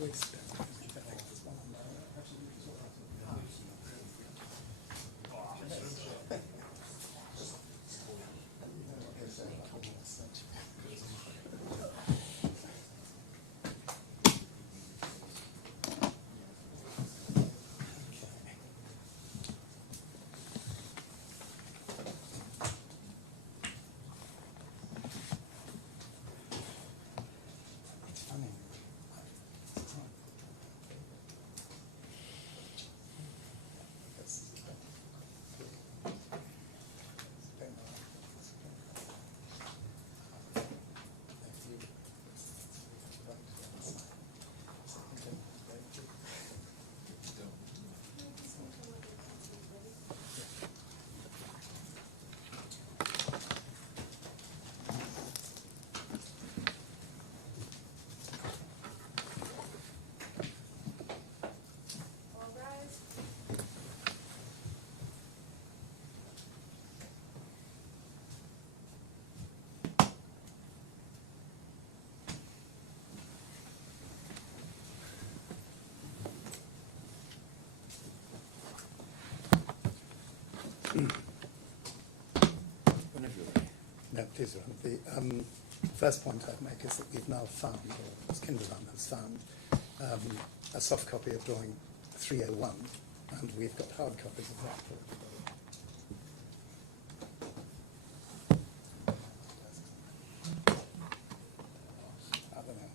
waste bin. I think there's one on there. It's funny. No, please run. The first point I'd make is that we've now found, or as Kinderland has found, a soft copy of drawing 301, and we've got hard copies of that for everybody. I don't know.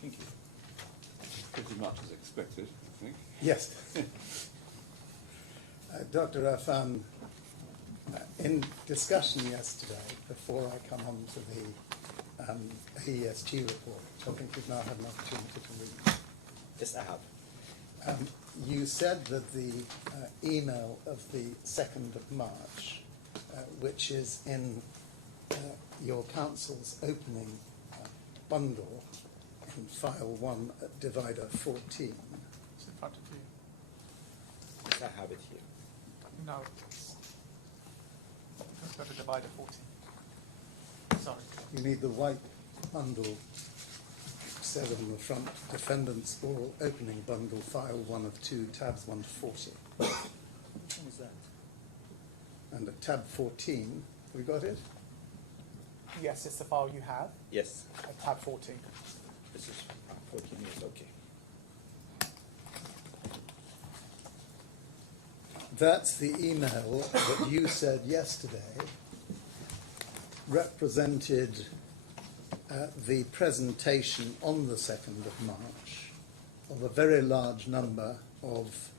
Thank you. Yes. Dr. Affan, in discussion yesterday, before I come on to the AESG report, which I think you've now had an opportunity to read. Yes, I have. You said that the email of the 2nd of March, which is in your council's opening bundle in file 1 at divider 14. Yes, I have it here. You need the white bundle, which says on the front, Defendant's Oral Opening Bundle, file 1 of 2, tabs 1 to 40. Which one is that? And at tab 14, have we got it? Yes, it's the file you have. Yes. Tab 14. This is 14 years, okay. That's the email that you said yesterday represented the presentation on the 2nd of March of a very large number of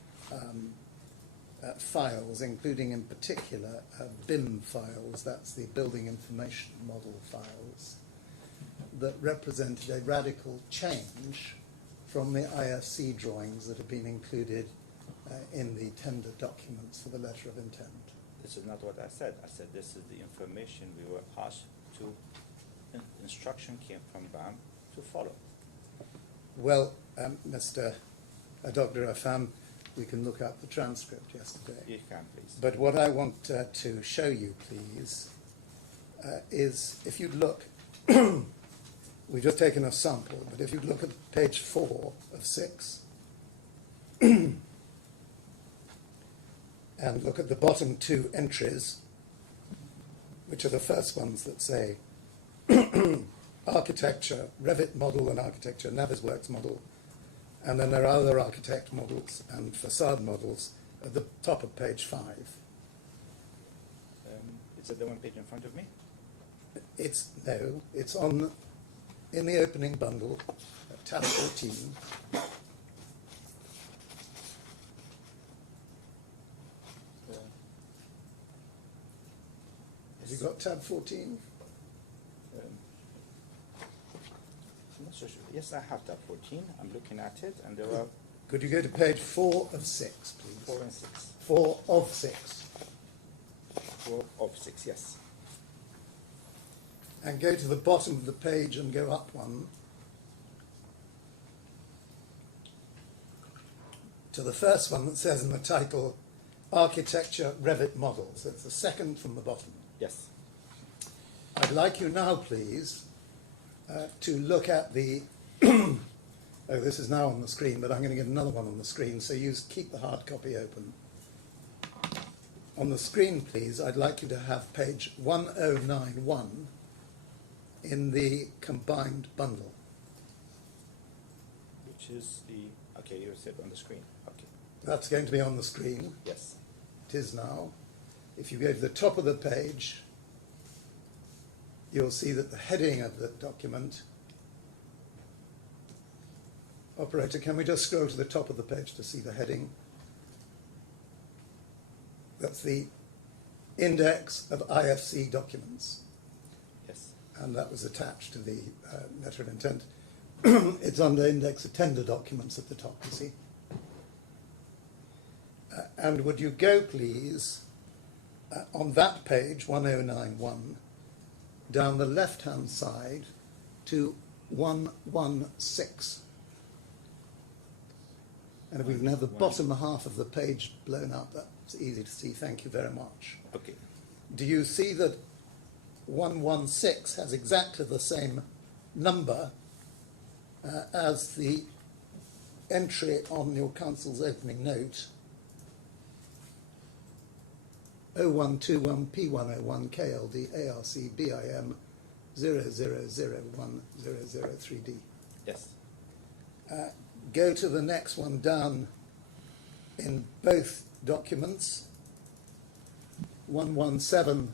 files, including in particular BIM files, that's the Building Information Model files, that represented a radical change from the IFC drawings that have been included in the tender documents for the letter of intent. This is not what I said. I said this is the information we were asked to, instruction came from BAM to follow. Well, Dr. Affan, we can look up the transcript yesterday. You can, please. But what I want to show you, please, is if you'd look, we've just taken a sample, but if you'd look at page 4 of 6, and look at the bottom 2 entries, which are the first ones that say architecture, Revit model and architecture, Navisworks model, and then there are other architect models and facade models at the top of page 5. Is it the one page in front of me? It's on in the opening bundle at tab 14. Have you got tab 14? I'm not so sure. Yes, I have tab 14. I'm looking at it, and there are Could you go to page 4 of 6, please? 4 and 6. 4 of 6. 4 of 6, yes. and go to the bottom of the page and go up one to the first one that says in the title, Architecture Revit Model. So it's the second from the bottom. Yes. I'd like you now, please, to look at the, oh, this is now on the screen, but I'm going to get another one on the screen, so keep the hard copy open. On the screen, please, I'd like you to have page 1091 in the combined bundle. Which is the, okay, you said on the screen. Okay. That's going to be on the screen. Yes. It is now. If you go to the top of the page, you'll see that the heading of the document. Operator, can we just scroll to the top of the page to see the heading? That's the index of IFC documents. Yes. And that was attached to the letter of intent. It's under index of tender documents at the top, you see. And would you go, please, on that page, 1091, down the left-hand side to 116. And if we can have the bottom half of the page blown up, that's easy to see. Thank you very much. Okay. Do you see that 116 has exactly the same number as the entry on your council's opening note, 0121 P101 KLD ARC BIM 00010003D? Yes. Go to the next one down in both documents, 117.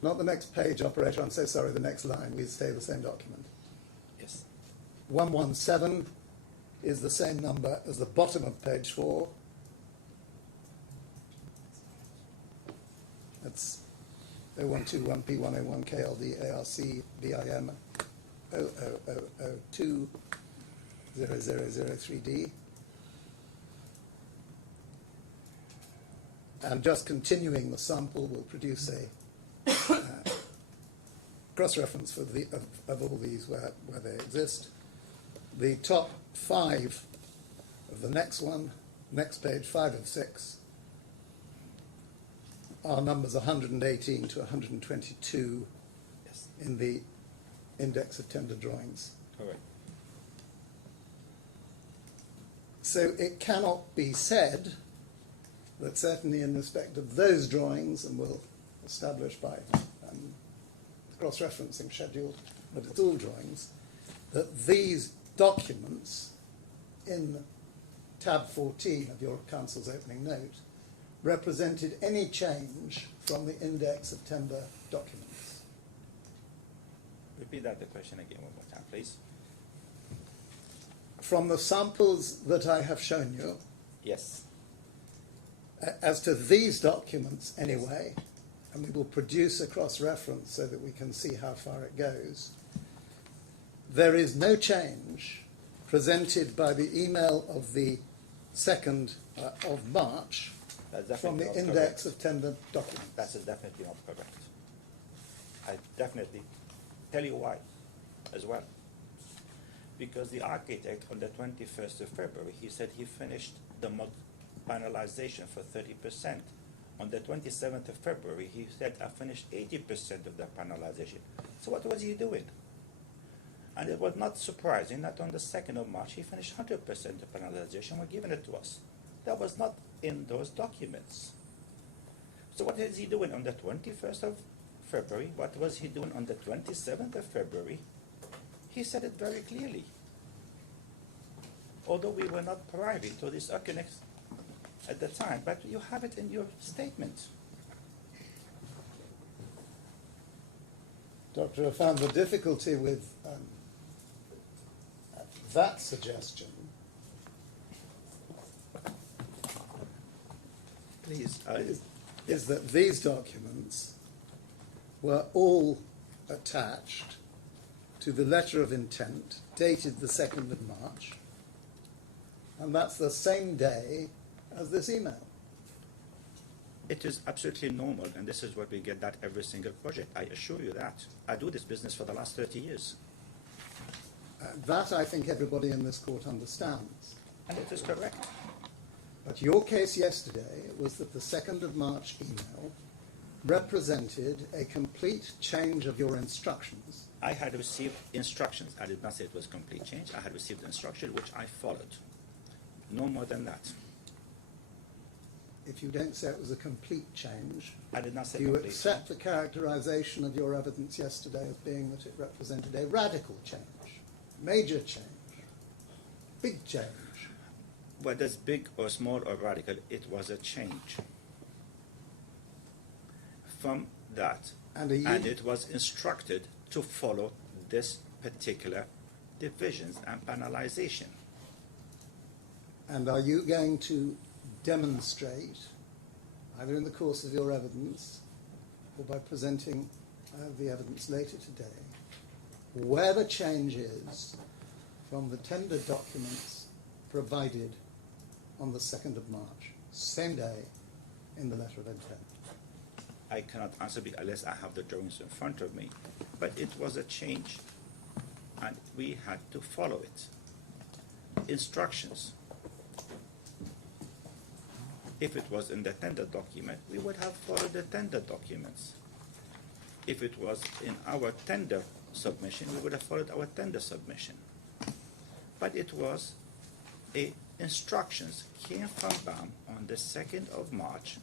Not the next page, operator, I'm so sorry, the next line, we stay the same document. Yes. 117 is the same number as the bottom of page 4. That's 0121 P101 KLD ARC BIM 0002 0003D. And just continuing the sample will produce a cross-reference for of all these where they exist. The top 5 of the next one, next page, 5 of 6, are numbers 118 to 122 Yes. in the index of tender drawings. Correct. So it cannot be said that certainly in respect of those drawings, and we'll establish by the cross-referencing schedule that it's all drawings, that these documents in tab 14 of your council's opening note represented any change from the index of tender documents. Repeat that the question again one more time, please. From the samples that I have shown you, Yes. as to these documents anyway, and we will produce a cross-reference so that we can see how far it goes, there is no change presented by the email of the 2nd of March That's from definitely the not index correct. of tender documents. That is definitely not correct. I definitely tell you why as well. Because the architect on the 21st of February, he said he finished the finalization for 30%. On the 27th of February, he said, I finished 80% of the panelization. So what was he doing? And it was not surprising that on the 2nd of March, he finished 100% of panelization, were given it to us. That was not in those documents. So what is he doing on the 21st of February? What was he doing on the 27th of February? He said it very clearly. Although we were not privy to this occurrence at the time, but you have it in your statement. Dr. Affan, the difficulty with that suggestion Please. is that these documents were all attached to the letter of intent dated the 2nd of March, and that's the same day as this email. It is absolutely normal, and this is what we get that every single project. I assure you that. I do this business for the last 30 years. That I think everybody in this court understands. And it is correct. But your case yesterday was that the 2nd of March email represented a complete change of your instructions. I had received instructions. I did not say it was complete change. I had received instructions which I followed. No more than that. If you don't say it was a complete change, I did not say do you complete accept change. the characterization of your evidence yesterday as being that it represented a radical change, major change, big change? Whether it's big or small or radical, it was a change. From that, And it was instructed to follow this particular divisions and panelization. And are you going to demonstrate, either in the course of your evidence or by presenting the evidence later today, where the change is from the tender documents provided on the 2nd of March, same day, in the letter of intent? I cannot answer unless I have the drawings in front of me, but it was a change, and we had to follow it. Instructions. If it was in the tender document, we would have followed the tender documents. If it was in our tender submission, we would have followed our tender submission. But it was instructions came from BAM on the 2nd of March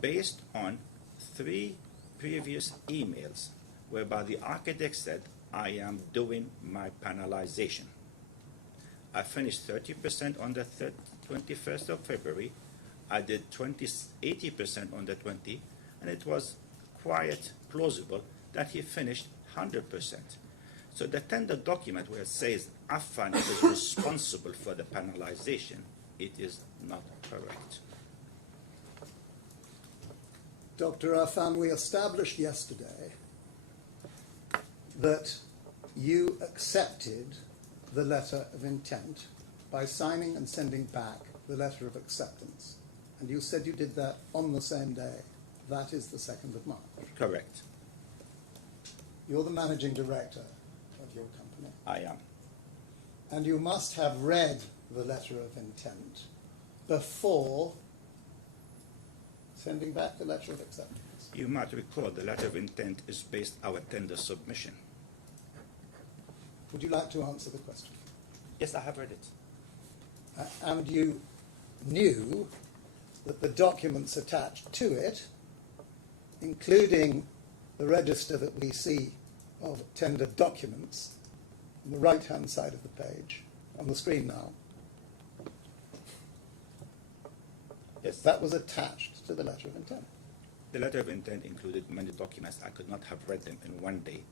based on 3 previous emails whereby the architect said, I am doing my panelization. I finished 30% on the 21st of February. I did 80% on the 20th, and it was quite plausible that he finished 100%. So the tender document where it says Affan is responsible for the panelization, it is not correct. Dr. Affan, we established yesterday that you accepted the letter of intent by signing and sending back the letter of acceptance. And you said you did that on the same day. That is the 2nd of March. Correct. You're the managing director of your company. I am. And you must have read the letter of intent before sending back the letter of acceptance. You might recall the letter of intent is based our tender submission. Would you like to answer the question? Yes, I have read it. And you knew that the documents attached to it, including the register that we see of tender documents on the right-hand side of the page, on the screen now, Yes. that was attached to the letter of intent. The letter of intent included many documents. I could not have read them in one day,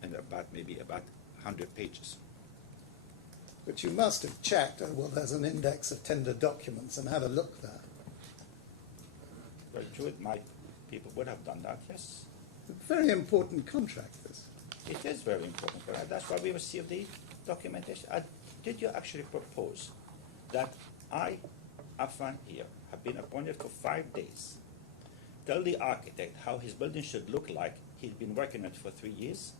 and maybe about 100 pages. But you must have checked, oh, well, there's an index of tender documents, and had a look there. Well, true, my people would have done that, yes. A very important contract, this. It is very important for us. That's why we received the documentation. Did you actually propose that I, Affan here, have been appointed for 5 days, tell the architect how his building should look like? He's been working on it for 3 years.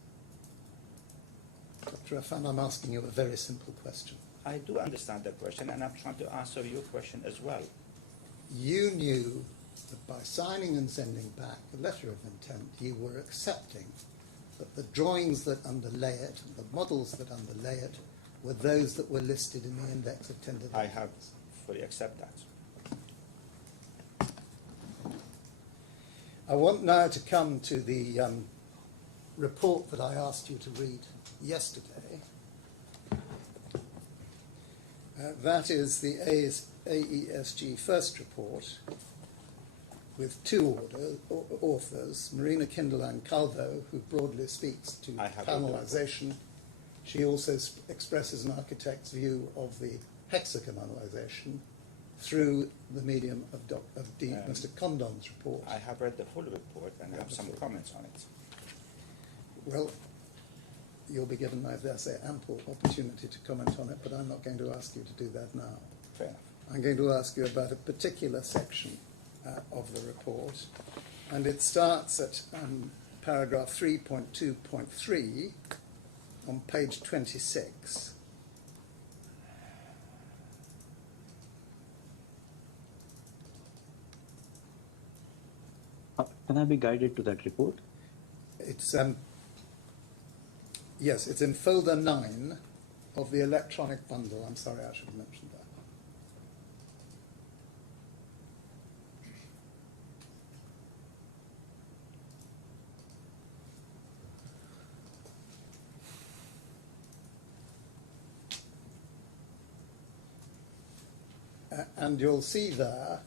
Dr. Affan, I'm asking you a very simple question. I do understand the question, and I'm trying to answer your question as well. You knew that by signing and sending back the letter of intent, you were accepting that the drawings that underlay it and the models that underlay it were those that were listed in the index of tender documents. I have fully accept that. I want now to come to the report that I asked you to read yesterday. That is the AESG first report with 2 authors, Marina Kindle and Calvo, who broadly speaks to panelization. She also expresses an architect's view of the hexagonalization through the medium of Mr. Condon's report. I have read the full report and have some comments on it. Well, you'll be given, I dare say, ample opportunity to comment on it, but I'm not going to ask you to do that now. Fair enough. I'm going to ask you about a particular section of the report, and it starts at paragraph 3.2.3 on page 26. Can I be guided to that report? It's yes, it's in folder 9 of the electronic bundle. I'm sorry, I should have mentioned that. And you'll see there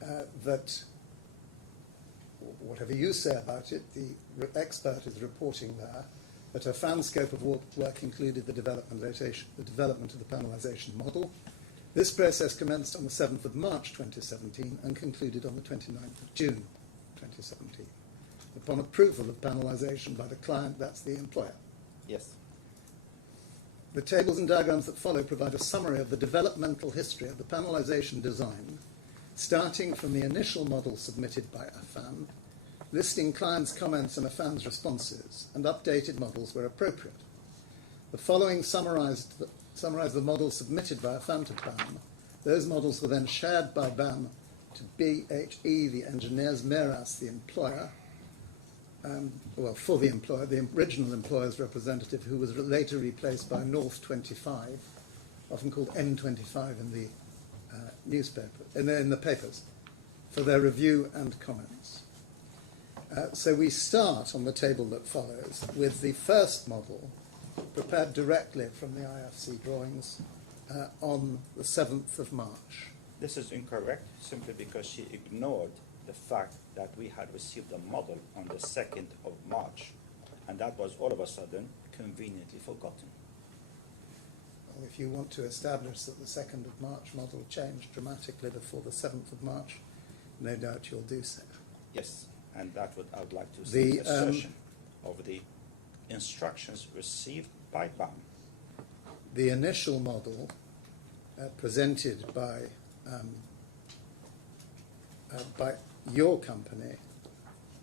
that whatever you say about it, the expert is reporting there that Affan's scope of work included the development of the panelization model. This process commenced on the 7th of March 2017 and concluded on the 29th of June 2017. Upon approval of panelization by the client, that's the employer. Yes. The tables and diagrams that follow provide a summary of the developmental history of the panelization design, starting from the initial model submitted by Affan, listing clients' comments and Affan's responses, and updated models where appropriate. The following summarize the models submitted by Affan to BAM. Those models were then shared by BAM to BHE, the engineers, Meras, the employer, for the employer, the original employer's representative, who was later replaced by North 25, often called N25 in the newspaper, in the papers, for their review and comments. So we start on the table that follows with the first model prepared directly from the IFC drawings on the 7th of March. This is incorrect simply because she ignored the fact that we had received a model on the 2nd of March, and that was all of a sudden conveniently forgotten. Well, if you want to establish that the 2nd of March model changed dramatically before the 7th of March, no doubt you'll do so. Yes, and that I would like to see The, the assertion of the instructions received by BAM. The initial model presented by your company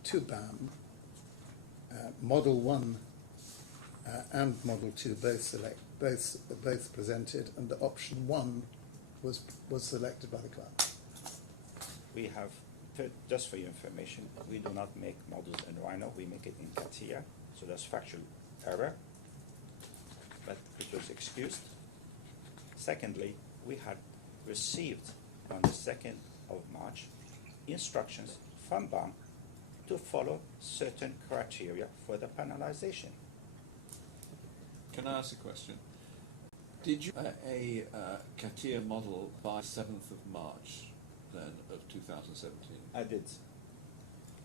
to BAM, Model 1 and Model 2 both presented, and the option 1 was selected by the client. We have, just for your information, we do not make models in Rhino, we make it in CATIA, so that's factual error, but it was excused. Secondly, we had received on the 2nd of March instructions from BAM to follow certain criteria for the panelization. Can I ask a question? Did you a CATIA model by 7th of March of 2017? I did.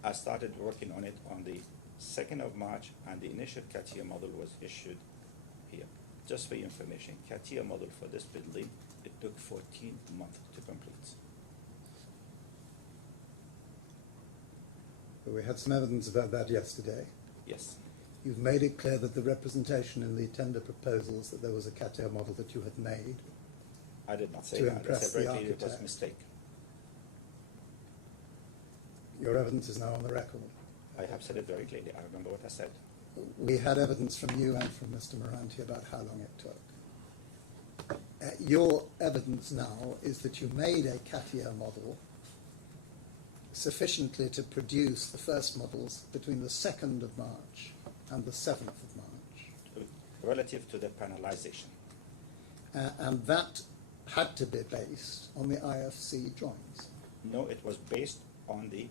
I started working on it on the 2nd of March, and the initial CATIA model was issued here. Just for your information, CATIA model for this building, it took 14 months to complete. But we had some evidence about that yesterday. Yes. You've made it clear that the representation in the tender proposals that there was a CATIA model that you had made. I did not say To that. I impress said very the clearly it was a architect. mistake. Your evidence is now on the record. I have said it very clearly. I remember what I said. We had evidence from you and from Mr. Moranti about how long it took. Your evidence now is that you made a CATIA model sufficiently to produce the first models between the 2nd of March and the 7th of March. Relative to the panelization. And that had to be based on the IFC drawings. No, it was based on the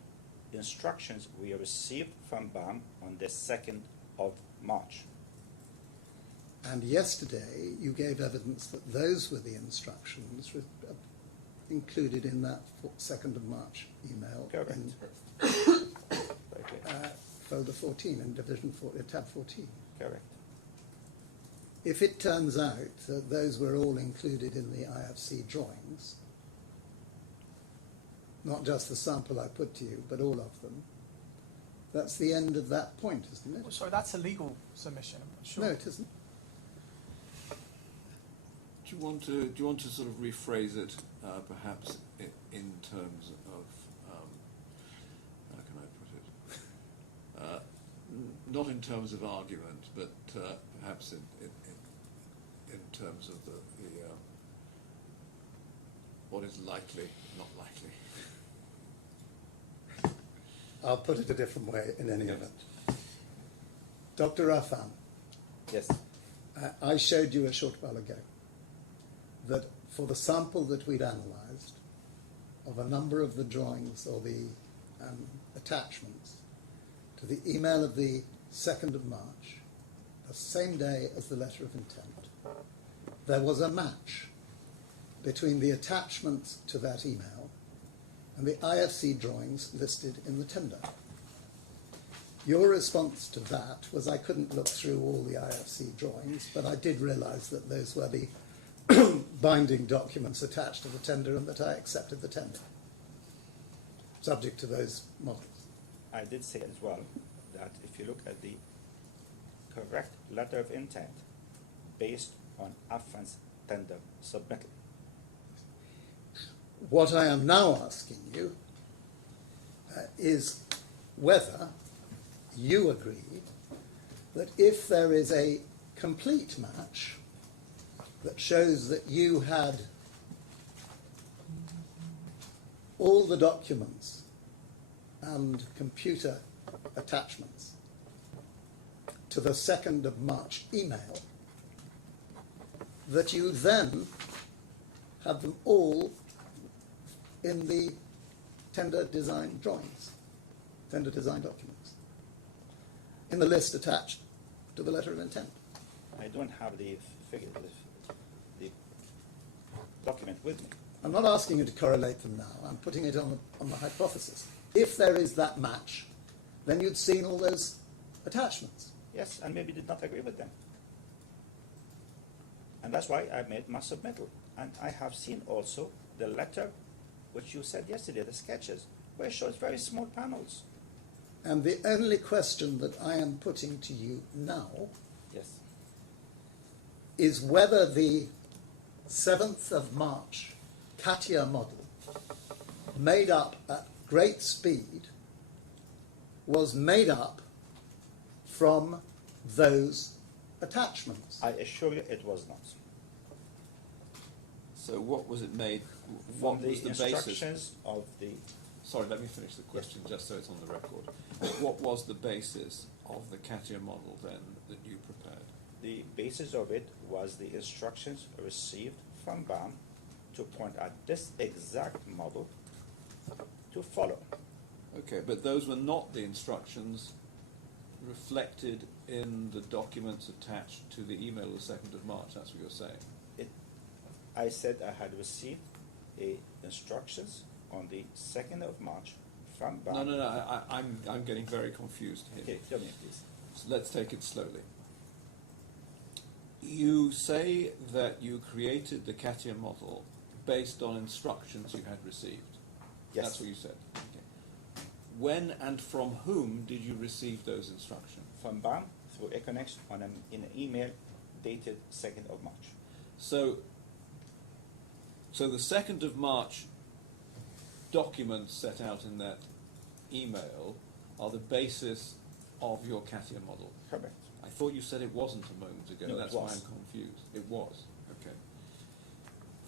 instructions we received from BAM on the 2nd of March. And yesterday you gave evidence that those were the instructions included in that 2nd of March email. Correct. In Very clear. folder 14 in division 4, tab 14. Correct. If it turns out that those were all included in the IFC drawings, not just the sample I put to you, but all of them, that's the end of that point, isn't it? So that's a legal submission. No, it isn't. Do you want to sort of rephrase it, perhaps in terms? I'll put it a different way in any event. Dr. Affan, Yes. I showed you a short while ago that for the sample that we'd analysed of a number of the drawings or the attachments to the email of the 2nd of March, the same day as the letter of intent, there was a match between the attachments to that email and the IFC drawings listed in the tender. Your response to that was I couldn't look through all the IFC drawings, but I did realise that those were the binding documents attached to the tender and that I accepted the tender, subject to those models. I did say as well that if you look at the correct letter of intent based on Affan's tender submittal. What I am now asking you is whether you agree that if there is a complete match that shows that you had all the documents and computer attachments to the 2nd of March email, that you then have them all in the tender design drawings, tender design documents, in the list attached to the letter of intent. I don't have the figure, the document with me. I'm not asking you to correlate them now. I'm putting it on the hypothesis. If there is that match, then you'd seen all those attachments. Yes, and maybe did not agree with them. And that's why I made my submittal. And I have seen also the letter, which you said yesterday, the sketches, where it shows very small panels. And the only question that I am putting to you now Yes. is whether the 7th of March CATIA model, made up at great speed, was made up from those attachments. I assure you it was not. So what was it made? From What the was basis? instructions of the... Sorry, let me finish the Yes. question, just so it's in the record. What was the basis of the CATIA model then that you proposed? The basis of it was the instructions received from BAM to point out this exact model to follow. Okay, but those were not the instructions reflected in the documents attached to the email of the 2nd of March, as you were saying. I said I had received instructions on the 2nd of March from BAM. No, I'm getting very confused. Okay, tell me please. So let's take it slowly. You say that you created the CATIA model based on instructions you had received. Yes. That's what you said. When and from whom did you receive those instructions? From BAM through Econex in an email dated 2nd of March. So the 2nd of March documents set out in that email are the basis of your CATIA model. Correct. I thought you said it wasn't a moment ago. No, it That's was. why I'm confused. It was. Okay.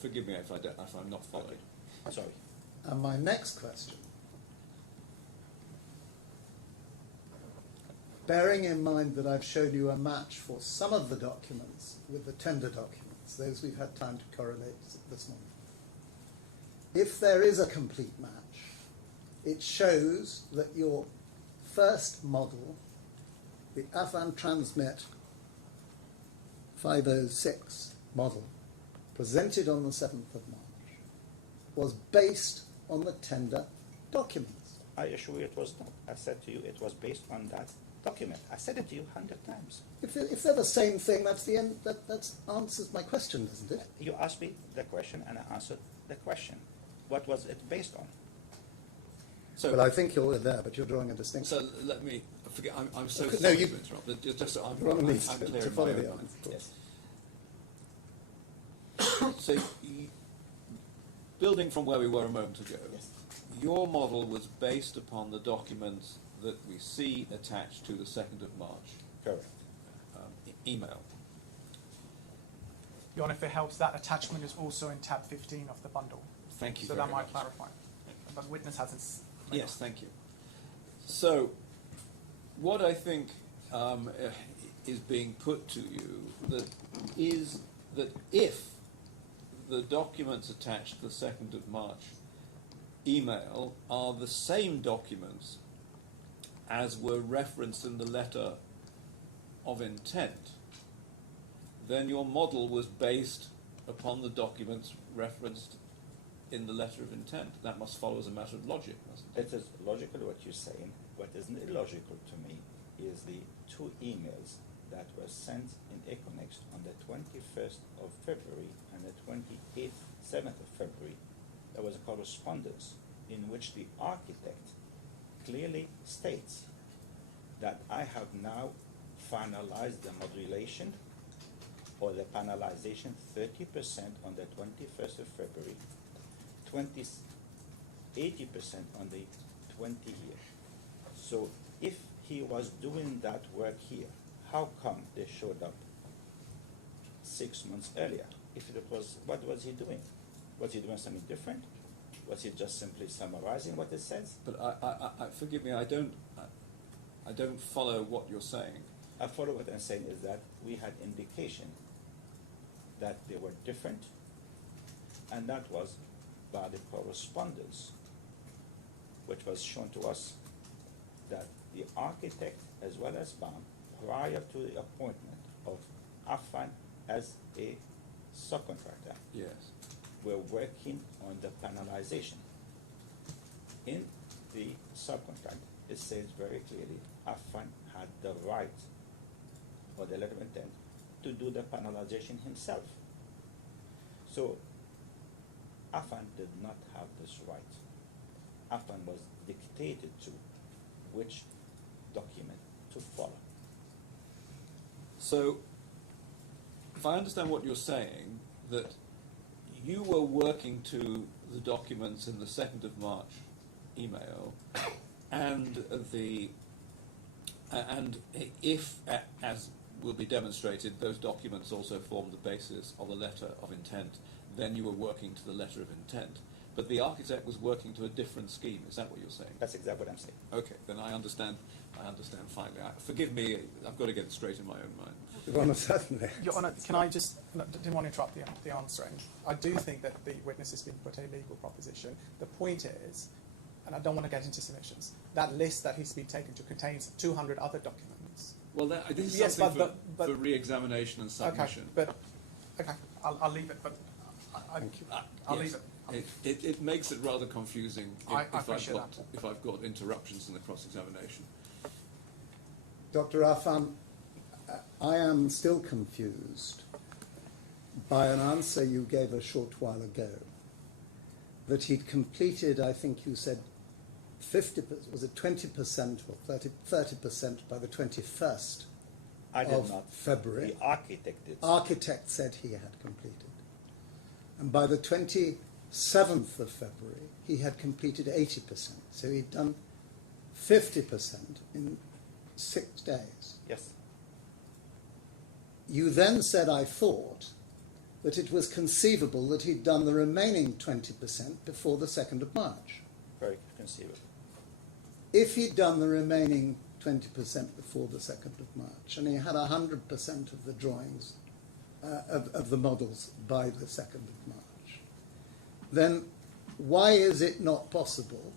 Forgive me if I'm not following. Okay, sorry. And my next question, bearing in mind that I've shown you a match for some of the documents with the tender documents, those we've had time to correlate this morning. If there is a complete match, it shows that your first model, the Affan Transmit 506 model, presented on the 7th of March, was based on the tender documents. I assure you it was not. I said to you it was based on that document. I said it to you 100 times. If they're the same thing, that's the end. That answers my question, doesn't it? You asked me the question and I answered the question. What was it based on? So, Well, I think you're there, but you're drawing a distinction. so let me, I forget, I'm Of so course, no, you- just so I'm Your Honour clear needs to follow the evidence, of course. Yes. So, building from where we were a moment ago, Yes. your model was based upon the documents that we see attached to the 2nd of March Correct. email. Your Honour, if it helps, that attachment is also in tab 15 of the bundle. Thank you So very that might much. clarify. But witness has this. Yes, thank you. So, what I think is being put to you is that if the documents attached to the 2nd of March email are the same documents as were referenced in the letter of intent, then your model was based upon the documents referenced in the letter of intent. That must follow as a matter of logic. It is logical what you're saying. What is illogical to me is the two emails that were sent in Econext on the 21st of February and the 7th of February. There was a correspondence in which the architect clearly states that I have now finalized the modulation or the panelization 30% on the 21st of February, 80% on the 20th here. So if he was doing that work here, how come they showed up 6 months earlier? If it was, what was he doing? Was he doing something different? Was he just simply summarizing what it says? But forgive me, I don't follow what you're saying. I follow what I'm saying is that we had indication that they were different, and that was by the correspondence which was shown to us that the architect as well as BAM, prior to the appointment of Affan as a subcontractor, Yes. were working on the panelization. In the subcontract, it says very clearly Affan had the right, or the letter of intent, to do the panelization himself. So Affan did not have this right. Affan was dictated to which document to follow. So, if I understand what you're saying, that you were working to the documents in the 2nd of March email, and if, as will be demonstrated, those documents also form the basis of the letter of intent, then you were working to the letter of intent. But the architect was working to a different scheme. Is that what you're saying? That's exactly what I'm saying. Okay, then I understand fine. Forgive me, I've got to get straight in my own mind. Well, certainly. Your Honour, can I just, do you want to interrupt the answering? I do think that the witness has been put a legal proposition. The point is, and I don't want to get into solutions, that list that he's been taken to contains 200 other documents. Well, then, I think Yes, something but for re-examination and Okay, submission. but, okay, I'll leave it, but. Thank you. I'll leave Yes. it. It makes it rather confusing I if I've appreciate got interruptions in a cross-examination. Dr. Affan, I am still confused by an answer you gave a short while ago, that he'd completed, I think you said, 50%, was it 20% or 30% by the 21st I did of not. February. The architect did. Architect said he had completed. And by the 27th of February, he had completed 80%. So he'd done 50% in 6 days. Yes. You then said, I thought, that it was conceivable that he'd done the remaining 20% before the 2nd of March. Very conceivable. If he'd done the remaining 20% before the 2nd of March, and he had 100% of the drawings of the models by the 2nd of March, then why is it not possible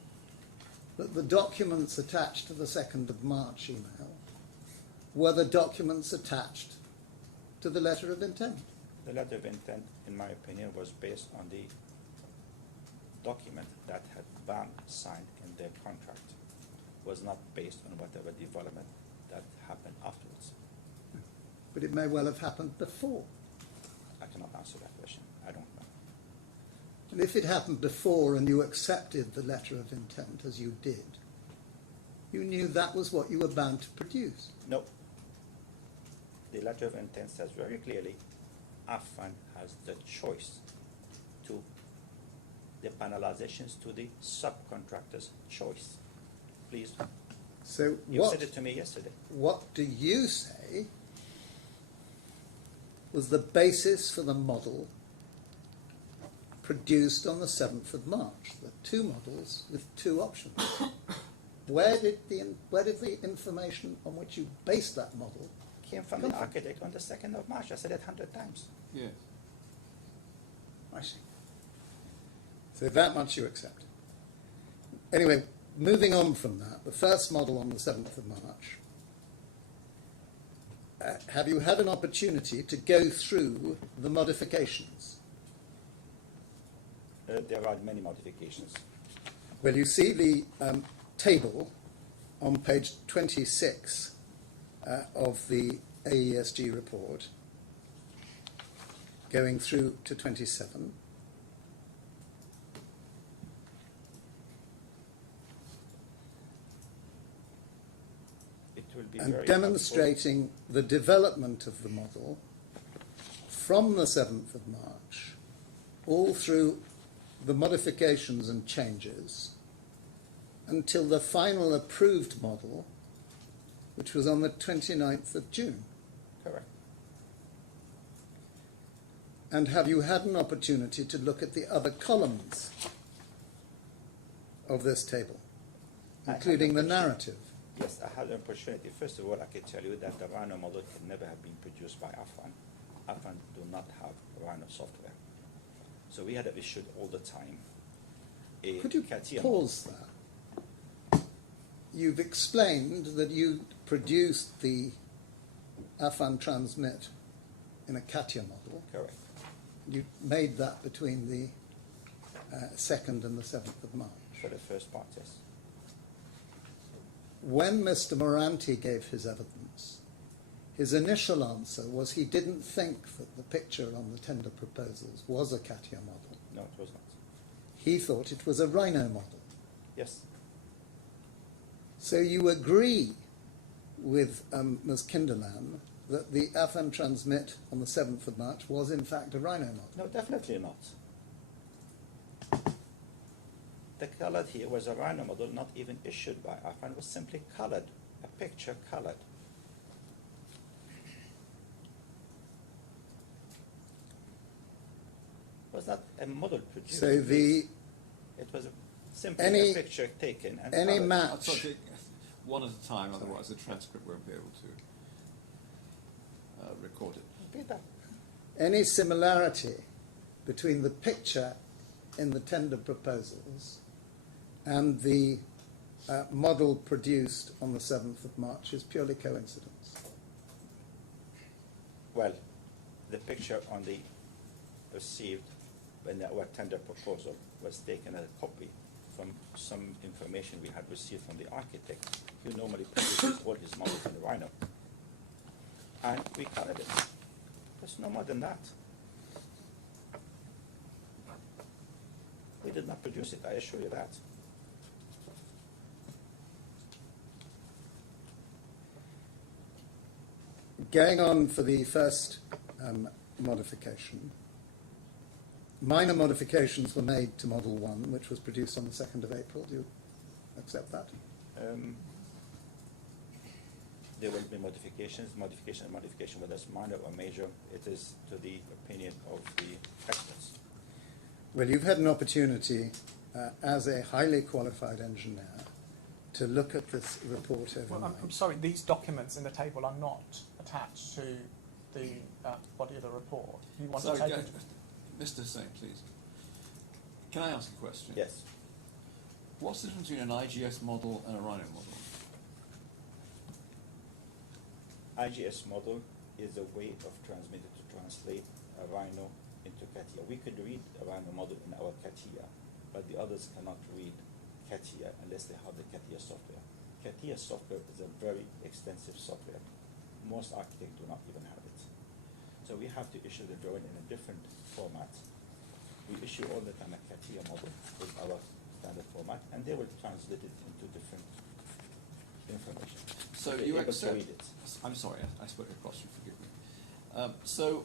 that the documents attached to the 2nd of March email were the documents attached to the letter of intent? The letter of intent, in my opinion, was based on the document that had BAM signed in their contract. Was not based on whatever development that happened afterwards. But it may well have happened before. I cannot answer that question. I don't know. And if it happened before and you accepted the letter of intent as you did, you knew that was what you were bound to produce. No. The letter of intent says very clearly, Affan has the choice to the panelizations to the subcontractor's choice. Please. So You said it to me yesterday. what do you say was the basis for the model produced on the 7th of March? The two models with two options. where did the information on which you based that model Came from come the from? architect on the 2nd of March. I said it 100 times. Yeah. I see. So that much you accept. Anyway, moving on from that, the first model on the 7th of March, have you had an opportunity to go through the modifications? There are many modifications. Well, you see the table on page 26 of the AESG report, going through to 27. It will be And very demonstrating the development of the model from the 7th of March all through the modifications and changes until the final approved model, which was on the 29th of June. helpful. Correct. And have you had an opportunity to look at the other columns of this table, I including the haven't. narrative? Yes, I had an opportunity. First of all, I can tell you that the Rhino model can never have been produced by Affan. Affan do not have Rhino software. So we had issued all the time a Could you CATIA pause there? You've explained that you produced the Affan transmit in a CATIA model. model. Correct. You made that between the 2nd and the 7th of March. For the first part, yes. When Mr. Moranti gave his evidence, his initial answer was he didn't think that the picture on the tender proposals was a CATIA model. No, it was not. He thought it was a Rhino model. Yes. So you agree with Ms. Kinderlan that the Affan transmit on the 7th of March was in fact a Rhino model? No, definitely not. The colored here was a Rhino model, not even issued by Affan, was simply colored, a picture colored. It was not a model produced. So it was simply any- a picture taken and any colored. match, One at a time, Sorry. otherwise the transcript won't be able to record it. Repeat that. any similarity between the picture in the tender proposals and the model produced on the 7th of March is purely coincidence. Well, the picture on the received when our tender proposal was taken as a copy from some information we had received from the architect. He normally produces all his models in Rhino. And we colored it. It was no more than that. We did not produce it, I assure you that. Going on for the first modification, minor modifications were made to Model 1, which was produced on the 2nd of April. Do you accept that? There will be modifications, modification, whether it's minor or major. It is to the opinion of the experts. Well, you've had an opportunity as a highly qualified engineer to look at this report overnight. Sorry, these documents in the table are not attached to the body of the report. You want Sorry, to take can- Mr. Hussain, please. Can I ask a question? Yes. What's the difference between an IGS model and a Rhino model? IGS model is a way of transmitting to translate a Rhino into CATIA. We could read a Rhino model in our CATIA, but the others cannot read CATIA unless they have the CATIA software. CATIA software is a very extensive software. Most architects do not even have it. So we have to issue the drawing in a different format. We issue all the time a CATIA model with our standard format, and they will translate it into different information. So they're you able to accept- read it. I'm sorry, I spoke a question for you. So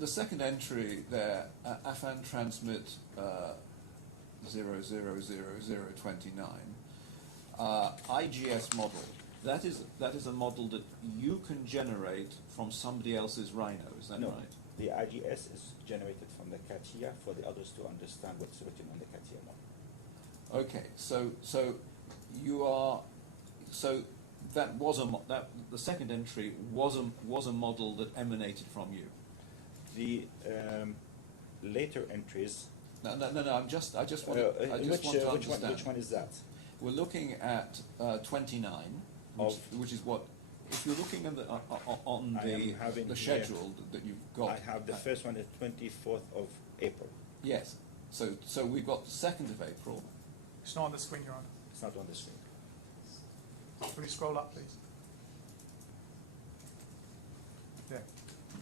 the second entry there, Affan transmit 0000029, IGS model, that is a model that you can generate from somebody else's Rhino, is that No, right? the IGS is generated from the CATIA for the others to understand what's written on the CATIA model. Okay, so you are, so that was the second entry was a model that emanated from you. The later entries. No. Which one is that? We're looking at 29. Of which is what? If we're looking at on I am having the here. schedule that you've got. I have the first one, the 24th of April. Yes. So we've got the 2nd of April. It's not on the screen, Your Honor. It's not on the screen. Will you scroll up, please? Okay.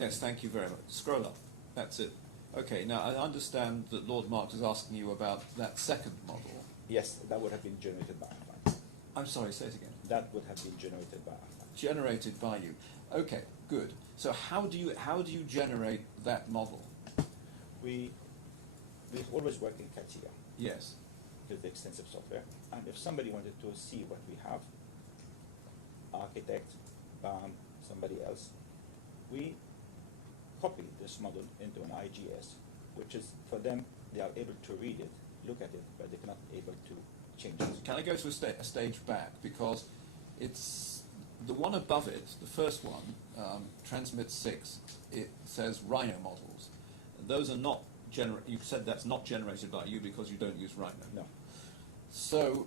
Yes, thank you very much. Scroll up. That's it. Okay, now I understand that Lord Mark was asking you about that second module. Yes, that would have been generated by Affan. I'm sorry, say it again. That would have been generated by Affan. Generated by you. Okay, good. So how do you generate that model? We always work in CATIA Yes. because the extensive software. And if somebody wanted to see what we have, architect, BAM, somebody else, we copy this model into an IGS, which is for them, they are able to read it, look at it, but they cannot able to change it. Can I go to a stage back? Because it's the one above it, the first one, Transmit 6, it says Rhino models. Those are not you said that's not generated by you because you don't use Rhino. No. So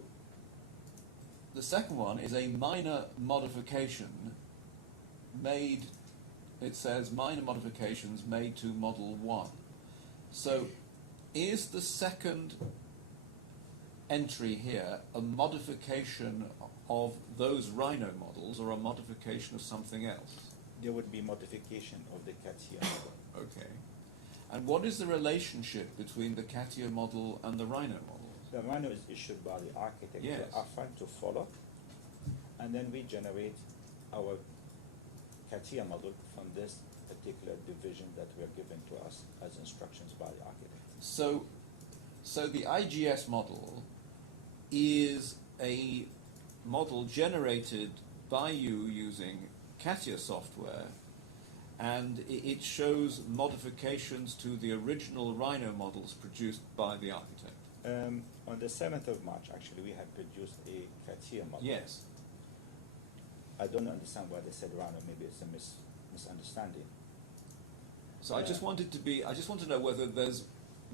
the second one is a minor modification made, it says minor modifications made to Model 1. So is the second entry here a modification of those Rhino models or a modification of something else? There would be modification of the CATIA model. Okay. And what is the relationship between the CATIA model and the Rhino model? The Rhino is issued by the architect Yes. to Affan to follow, and then we generate our CATIA model from this particular division that were given to us as instructions by the architect. So the IGS model is a model generated by you using CATIA software, and it shows modifications to the original Rhino models produced by the architect. On the 7th of March, actually, we had produced a CATIA model. Yes. I don't understand why they said Rhino. Maybe it's a misunderstanding. So I just want to know whether there's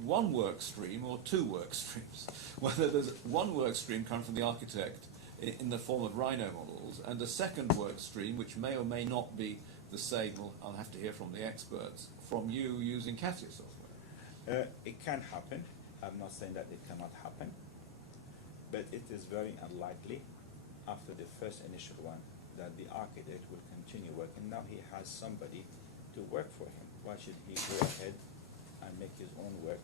one work stream or two work streams. Whether there's one work stream coming from the architect in the form of Rhino models, and a second work stream, which may or may not be the same, I'll have to hear from the experts, from you using CATIA software. It can happen. I'm not saying that it cannot happen, but it is very unlikely after the first initial one that the architect will continue working. Now he has somebody to work for him. Why should he go ahead and make his own work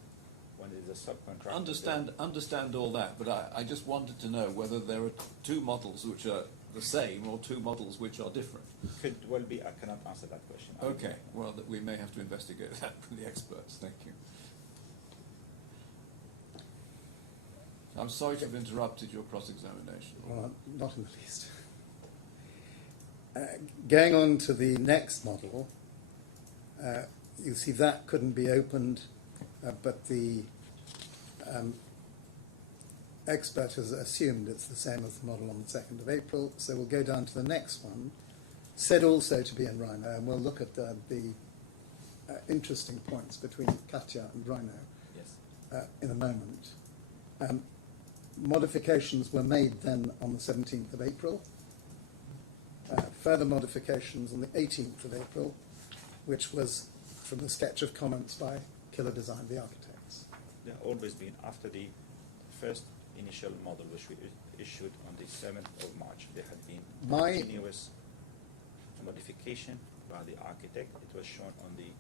when there's a subcontractor there? Understand all that, but I just wanted to know whether there are two models which are the same or two models which are different. Could well be. I cannot answer that question. I would Okay, not know. well, we may have to investigate that from the experts. Thank you. I'm sorry to have interrupted your cross-examination. Well, not in the least. Going on to the next model, you see that couldn't be opened, but the expert has assumed it's the same as the model on the 2nd of April, so we'll go down to the next one, said also to be in Rhino, and we'll look at the interesting points between CATIA and Rhino Yes. in a moment. Modifications were made then on the 17th of April. Further modifications on the 18th of April, which was from the sketch of comments by Killer Design, the architects. There have always been after the first initial model, which we issued on the 7th of March. There had been continuous modification by the architect. It was shown on the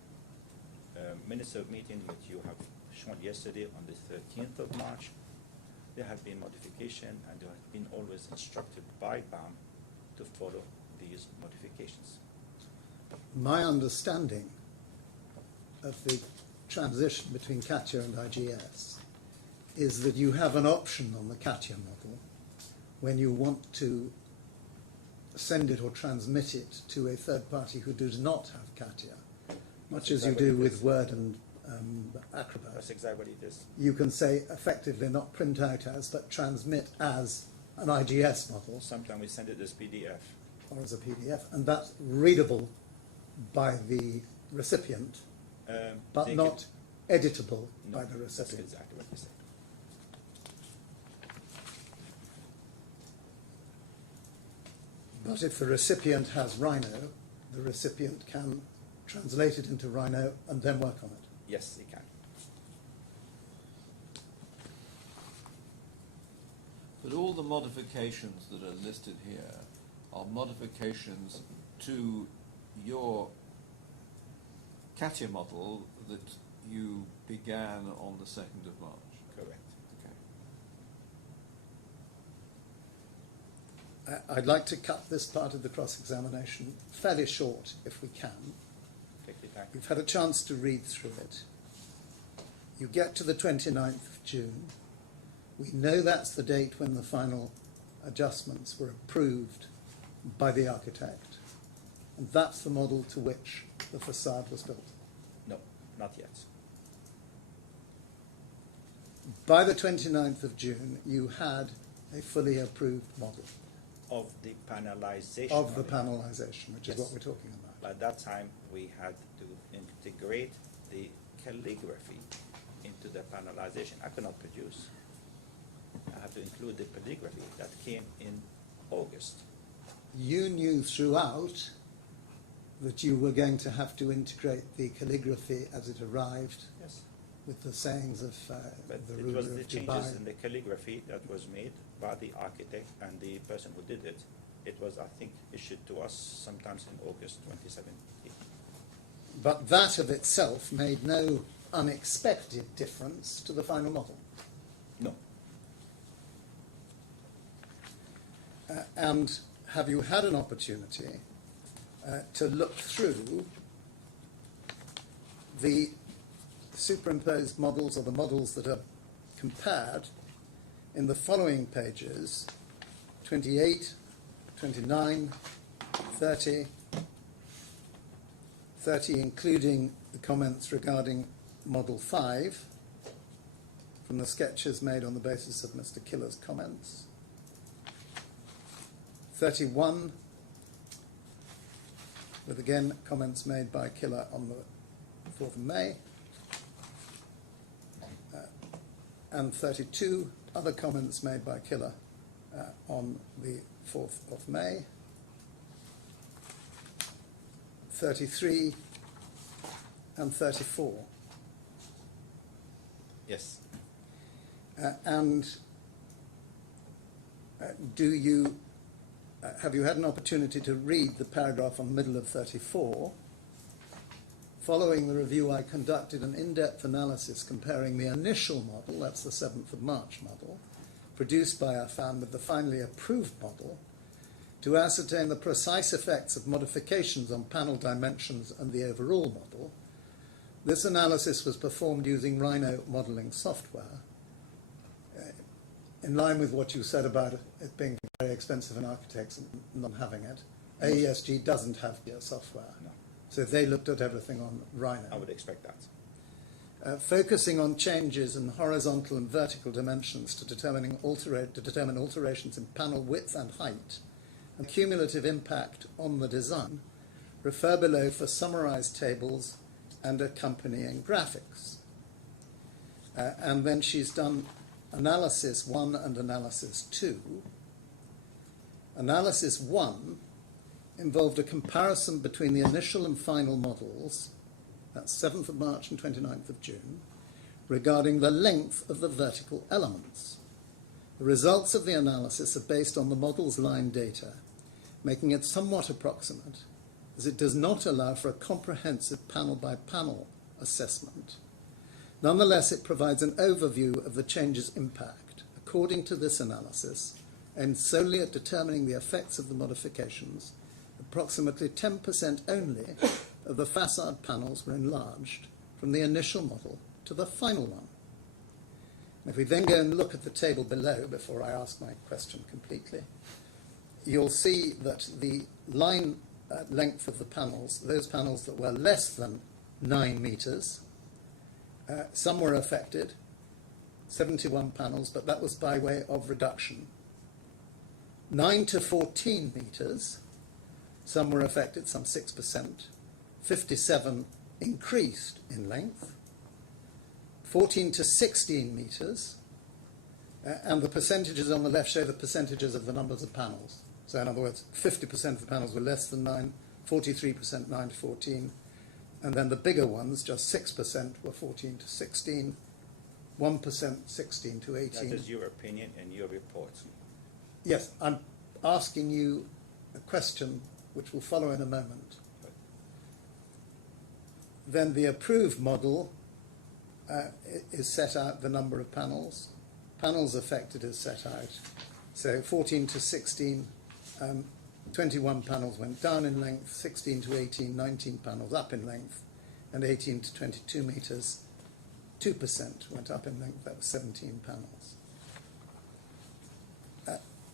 minutes of meeting that you have shown yesterday on the 13th of March. There had been modification, and they had been always instructed by BAM to follow these modifications. My understanding of the transition between CATIA and IGS is that you have an option on the CATIA model when you want to send it or transmit it to a third party who does not have CATIA, much as you do with Word and Acrobat. That's exactly what it is. You can say effectively not print out as, but transmit as an IGS model Sometimes we send it as PDF. or as a PDF, and that's readable by the recipient, but They not editable No, by the that's recipient. exactly what you said. But if the recipient has Rhino, the recipient can translate it into Rhino and then work on it. Yes, they can. But all the modifications that are listed here are modifications to your CATIA model that you began on the 2nd of March. Correct. I'd like to cut this part of the cross-examination fairly short, if we can. Take your time. You've had a chance to read through it. You get to the 29th of June. We know that's the date when the final adjustments were approved by the architect. And that's the model to which the facade was built. No, not yet. By the 29th of June, you had a fully approved model Of the panelization. of the only. panelization, which is Yes. what we're talking about. By that time, we had to integrate the calligraphy into the panelization. I could not produce. I have to include the calligraphy that came in August. You knew throughout that you were going to have to integrate the calligraphy as it arrived Yes. with the sayings of But the it ruler was of the changes in Dubai. the calligraphy that was made by the architect and the person who did it. It was, I think, issued to us sometimes in August 2017. But that of itself made no unexpected difference to the final model. No. And have you had an opportunity to look through the superimposed models or the models that are compared in the following pages, 28, 29, 30, 30 including the comments regarding Model 5 from the sketches made on the basis of Mr. Killer's comments, 31 with again comments made by Killer on the 4th of May, and 32 other comments made by Killer on the 4th of May, 33 and 34. Yes. And do you have you had an opportunity to read the paragraph on the middle of 34? Following the review, I conducted an in-depth analysis comparing the initial model, that's the 7th of March model, produced by Affan with the finally approved model, to ascertain the precise effects of modifications on panel dimensions and the overall model. This analysis was performed using Rhino modeling software. In line with what you said about it being very expensive and architects not having it, AESG doesn't have your software. No. So they looked at everything on Rhino. I would expect that. Focusing on changes in horizontal and vertical dimensions to determine alterations in panel width and height and cumulative impact on the design, refer below for summarized tables and accompanying graphics. And then she's done analysis 1 and analysis 2. Analysis 1 involved a comparison between the initial and final models, that's 7th of March and 29th of June, regarding the length of the vertical elements. The results of the analysis are based on the model's line data, making it somewhat approximate, as it does not allow for a comprehensive panel-by-panel assessment. Nonetheless, it provides an overview of the change's impact, according to this analysis, aimed solely at determining the effects of the modifications. Approximately 10% only of the facade panels were enlarged from the initial model to the final one. If we then go and look at the table below, before I ask my question completely, you'll see that the line length of the panels, those panels that were less than 9 meters, some were affected, 71 panels, but that was by way of reduction. 9 to 14 metres, some were affected, some 6%. 57 increased in length. 14 to 16 metres, and the percentages on the left show the percentages of the numbers of panels. So in other words, 50% of the panels were less than 9, 43% 9 to 14, and then the bigger ones, just 6%, were 14 to 16, 1% 16 to 18. That is your opinion and your report. Yes, I'm asking you a question which will follow in a moment. Then the approved model is set out the number of panels. Panels affected is set out. So 14 to 16, 21 panels went down in length, 16 to 18, 19 panels up in length, and 18 to 22 metres, 2% went up in length, that was 17 panels.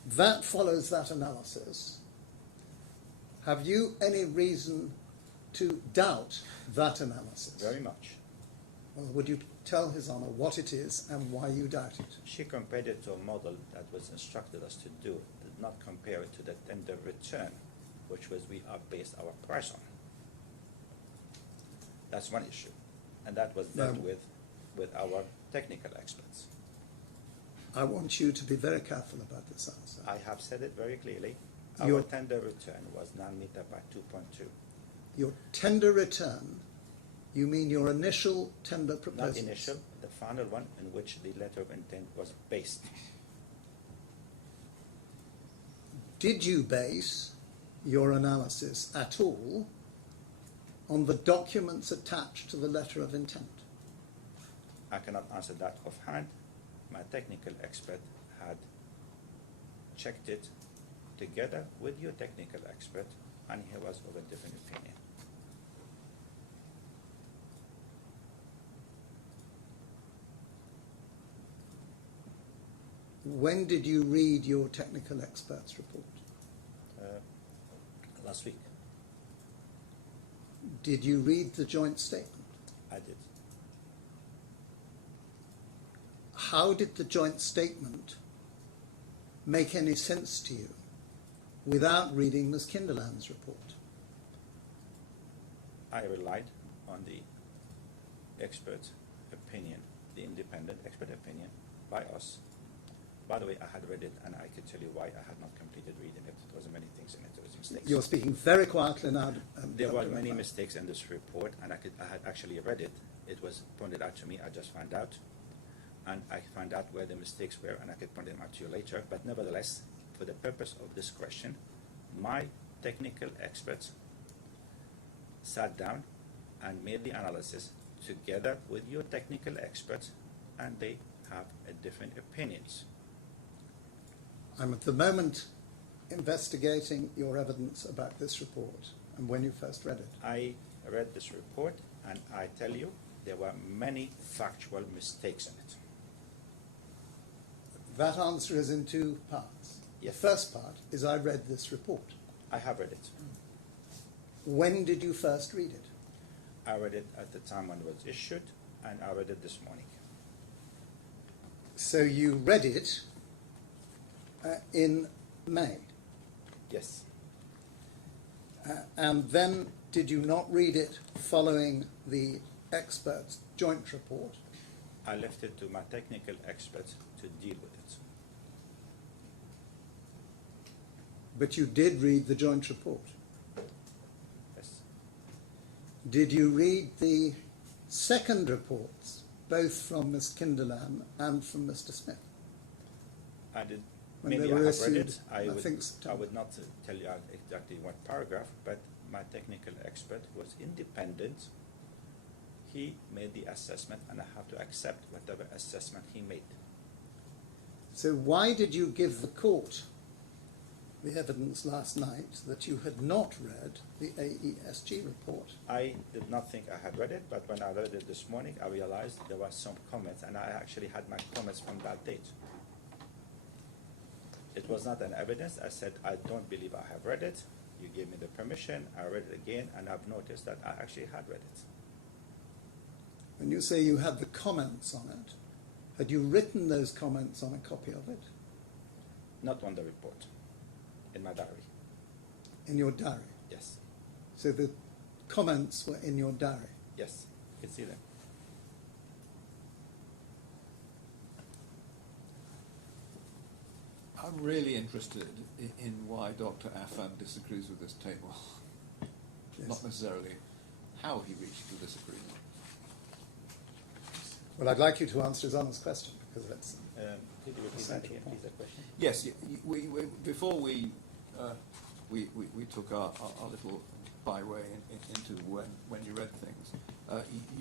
That follows that analysis. Have you any reason to doubt that analysis? Very much. Well, would you tell His Honour what it is and why you doubt it? She compared it to a model that was instructed us to do, did not compare it to the tender return, which was we are based our price on. That's one issue. And that was dealt with our technical experts. I want you to be very careful about this answer. I have said it very clearly. Your Our tender return was 9 meter by 2.2. Your tender return, you mean your initial tender proposal? Not initial, the final one in which the letter of intent was based. Did you base your analysis at all on the documents attached to the letter of intent? I cannot answer that offhand. My technical expert had checked it together with your technical expert, and he was of a different opinion. When did you read your technical expert's report? Last week. Did you read the joint statement? I did. How did the joint statement make any sense to you without reading Ms. Kinderland's report? I relied on the expert opinion, the independent expert opinion by us. By the way, I had read it, and I could tell you why I had not completed reading it. There were many things in it. There was mistakes. You're speaking very quietly now. There were many mistakes in this report, and I had actually read it. It was pointed out to me. I just found out. And I found out where the mistakes were, and I could point them out to you later. But nevertheless, for the purpose of this question, my technical experts sat down and made the analysis together with your technical experts, and they have different opinions. I'm at the moment investigating your evidence about this report and when you first read it. I read this report, and I tell you, there were many factual mistakes in it. That answer is in two parts. Yes. The first part is I read this report. I have read it. When did you first read it? I read it at the time when it was issued, and I read it this morning. So you read it in May. Yes. And then did you not read it following the expert's joint report? I left it to my technical experts to deal with it. But you did read the joint report. Yes. Did you read the second reports, both from Ms. Kinderland and from Mr. Smith? I did. When Maybe they I were have read issued, it. I I would not tell you exactly what paragraph, but my technical expert, who was independent, he made the assessment, and I have to accept whatever assessment he made. So why did you give the court the evidence last night that you had not read the AESG report? I did not think I had read it, but when I read it this morning, I realized there were some comments, and I actually had my comments from that date. It was not an evidence. I said, I don't believe I have read it. You gave me the permission. I read it again, and I've noticed that I actually had read it. When you say you had the comments on it, had you written those comments on a copy of it? Not on the report. in my diary. In your diary. Yes. So the comments were in your diary. Yes. You can see them. I'm really interested in why Dr. Affan disagrees with this table. Yes. Not necessarily how he reaches the disagreement. Well, I'd like you to answer his honest question, because that's... Could you repeat that Central again, point. please, the question? Yes, before we took our little byway into when you read things,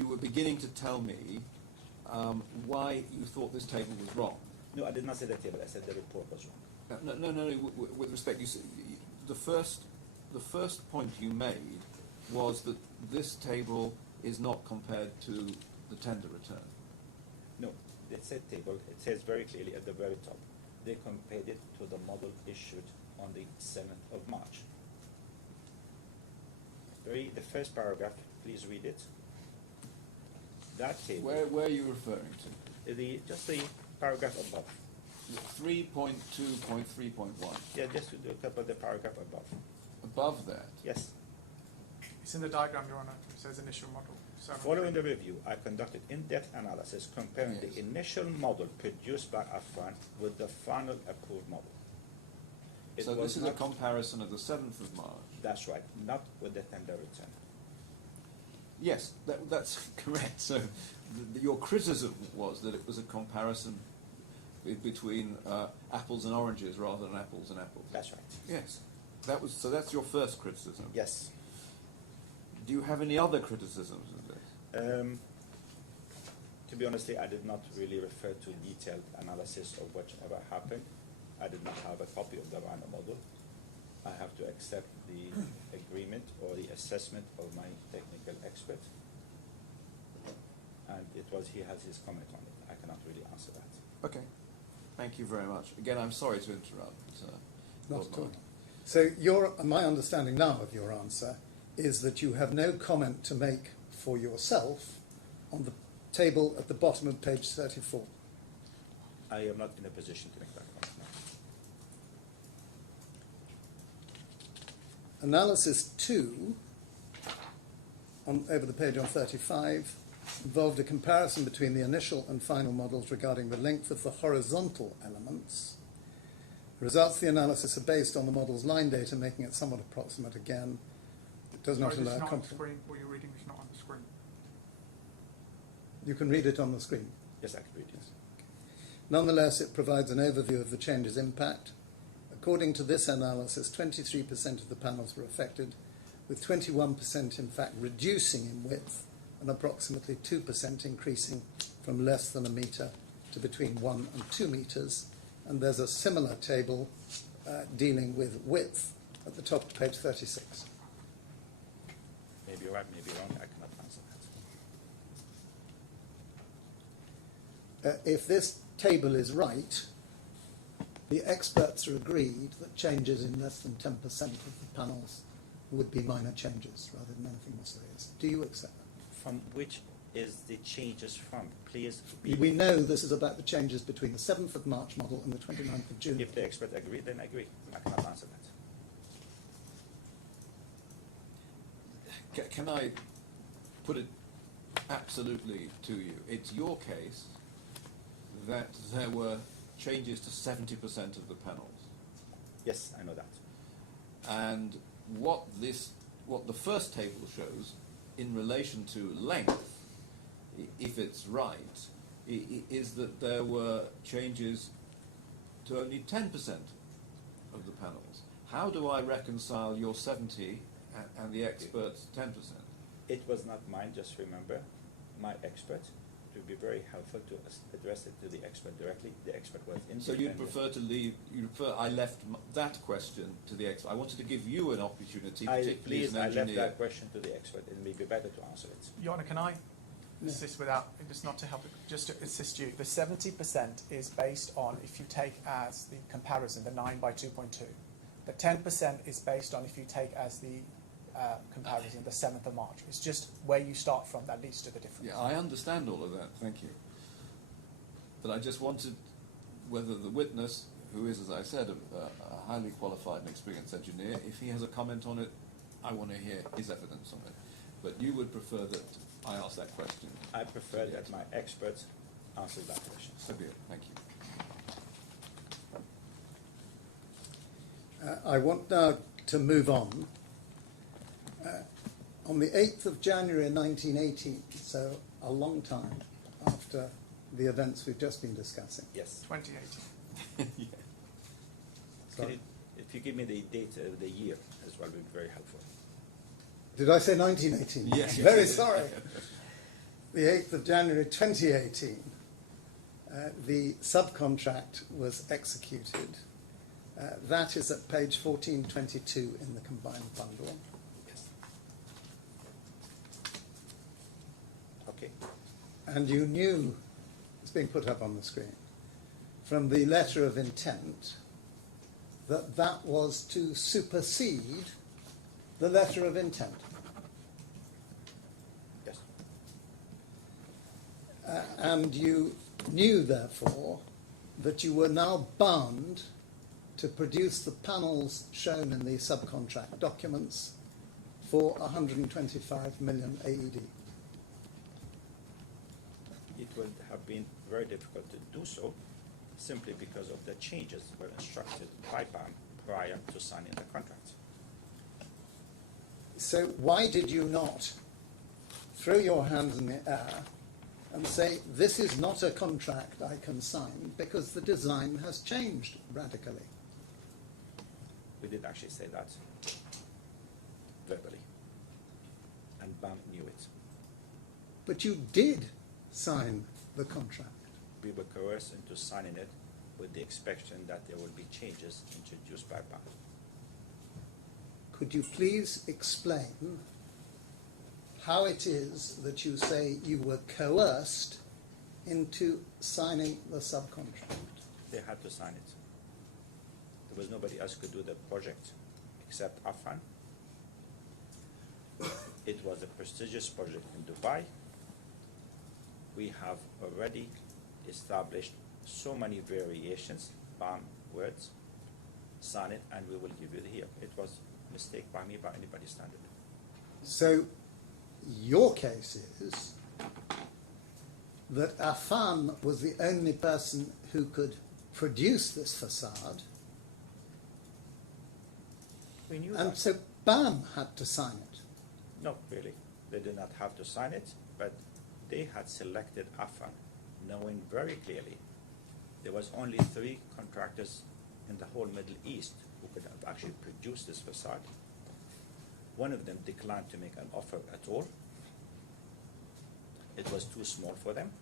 you were beginning to tell me why you thought this table was wrong. No, I did not say the table. I said the report was wrong. No. With respect, you said the first point you made was that this table is not compared to the tender return. No, it said table. It says very clearly at the very top. They compared it to the model issued on the 7th of March. The first paragraph, please read it. That table, Where are you referring to? just the paragraph above. 3.2.3.1. Yeah, just to do a couple of the paragraph above. Above there. Yes. It's in the diagram, Your Honor. It says initial one. So Following the review, I conducted in-depth analysis comparing the initial model produced by Affan with the final approved model. It So was this is not. a comparison of the 7th of March. That's right, not with the tender return. Yes, that's correct. So your criticism was that it was a comparison between apples and oranges rather than apples and apples. That's right. Yes. So that's your first criticism. Yes. Do you have any other criticisms? To be honest, I did not really refer to detailed analysis of whatever happened. I did not have a copy of the random model. I have to accept the agreement or the assessment of my technical expert. And he has his comment on it. I cannot really answer that. Okay. Thank you very much. Again, I'm sorry to interrupt. Not at all. So my understanding now of your answer is that you have no comment to make for yourself on the table at the bottom of page 34. I am not in a position to make that comment now. Analysis 2, over the page on 35, involved a comparison between the initial and final models regarding the length of the horizontal elements. The results of the analysis are based on the model's line data, making it somewhat approximate again. It does not allow comparison. You can read it on the screen. Yes, I can read it. Nonetheless, it provides an overview of the change's impact. According to this analysis, 23% of the panels were affected, with 21% in fact reducing in width and approximately 2% increasing from less than a metre to between 1 and 2 metres. And there's a similar table dealing with width at the top of page 36. Maybe you're right, maybe you're wrong. I cannot answer that. If this table is right, the experts are agreed that changes in less than 10% of the panels would be minor changes rather than anything more serious. Do you accept that? From which is the changes from? Please. We know this is about the changes between the 7th of March model and the 29th of June. If the expert agree, then agree. I cannot answer that. Can I put it absolutely to you? It's your case that there were changes to 70% of the panels. Yes, I know that. And what the first table shows in relation to length, if it's right, is that there were changes to only 10% of the panels. How do I reconcile your 70 and the expert's 10%? It was not mine, just remember, my expert. It would be very helpful to address it to the expert directly. The expert was independent. So I left that question to the expert. I wanted to give you an opportunity. I left that question to the expert. It may be better to answer it. Your Honour, can I assist without, it's not to help, just to assist you. The 70% is based on, if you take as the comparison, the 9 by 2.2. The 10% is based on if you take as the comparison, the 7th of March. It's just where you start from that leads to the difference. Yeah, I understand all of that. Thank you. But I just wanted whether the witness, who is, as I said, a highly qualified and experienced engineer. If he has a comment on it, I want to hear his evidence on it. But you would prefer that I ask that question? I prefer that my expert answers that question. Okay, thank you. I want now to move on. On the 8th of January 1918, so a long time after the events we've just been discussing. Yes. 28. Sorry. If you give me the date of the year as well, it would be very helpful. Did I say 1918? Yes. Very sorry. The 8th of January 2018, the subcontract was executed. That is at page 1422 in the combined bundle. Yes. Okay. And you knew, it's being put up on the screen, from the letter of intent that that was to supersede the letter of intent. Yes. And you knew, therefore, that you were now bound to produce the panels shown in the subcontract documents for 125 million AED. It would have been very difficult to do so simply because of the changes were instructed by BAM prior to signing the contract. So why did you not throw your hands in the air and say, this is not a contract I can sign because the design has changed radically? We did actually say that verbally, and BAM knew it. But you did sign the contract. We were coerced into signing it with the expectation that there would be changes introduced by BAM. Could you please explain how it is that you say you were coerced into signing the subcontract? They had to sign it. There was nobody else who could do the project except Affan. It was a prestigious project in Dubai. We have already established so many variations, BAM words, sign it, and we will give you the here. It was a mistake by me, by anybody's standard. So your case is that Affan was the only person who could produce this facade, We knew and that. so BAM had to sign it. No, really. They did not have to sign it, but they had selected Affan, knowing very clearly there was only 3 contractors in the whole Middle East who could have actually produced this facade. One of them declined to make an offer at all. It was too small for them.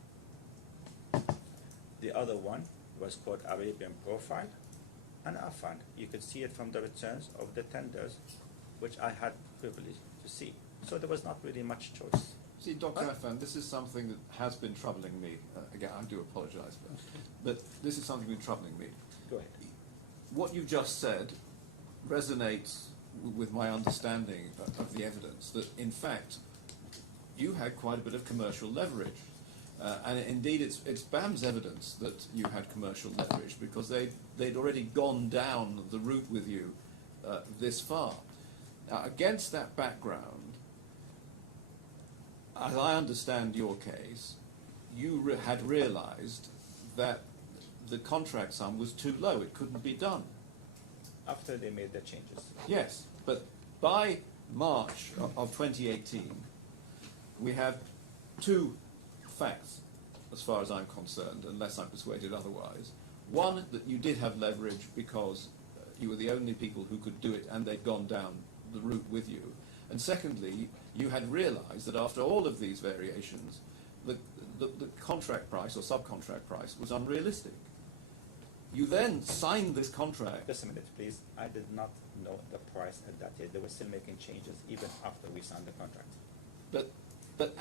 The other one was called Arabian Profile and Affan. You could see it from the returns of the tenders, which I had privilege to see. So there was not really much choice. See, Dr. Affan, this is something that has been troubling me. Again, I do apologize. But this is something that's troubling me. Go ahead. What you just said resonates with my understanding of the evidence that, in fact, you had quite a bit of commercial leverage. And indeed, it's BAM's evidence that you had commercial leverage because they'd already gone down the route with you this far. Now, against that background, as I understand your case, you had realized that the contract sum was too low. It couldn't be done. After they made the changes. Yes, but by March of 2018, we had 2 facts, as far as I'm concerned, unless I'm persuaded otherwise. One, that you did have leverage because you were the only people who could do it, and they'd gone down the route with you. And secondly, you had realized that after all of these variations, the contract price or subcontract price was unrealistic. You then signed this contract. Just a minute, please. I did not know the price at that time. They were still making changes even after we signed the contract. But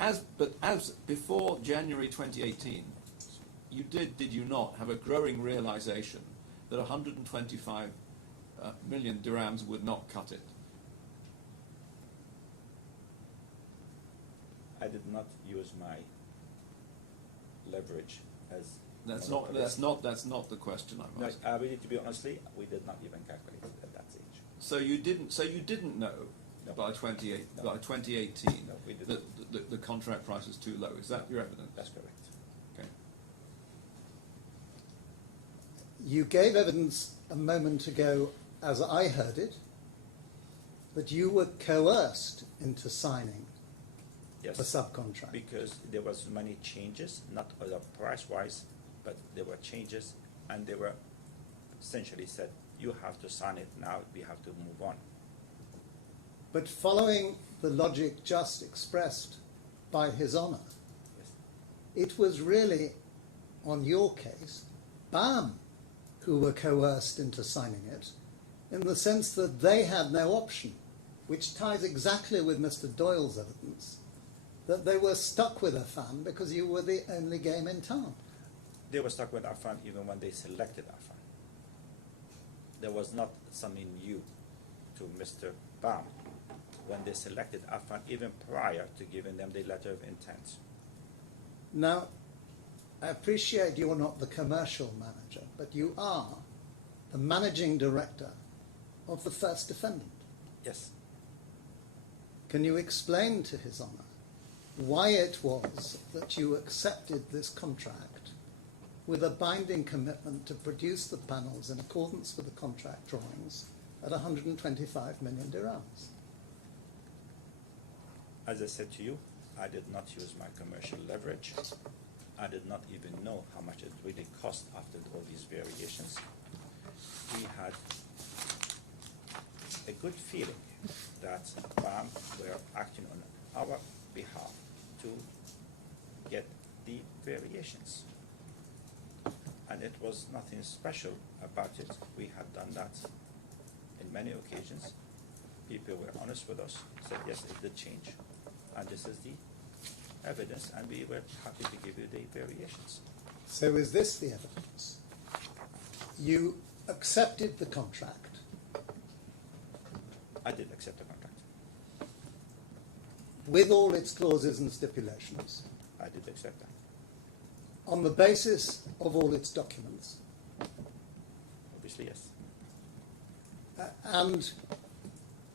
as before January 2018, you did you not, have a growing realization that 125 million dirhams would not cut it? I did not use my leverage as monopolist. That's not the question. No, really, to be honestly, we did not even calculate it at that stage. So you didn't know No. by No. 2018 No, we did that not. the contract price was too low. Is that your evidence? That's correct. Okay. You gave evidence a moment ago, as I heard it, that you were coerced into signing Yes. the subcontract. Because there was many changes, not price-wise, but there were changes, and they were essentially said, you have to sign it now, we have to move on. But following the logic just expressed by His Honour, Yes. it was really, on your case, BAM who were coerced into signing it, in the sense that they had no option, which ties exactly with Mr. Doyle's evidence, that they were stuck with Affan because you were the only game in town. They were stuck with Affan even when they selected Affan. There was not something new to Mr. Bam when they selected Affan, even prior to giving them the letter of intent. Now, I appreciate you're not the commercial manager, but you are the managing director of the first defendant. Yes. Can you explain to His Honour why it was that you accepted this contract with a binding commitment to produce the panels in accordance with the contract drawings at 125 million dirhams? As I said to you, I did not use my commercial leverage. I did not even know how much it really cost after all these variations. We had a good feeling that BAM were acting on our behalf to get the variations. And it was nothing special about it. We had done that in many occasions. People were honest with us, said yes, it did change. And this is the evidence, and we were happy to give you the variations. So is this the evidence? You accepted the contract I did accept the contract. with all its clauses and stipulations I did accept that. on the basis of all its documents, Obviously, yes. and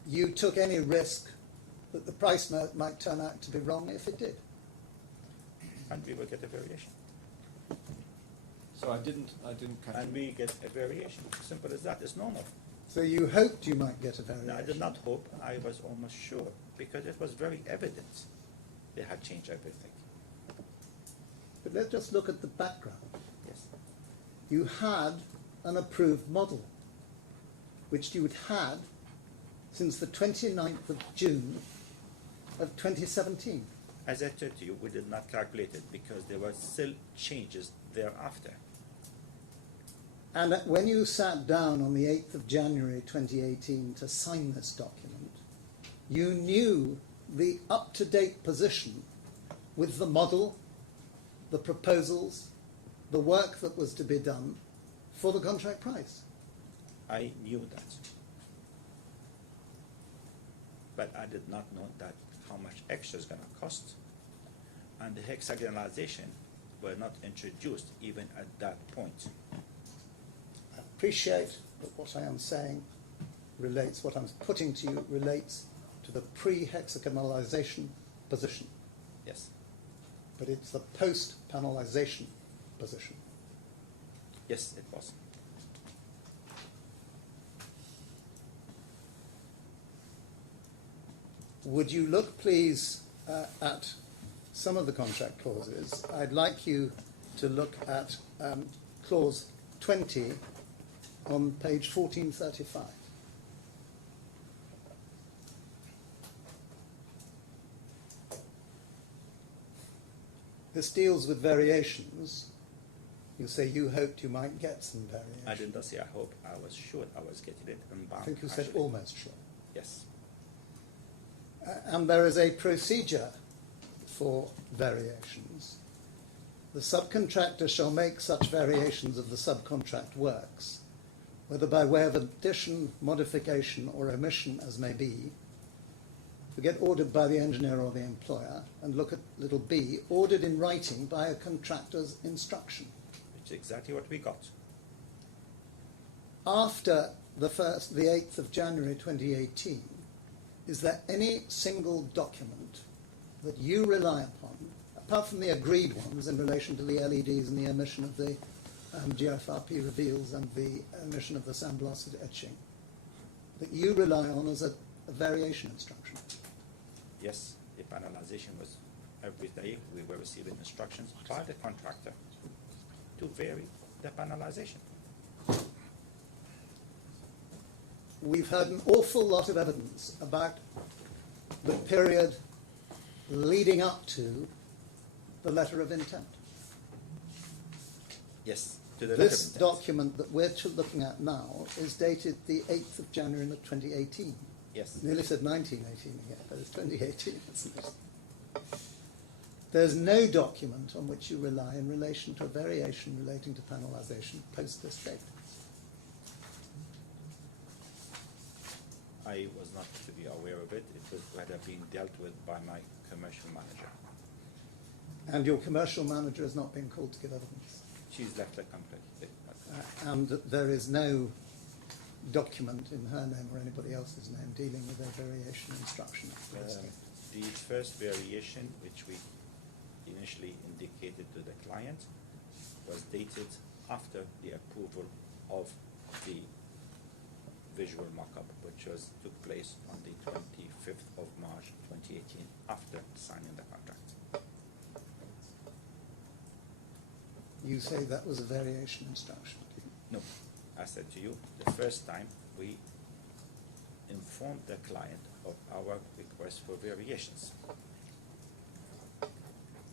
you took any risk that the price might turn out to be wrong if it did. And we will get a variation. So I didn't. And we get a variation. Simple as that. It's normal. So you hoped you might get a variation. No, I did not hope. I was almost sure, because it was very evident they had changed everything. But let's just look at the background. Yes. You had an approved model, which you had had since the 29th of June of 2017. As I said to you, we did not calculate it because there were still changes thereafter. And when you sat down on the 8th of January 2018 to sign this document, you knew the up-to-date position with the model, the proposals, the work that was to be done for the contract price. I knew that. But I did not know that how much extra is going to cost. And the hexagonalization were not introduced even at that point. I appreciate that what I am saying relates, what I'm putting to you relates to the pre-hexagonalization position, Yes. but it's the post-panelization position. Yes, it was. Would you look, please, at some of the contract clauses? I'd like you to look at clause 20 on page 1435. This deals with variations. You say you hoped you might get some variations. I did not say I hope. I was sure I was getting it. And I think you said actually- almost sure. Yes. And there is a procedure for variations. The subcontractor shall make such variations of the subcontract works, whether by way of addition, modification, or omission as may be, forget ordered by the engineer or the employer, and look at little b, ordered in writing by a contractor's instruction. It's exactly what we got. After the 8th of January 2018, is there any single document that you rely upon, apart from the agreed ones in relation to the LEDs and the emission of the GFRP reveals and the emission of the sandblasted etching, that you rely on as a variation instruction? Yes, the panelization was every day. We were receiving instructions by the contractor to vary the panelization. We've heard an awful lot of evidence about the period leading up to the letter of intent. Yes, to the letter of This intent. document that we're looking at now is dated the 8th of January 2018. Yes. Nearly said 1918 again, but it's 2018, isn't it? There's no document on which you rely in relation to a variation relating to panelization post this date. I was not to be aware of it. It was rather being dealt with by my commercial manager. And your commercial manager has not been called to give evidence. She's left the company. And there is no document in her name or anybody else's name dealing with a variation instruction up to this date. The first variation, which we initially indicated to the client, was dated after the approval of the visual mock-up, which took place on the 25th of March 2018, after signing the contract. You say that was a variation instruction, do you? No, I said to you, the first time we informed the client of our request for variations.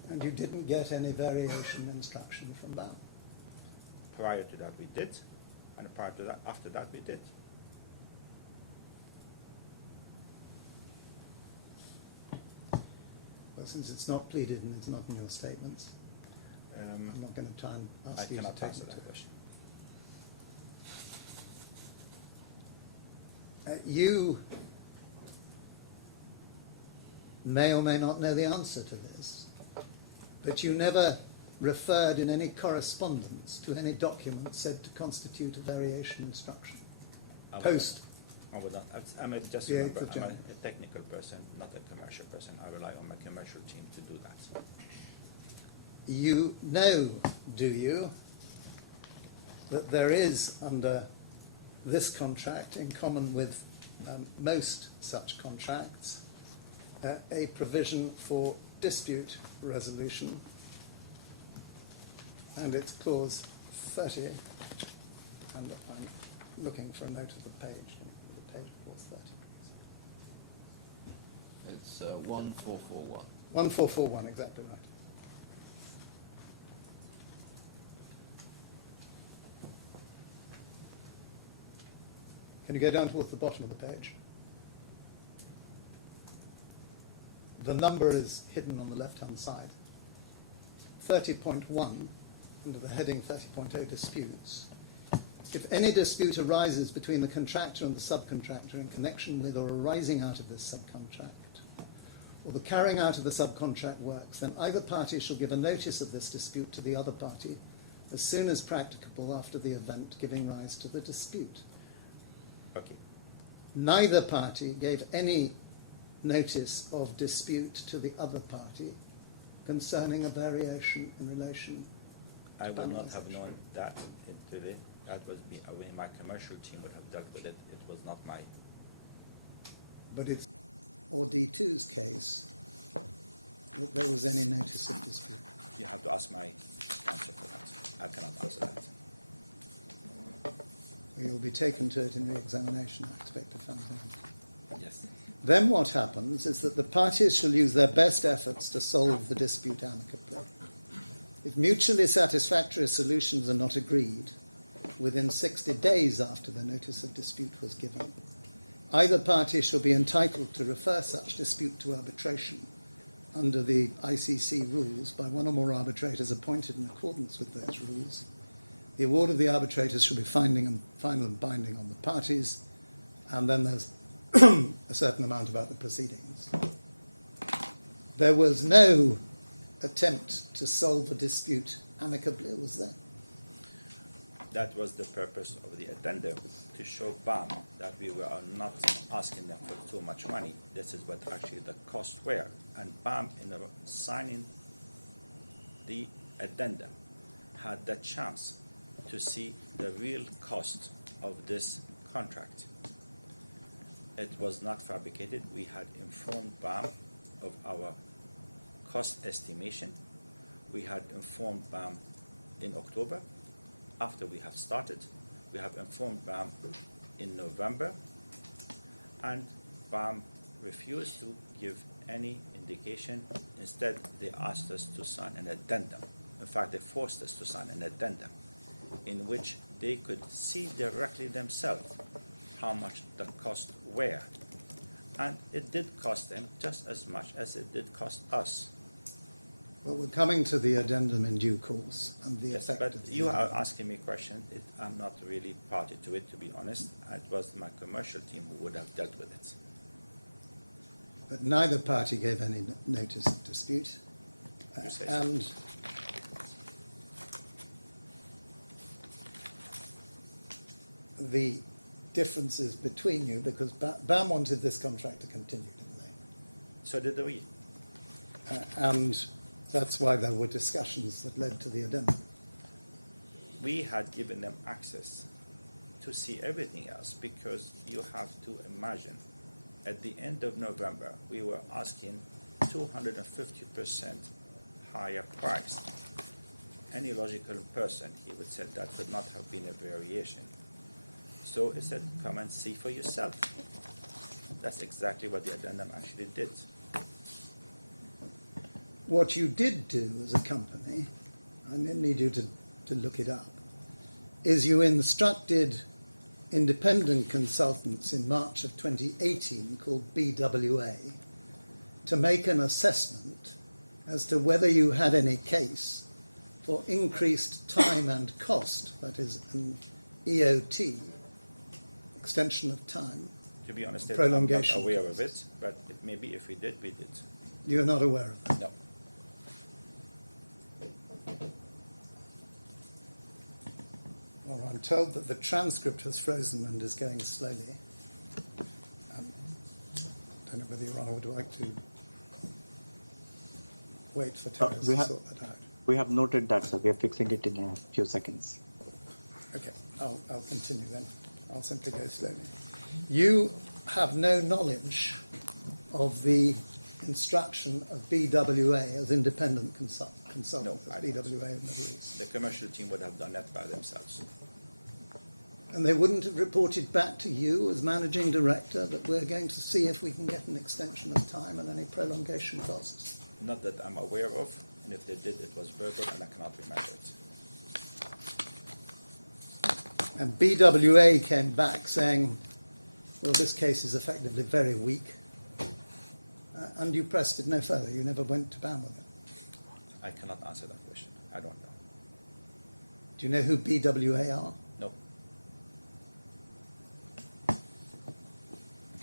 And you didn't get any variation instruction from BAM? Prior to that we did, and prior to that, after that we did. Well, since it's not pleaded and it's not in your statements, Um, I'm not going to try and I ask you to cannot take answer me to that it. question. You may or may not know the answer to this, but you never referred in any correspondence to any document said to constitute a variation instruction. I would Post. not- I would not. I'm just The 8th remember, of I'm January. a technical person, not a commercial person. I rely on my commercial team to do that. You know, do you, that there is under this contract, in common with most such contracts, a provision for dispute resolution, and it's clause 30, and I'm looking for a note of the page. Can you give me the page of clause 30, please? It's 1441. 1441, exactly right. Can you go down towards the bottom of the page? The number is hidden on the left-hand side. 30.1, under the heading 30.0 disputes. If any dispute arises between the contractor and the subcontractor in connection with or arising out of this subcontract, or the carrying out of the subcontract works, then either party shall give a notice of this dispute to the other party as soon as practicable after the event giving rise to the dispute. Okay. Neither party gave any notice of dispute to the other party concerning a variation in relation I to would not have panelization. known that until that was me. My commercial team would have dealt with it. It was not my. But it's, or D2's case, that there was any notice of dispute. You have to ask my answer for that. I cannot answer that. You'll be taken to it in re-examination, I expect to find out. Yes. Then what happens is that the parties shall use their best efforts to solve the dispute amicably. If mutually satisfactory solutions are not agreed within 60 days after the notice of dispute was given, either party shall be entitled to refer such dispute to arbitration under the ICC rules by one or more arbitrators appointed in accordance with those rules. The award of the arbitrators shall be final and binding on the parties, and then there's a certain amount about the proceedings. There was no attempt to solve a dispute amicably, was there? That was the purpose of the addendum, to show BAM that we were not asking them for too much money. This is what actually the costs were. And BAM, in signing the addendum, had the chance to see the real cost of this contract. It was not fabricated. We had informed BAM of our cost estimation. We had informed BAM in October. After we have started, we have informed BAM in November, and BAM refused to give any indication. Instead, they asked us to sign an addendum. In fact, they forced us to sign an addendum in which they could see directly themselves how much the costs were. And it did cost them just as much as it did cost us. Well, we're coming to the addendum in due course and the Yes, effect but of the you are addendum. asking me a question. I'm not really party to it, to be honest. It was my commercial team who would have dealt with it. But neither party gave any notice of dispute. You say so. And the differences between you, because BAM wanted this contract to continue, didn't they? So did we. And that's why there were discussions that led to the addendum. We had given them access to see everything else, because you have to imagine, at the end of November, we were asking 250% higher price. Any logical person, he would say that could not have been a variation. So he said, come and see for yourself. That's exactly what the addendum actually did. What you did do as a company, I need you to look it up, is you instructed independent consultants in March of 2018 called BWA to make an assessment as to whether you had any case for increased time and cost, that is an EOT, extension of time. To be honest, I'm Prolongation not aware of costs. it, but maybe if we did, we did. You're not aware of that? No. Well, I'm told that the transcript has frozen and is going slowly. Don't know whether Your Honour would like to wait for Terence we to have- sort that out. We have noted that, sir. We are fixing it in a few seconds. Okay, I'll continue then. I'll simply go slowly. You have no knowledge of the instruction of BWA as independent consultants No, of I don't. BWA of Middle East. The commercial team would have done that by themselves. And they wouldn't have reported back to you as managing director that we're going to see if we can get an extension of time and any prolongation costs? Not that I'm aware of, and if they did, it was verbal, and I cannot remember it. And BWA came back saying, well, this case is effectively very weak. And you pressed it no further. You never went to BAM with it. I cannot answer that question. I don't know. Do you know who BWA are? No.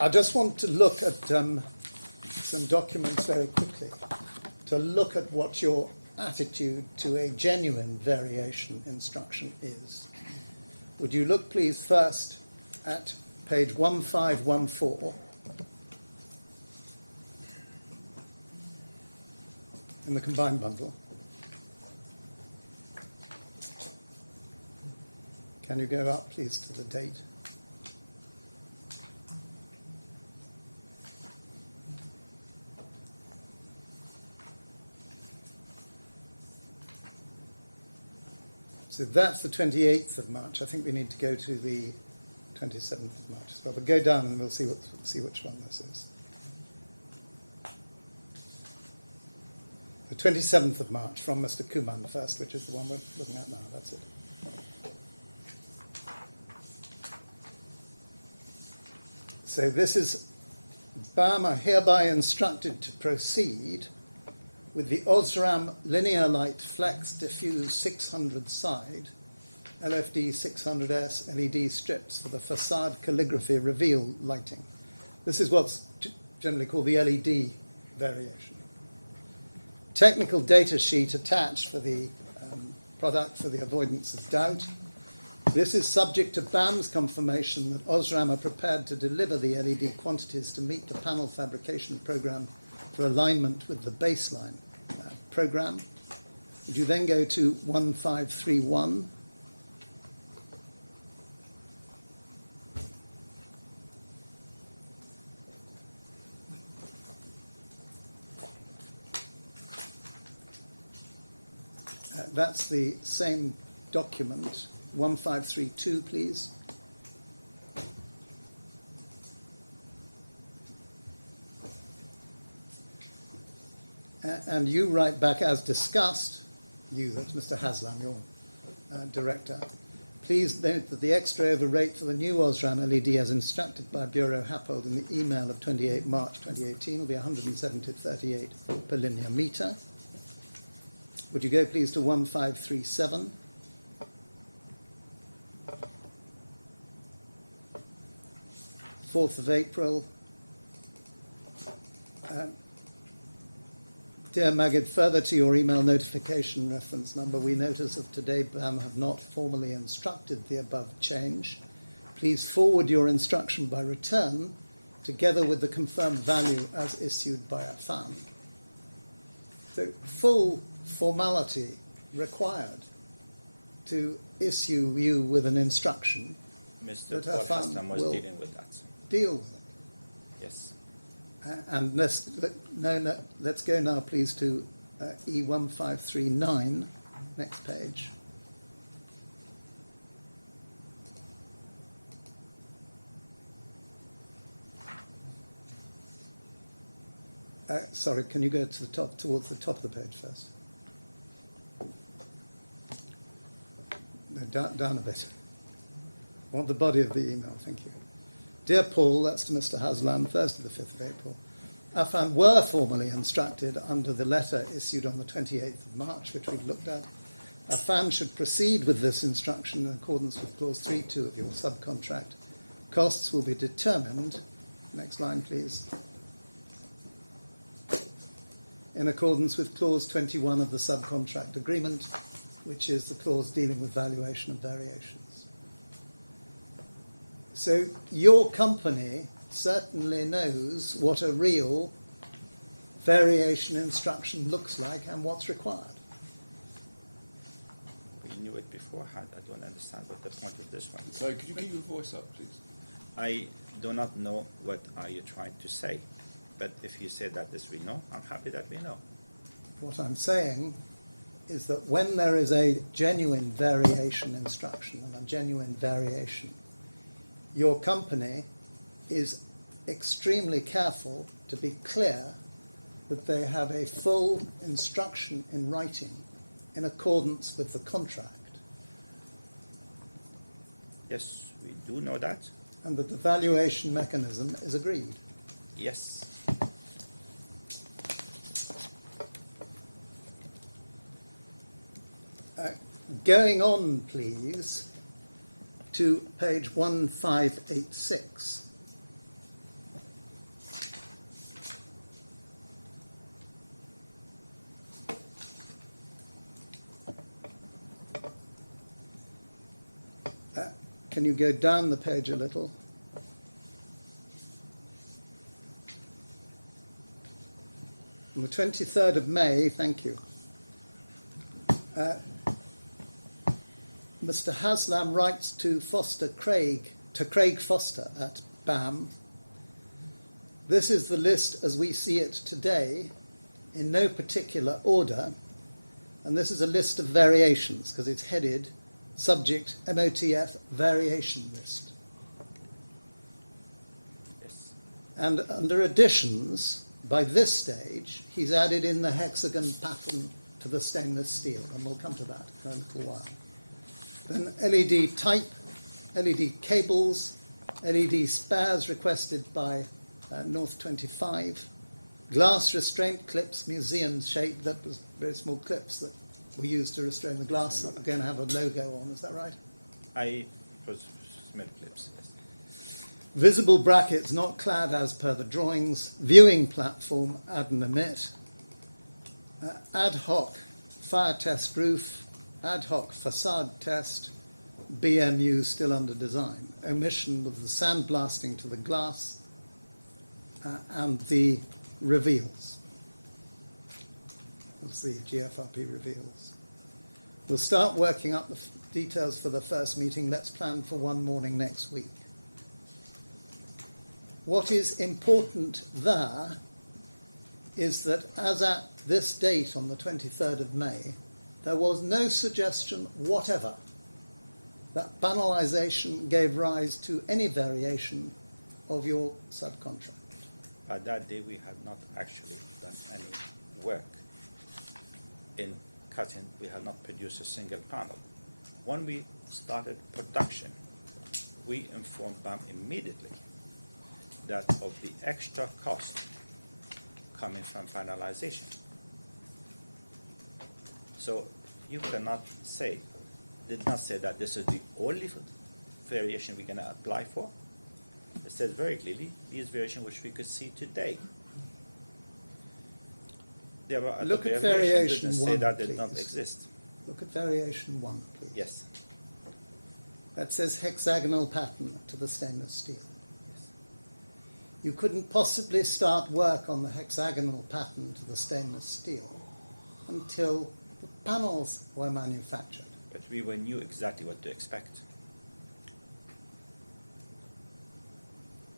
I just want to look at some documents very quickly to look at what your attitude to a genuine variation instruction is. Would you look, please, first at page 1514 in the combined bundle. Can you go up, please, to the date? So that's the 28th of March. I think we need to go to the 27th of March as well. But go down and we'll see which one this is. The 27th of March from Mr. Kuman first, which is the one we're looking at now. That's it. So this is BAM are hereby instructed to proceed with the Osram Linear Light Flex Diffuse 600 side LFD 600S LED strips for the facade calligraphy reveal lighting. This is what's generally called the LED variation. Technical data sheet attached for the product for the avoidance of doubt. This is subject to BAM's confirmation that Osram are prepared to deliver the LED quantities to meet the panel fabrication program for alignment with the baseline program. Would you then go to 1531? That's the same document. 1532, please. And you write back, as discussed, you, that's Mr. Haslam, your director. Please note that the extra over rate for the new Osram LED as instructed by Bureau Happold in the email of 28 March 2018 will be 170.38 per linear metre. Would you go please to 1537? April 4th. Dear Magid, further to your email notification reference number, we notice of today BAM have not formally instructed the above change. Please forward your instruction by return together with the confirmed value as issued by Affan. So full formality required to issue you with an instruction Mr. that Paul Affan Haslam was will dealing with that. deal with it. Yes. And let's go now, please, to E1539, next page. Sorry, can you go to the top, towards the top of the page first? No, down a bit. I want the body of the email, thank you. Dear Paul, that's to Mr. Haslam, Thursday the 5th of April. Affan were formally instructed under the letter issued on the 28th of March, which we've looked at. Affan should proceed with this instruction in accordance with clause 3.2 of your subcontract. Costs will be determined, next line please, in accordance with clause 21 of the subcontract agreement, which is the clause dealing with valuation of variations. So your company certainly knows what a real variation instruction looks like and what's required. We knew it beforehand. I don't understand what the point of this one. So could you keep your voice up, please? I do not know what are you trying to say, but if you say that this we know, I'm happy that we know. What I'm saying is that when there is a genuine variation instruction and a genuine variation, your company is extremely careful to be clear that they have a full instruction in writing in accordance with the contract. Yes, we do know that. And that the valuation mechanism is agreed. Yes. Going on, please, to page 1586. Can you go down the page a little? On the 23rd of May, thank you, Mr. Haslam writes to Craig Foster at BAM. This is the list as we see it today, in no particular order, and this is a list of variations because it's headed Subject MOTF Variation List. Yes. And under additions, by this stage, he's added in the hexagon pattern to the stainless steel, and we'll come to that in a little while. Then LED type, LED cables, LED spares requested by North 25, glass restraint clips, museum shape, that was very small clips that were used to restrain the glass that were going to have a logo on, is that right? It was small clips, yes. Visible brackets not clad as per the drawings, viewing platform, add and omit, ad hoc fire test roof, ad hoc facade test, BMU still under design. Omission was the sandblasting to the glass and the reveals. That's the GFRP reveals. We'll start working up the details for the first meeting. Let's plan for one morning next week. What is important there is that as at this date on the 23rd of May, there was no suggestion whatever that banalisation gave rise to any variation of your subcontract. By that day, we had not actually done any work in cutting. We had not produced a single panel. When we started production, we informed BAM immediately that of the extra cost coming from panelization. So you cannot say, did not say that this is the only variation we're going to apply for. It said very clearly, these variations which we could see today. There were other Look at variations variation that one, say that did please. not exist. Look at variation 1, please. Yes. That says hexagonal pattern to the stainless steel. Yes. You couldn't possibly start work on the hexagonal pattern to the stainless steel until the panels were manufactured. But we knew exactly what to expect.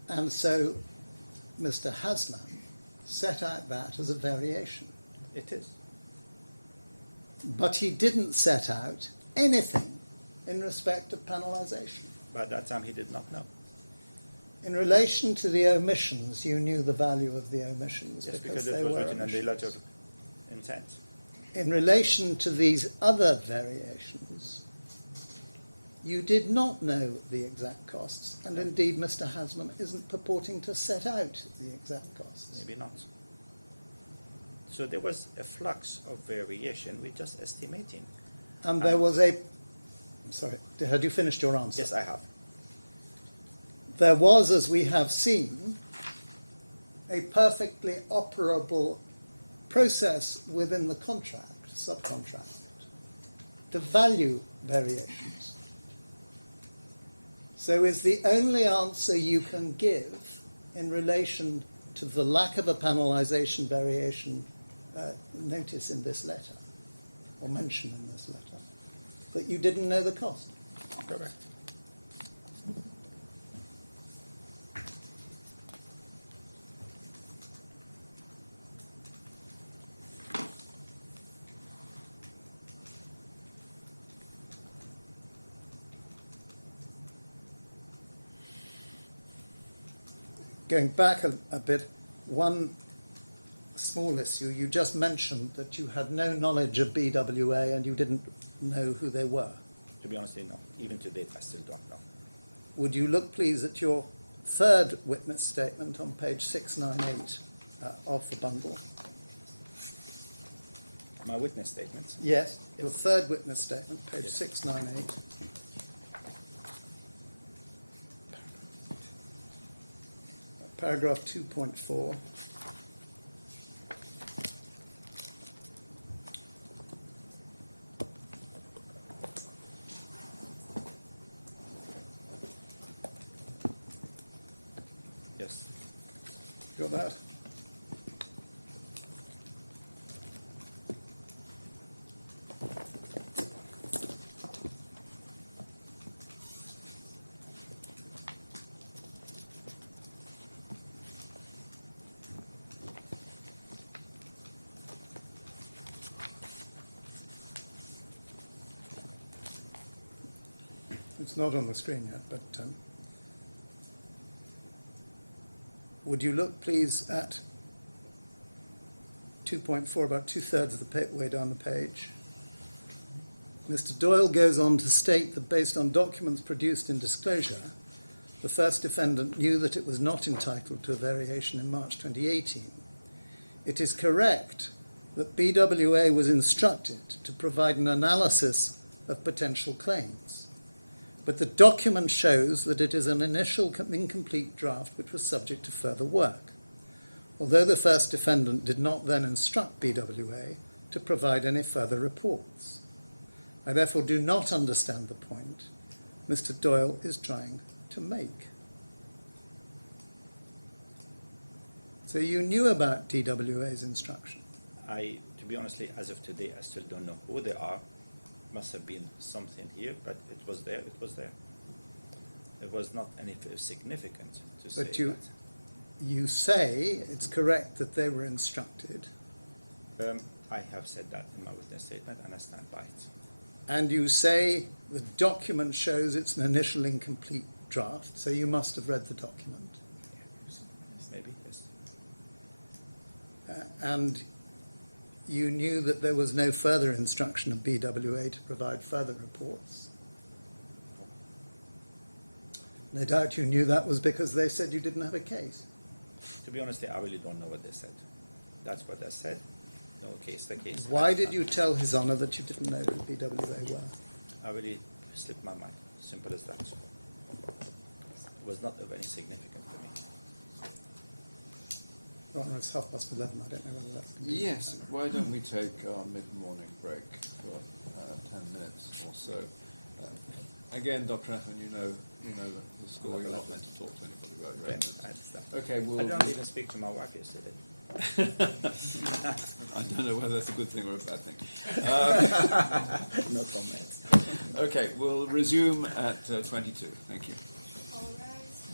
And so Mr. Haslam set out that as a variation. It is. But he didn't set out anything in respect of panelization. By that time, he did not know. In relation to the omissions, you knew the value of the omissions Yes, because because they it was were written in the letter omissions. of intent. In relation to these other variations, you did not know the exact costs, and indeed Mr. Haslam isn't purporting to set out the exact costs. Maybe not. So there was a flux of variation. We're just estimating. And there was a... I'm sorry, had you finished your answer? Yes, I have. There was, as we have seen, a perfectly operable process within the contract, subcontract, to value variations. So is the only answer you can give in relation to the lack of a panelization variation notice in this letter, or mention in this letter, that you didn't know the cost? Correct. Going back a bit, one small issue, you just mentioned that you had no knowledge of BWA and you didn't know who they were. To be honest, no. Even to date, I still don't know. Would you look, please, at your third witness statement on page 698 of the bundle? My witness statements. Yes, your Yes. third witness statement, page Yes. 698. Paragraph 2.4. Yes. Got that? It's not on the screen yet, but would you look, please, at 2.4, about two-thirds of the way down the page? Mr. Doyle goes on to state that based on documents produced in disclosure, the first defendant knew that it was not entitled to a variation in March 2018. It is correct that BWA was instructed to provide an analysis of potential claims. But the document shows that it is an initial incomplete draft which was subject to further work, although the first defendant did not then instruct BWA to provide any further reports. I therefore do not understand the point Mr. Doyle is trying to make. So you knew about TWA's instruction. To be honestly, as of today, I still don't know who they are. Must have been something here, but it was there. It was there. It was not anything significant to say But you, that. you say it's correct that they were instructed, I have said that in my witness statement, and I stand by it. and you say the document shows it's an initial incomplete draft, so you must have read the document. Maybe, yes. And you knew that there was no further instruction of BWA to provide further reports. No doubt you knew that was because they said you didn't have a case. To be honest, I really don't know what they said. That's what they said. No case, the case. Why did you tell His Honour that you didn't know who BWA were? I really slipped my mind. Simple as that. It was not of any significance to me. Your Honour, it's 11:30. I don't know whether that's convenient. Yes, why don't we take our mid-morning break for 10 minutes or so? Again, Dr. Affan, you know the score. You're not meant to talk to anybody about your Okay, evidence. I understand. Okay, I we'll. don't even speak to my wife yesterday. I don't know whether that's a good thing or a bad thing. No comments. Okay, we'll resume at 22. Thank you. All rise.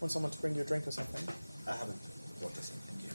Want someone to bring you a drink or something? I haven't bought this in, thank you.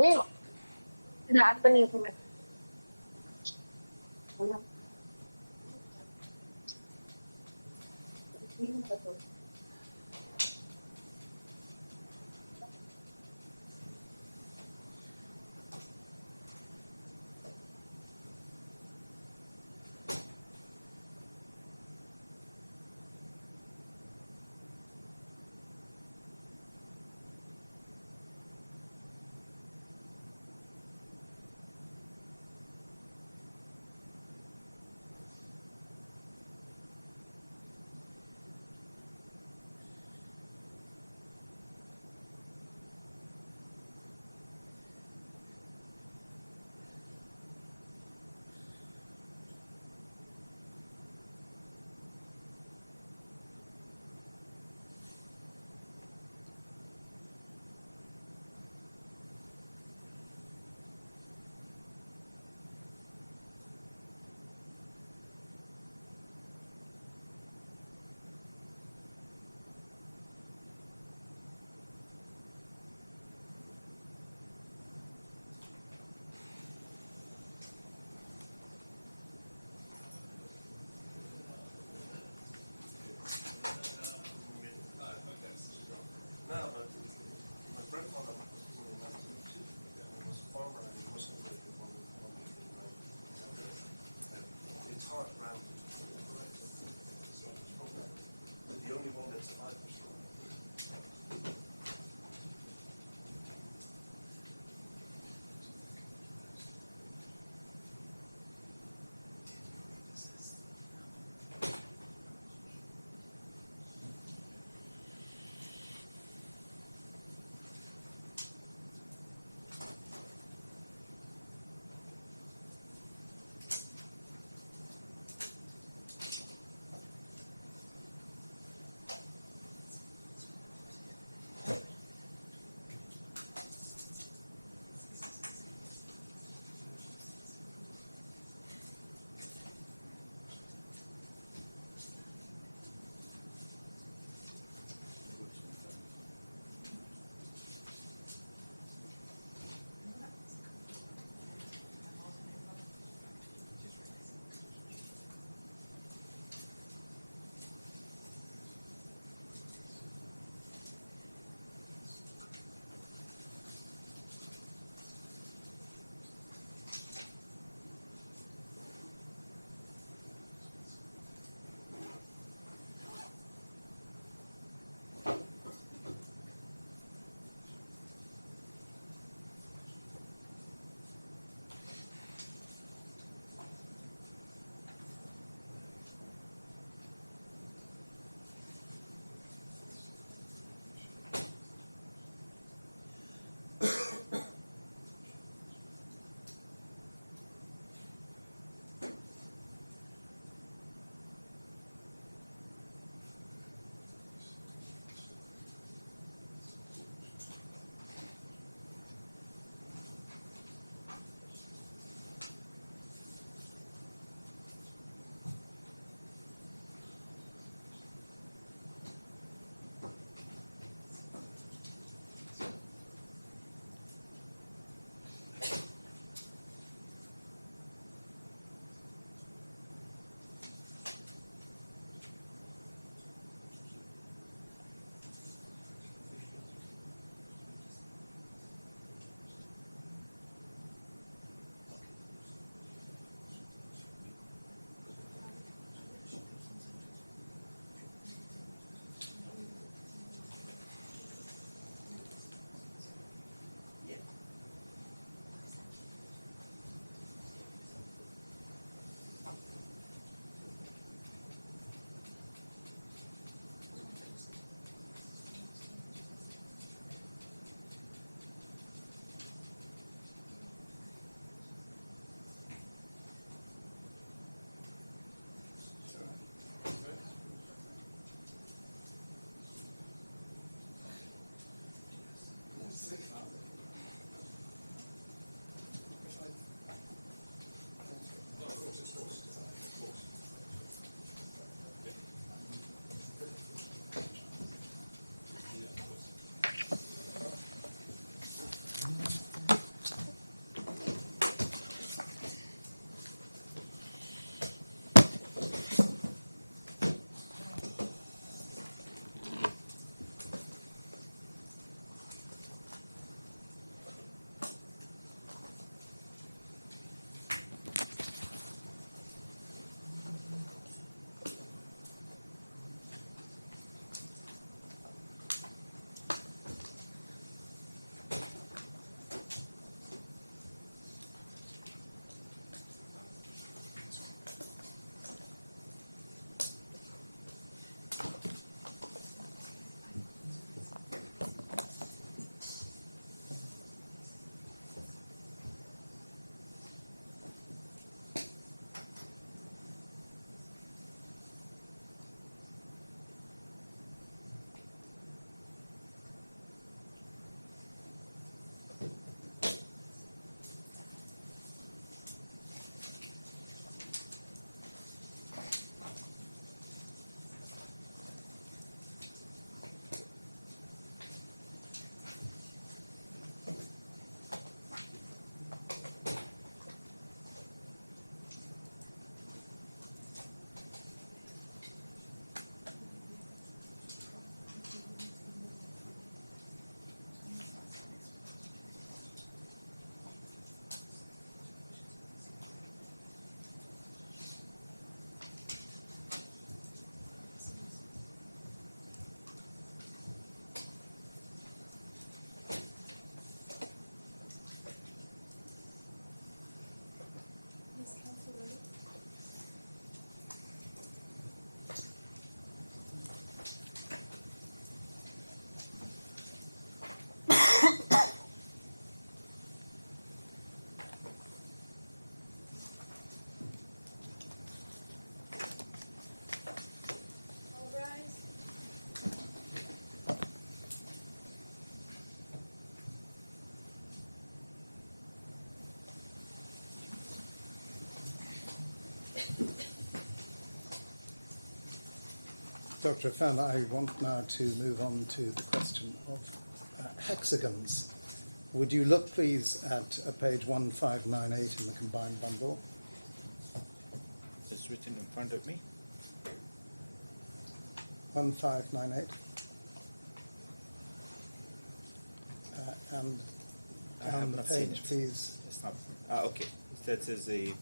Tidak apa nih, Dr. Affan, I want now to move on to the question of hexagons. Would you look, please, at page 1598 in the combined bundle? It's written in front of me. 1598. And I have down the not seen page, it. please. It's not. Okay. That is a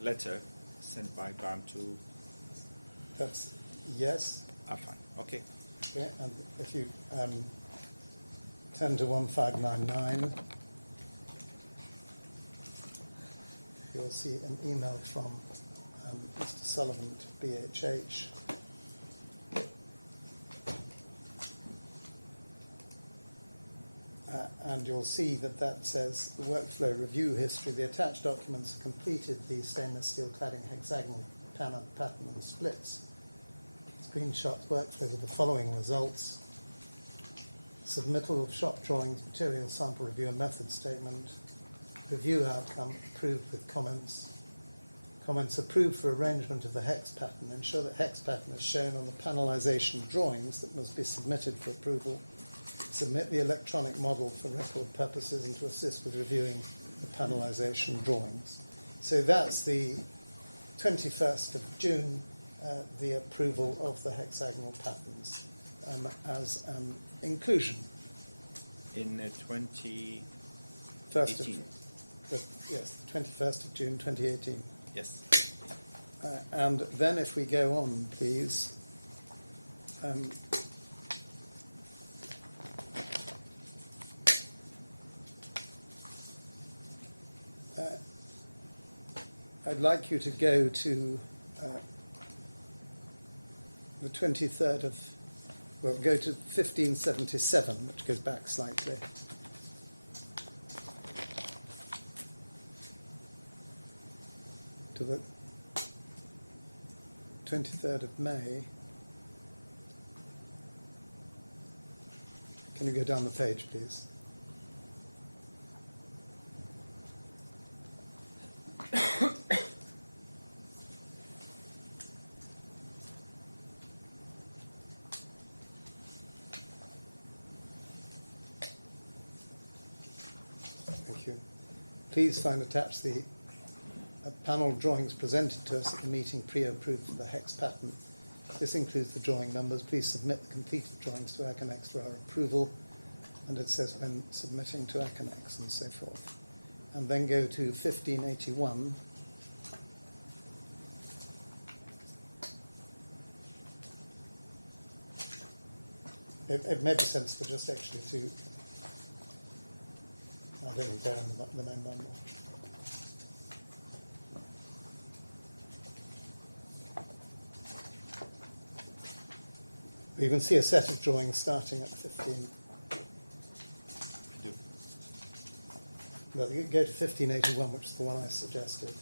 letter sent by Graham to That's yes. Affan. Okay. Okay, and if you turn to 1599, you'll see an email from Mr. Sullivan to BHH. And you'll see that that says the workflow review history. The attached documents have completed the stainless steel cladding hexagonal pattern and splits. Screenshots workflow with the following results: submittal of shop drawings, material sample review and method statement, review outcome approved with comments, comments approved for arrangement of the hex pattern, ensure that hex pattern is shown on the panelization drawings that must be submitted for approval, submit the electronic model for record purposes and to assist with reviewing the panelization drawings. So that's the 21st of June, the approval of the hexagonal patterns as an inclusion. In 2018. Yes, 21st of June 2018. Yes. And then if we go on, please. I'd like you to go to the 23rd of, well, go to 1577, which goes back slightly. To the 23rd of May. Can you go down the page, please? Thank you. Please find attached the panel drawings presented to us at the meeting pre-approved for the hex pattern. This includes the drawing numbers. Please submit the completed drawings to Aconex for our approval. And it says when submitting to Aconex and so forth. And then go to 1581. It may be sensible just actually to, I don't think they're in the main bundle. You can see a set of drawings starting at 15. Well, you go to 1581, which is the one I suggested.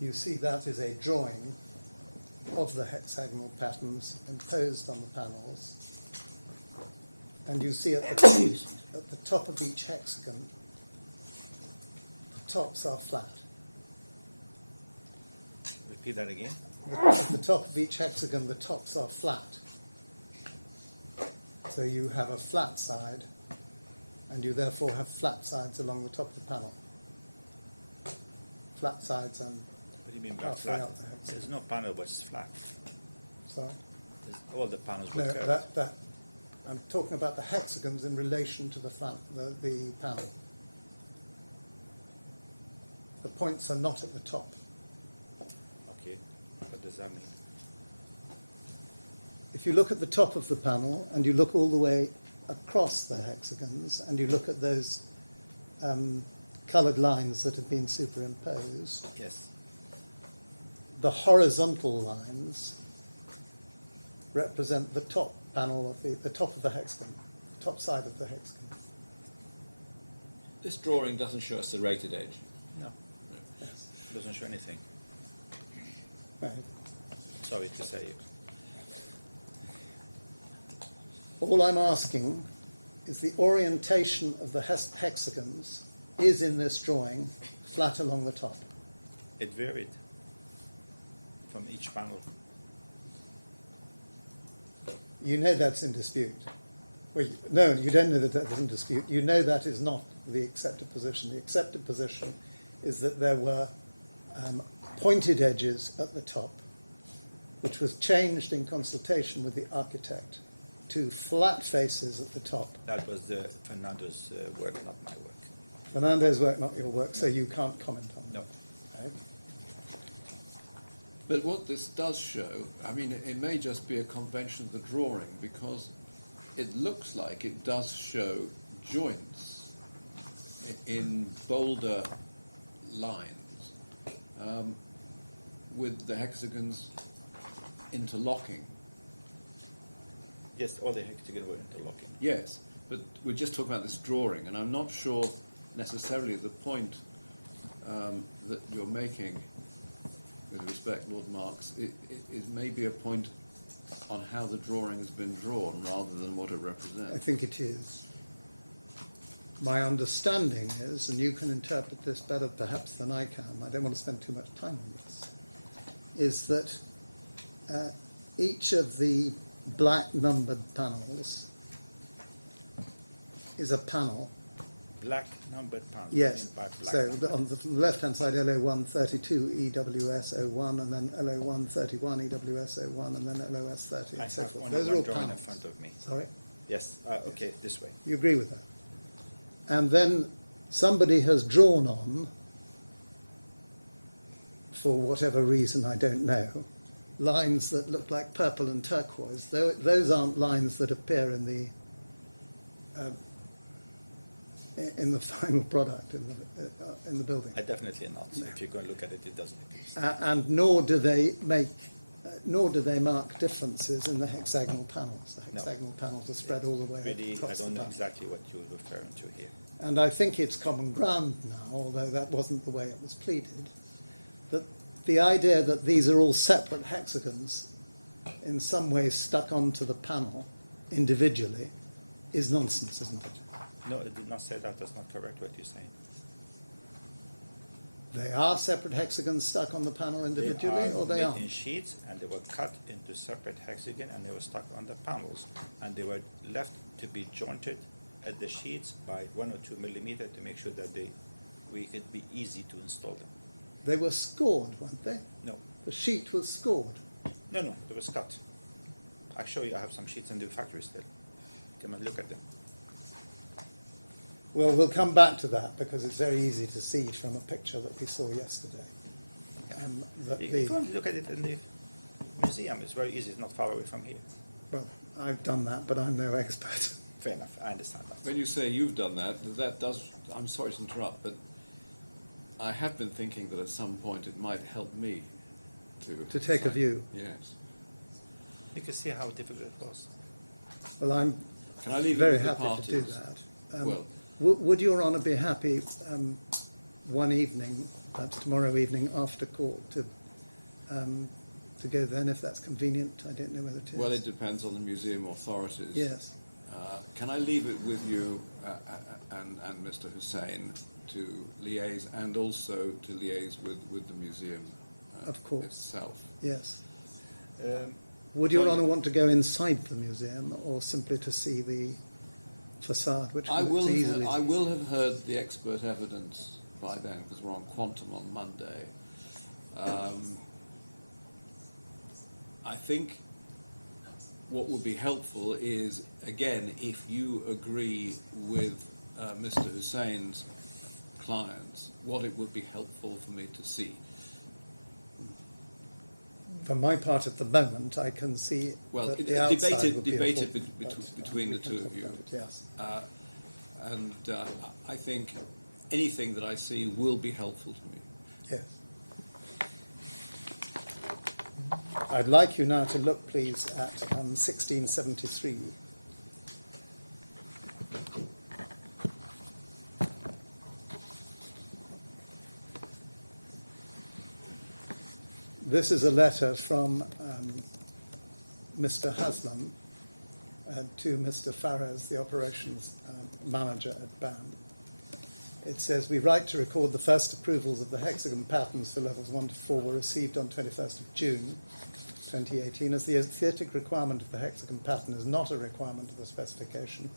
You see that is a drawing of the hexagonal patterns imposed on the panels. And you see at the top of each hexagon, the tops are flat. Repeat that again. At the top of each hexagon, the tops are flat. So you have a flat side, and you therefore have flat sides along the top of the panel. Flat sides and What do you mean by halfway flat? up the hexagon. There's no panel but it's flat. Sorry? All the panels were No, curved. I'm talking about the hexagons in relation to the panel. The points are not at the top. Okay. What does that mean? If you look at the top of the panel and you look all the way across the hexagons and you look at those coloured lines that have been superimposed, Yes. the horizontal lines represent the top panel of the top of the hexagon, the top side of the hexagon. This drawing doesn't show us the rated edge. No. Yes. It doesn't show anything. Right. Sorry to say it. All I'm asking is the orientation of the hexagons is in this drawing flat along the top? It varied from each panel. You know that's in dispute. Well, no, you don't know that that's in dispute. You know that is not the accepted position. The accepted position is that there were pointed edges at the top, which was changed in consultation with the architect to flat faces at the top. That was Fernando's work, not my work. Fernando's work, not your work, so you can't comment on No. it. Okay. But what this does show, I mean, it may just be a convention of the drawing, because it looks like it does show joints in bolder lines with the hexagons interlocking. Yes, all the hexagons were interlocking. Yes, but we're just talking about this drawing, and I'm not sure necessarily the point that you're making with respect, Lord Marks, it may be a point on how the drawing has been drawn rather than what it represents. I think it is. My understanding is, and you can interpret this better perhaps than I can, I don't want to spend too much time on this, is that each of the black numbered panels is a panel. Black numbered panels. Yes, By black so numbered. on the left-hand side, LO132 EWS01, and then LO131 EWS01, and then LOS30, I and so have forth. only Those are one all drawing in panels. front of me. Sorry? Yes, okay, this way. You agree with that? And then somebody has drawn on, for whatever reason I don't know, lines that look like purple and turquoise. Those aren't lines that appear in the final product in the building. Definitely not. If you go and look at it, it doesn't exist. And nor do they mark differences in the hexagonal panels. The No. hexagonal panels are spread all the way Really, I across the don't know panel. exactly what you're referring to here. And I think it's common ground now, although that wasn't the way it was pleaded, that the idea that these are all separate hexagons in some way stuck onto the panel individually is nonsense, isn't it? No, it did not say that. That's not correct what you're saying. They are separate hexagons stuck on the panel individually, or they made aren't? in sheets, and they were cut into separate hexagon, and they were stuck on the panels, and they were left to be jointed at the sheets by 1 or 2 millimeter to make sure that we could be easy to install them. They were scored, weren't they? No, The sheet was scored. no, it was cut. I show you. I have some sheets in the factory still. Come and look at them. Well, we'll come back to that because it's very easy to see from a picture that we saw yesterday. That You the, can go and look at it in the museum. It's very easy. It's not far away from here. well, I've done that, but I'm no expert. Fair enough. I understand that. When you say you've done that, that does, I'm sorry to interrupt, but I have been thinking that at some point it might help me To take a say- view. Yes. You can see how difficult it was. Well, I'm Can I leave very it with happy the to do parties? that. Well, Would Your Honour be happy one evening, perhaps tomorrow evening after court, to go then if that's convenient? I don't know whether it is. well, it depends on the museum authorities. Yes. Can I leave it with you and Mr. Hussain to liaise and also to liaise with the museum Of course. itself? Yes. Would Your well, Honour want to go inside the museum or simply to see the facade, which I looks easily? I will have heard the expert evidence by then because we're on Quantum on Monday. I think what would be helpful is, again, if you agree with Mr. Hussein's clients, what it would be helpful for me to see. For my part, at the moment, I can see Well, that it- the outside debate it- would be debate it important, between we the can two talk of you. about it, yes. And I think anything that I see will be helpful to me. Yes. I'd like you now to look, please, at 1673. This is a letter from Mr. Haslam to Mr. Farrows, the operations manager at BAM. it says, we write to record the first approvals of the hexagon patterns for levels 1 to 4 were received on 21st of June 2018. As the aesthetic requirement of the hexagon pattern is not a requirement of the specification,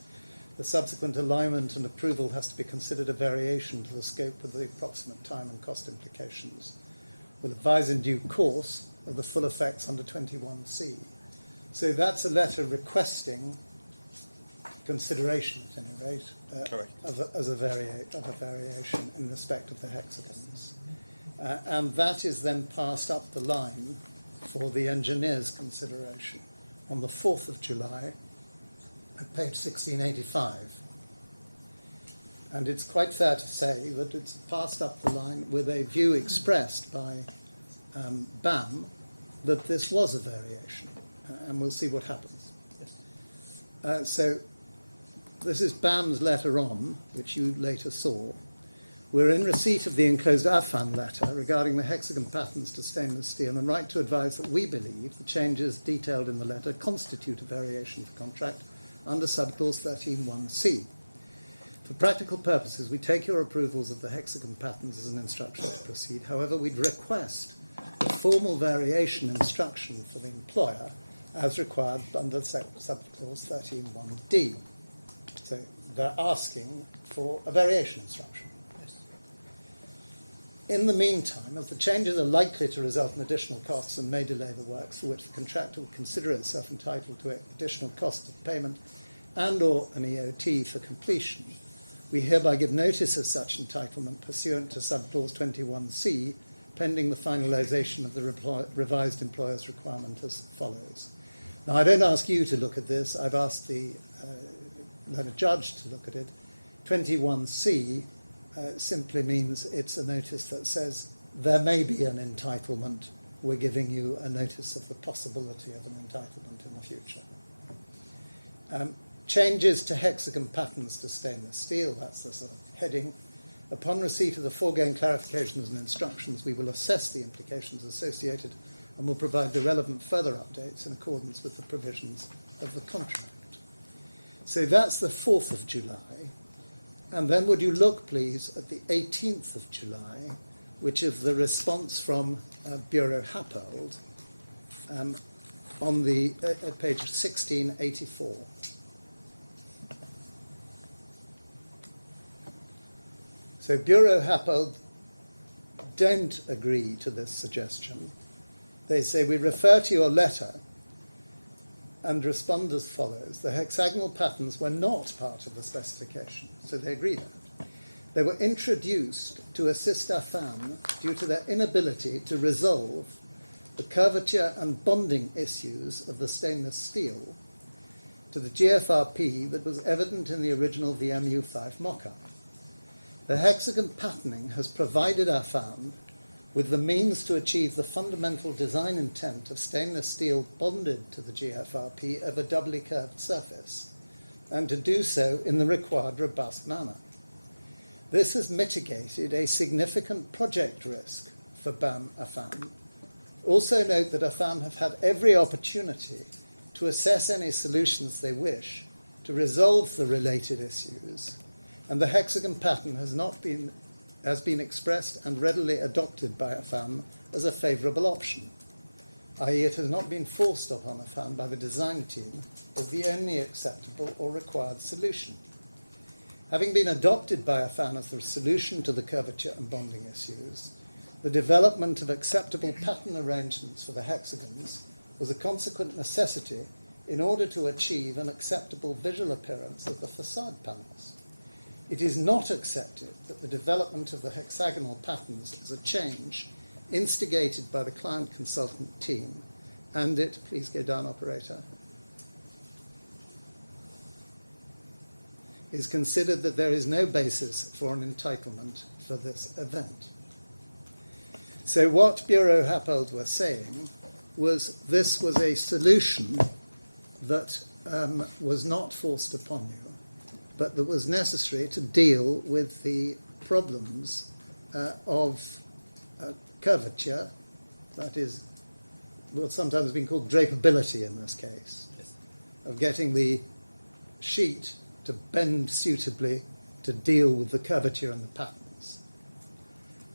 the subsequent alignment and approval has to be considered a variation to the scope of the approximate time and cost implications. We'll advise in due course of the full effects under 21C. So that's a letter requesting consideration, at any rate, of a variation in respect of the hexagons. And that is then passed up the line for the engineer's consideration on the 4th of July at page 1685. And it's quite fair to say that it's passed up the line with a view expressed by BAM that this was a variation, and we'll see what happens. Yes. So this is BAM's letter on, which you later saw. We're in receipt of the enclosed Affan letter regarding the hexagon patterns to stainless steel and write to advise that we believe the changes detailed in the letter constitute a variation for contract under subclause 13(1)(c). For practical purposes, we take your approvals of the hexagon patterns as an instruction to proceed. However, we'd request a formal variation instruction for the employer as required under subclause 13(1)(d). So they're asking for a variation instruction. Yes. In the meantime, as the changes are likely to result in additional costs and may delay the works for which the contractor will consider itself entitled to additional cost of payment and or an EOT for completion, we hereby give notice of such entitlement pursuant to subclause 21C, pending the finalisation of the revised employer's requirement as follows. Now, I don't ask you to look at this. I've asked the judge to look at it. 21C simply means it's a notice that says there may be an entitlement. We're giving you a notice of the possibility of an entitlement in the future. Changes to hexagon patterns to stainless steel, that's the sort of heading. Upon receipt of the foregoing clarifications and instructions, we will assess the implications associated and will provide the relevant further updates in accordance with the provisions of the contract. So that's the 4th of July. And then would you look, please, at the 18th of July, which is the response from Bureau Happold on the at page 1684. So Bureau Happold don't agree to this suggestion. They say, we refer to your letter and respond as follows. The hexagonal patterns were not part of the specification, so they agree that. They were introduced to assist Affan due to their inability to resolve the curvature and bonding issues of the stainless steel to the GFRP that was evident in the original VMU5 mock-up. The hexagon patterning has provided Affan with the means to achieve the fundamental design intent of stainless steel bonded to the GFRP of a doubly curved surface, and to do so in the required robust manner. This has mitigated a significant project risk for BAM Affan. Also note that Affan have had every opportunity to assess any solutions they wish to resolve the related issues, and the hexagon pattern has been expressed and readily adopted by Affan as a favourable option, i.e. it has not been forced upon Affan by the design team as the only acceptable or required solution. Having been adopted by Affan as the solution to the curvature and bonding issues, the development of acceptable pattern arrangements for the hexagons was a consequent necessity in order to achieve an acceptable visual appearance of the facade panels. It is not accepted that the development of the hexagonal patterns is a change instigated by the client consultant team, and it, please go down, operator, is considered that there is no basis for an entitlement for this event. So what Bureau Happold were saying was this was a solution that was not forced upon you, but that was necessary to deal with the problems of curvature, that is what's sometimes been called drapability in this case, yes, of getting the sheet to bend suitably to deal with the curvature and the patterns,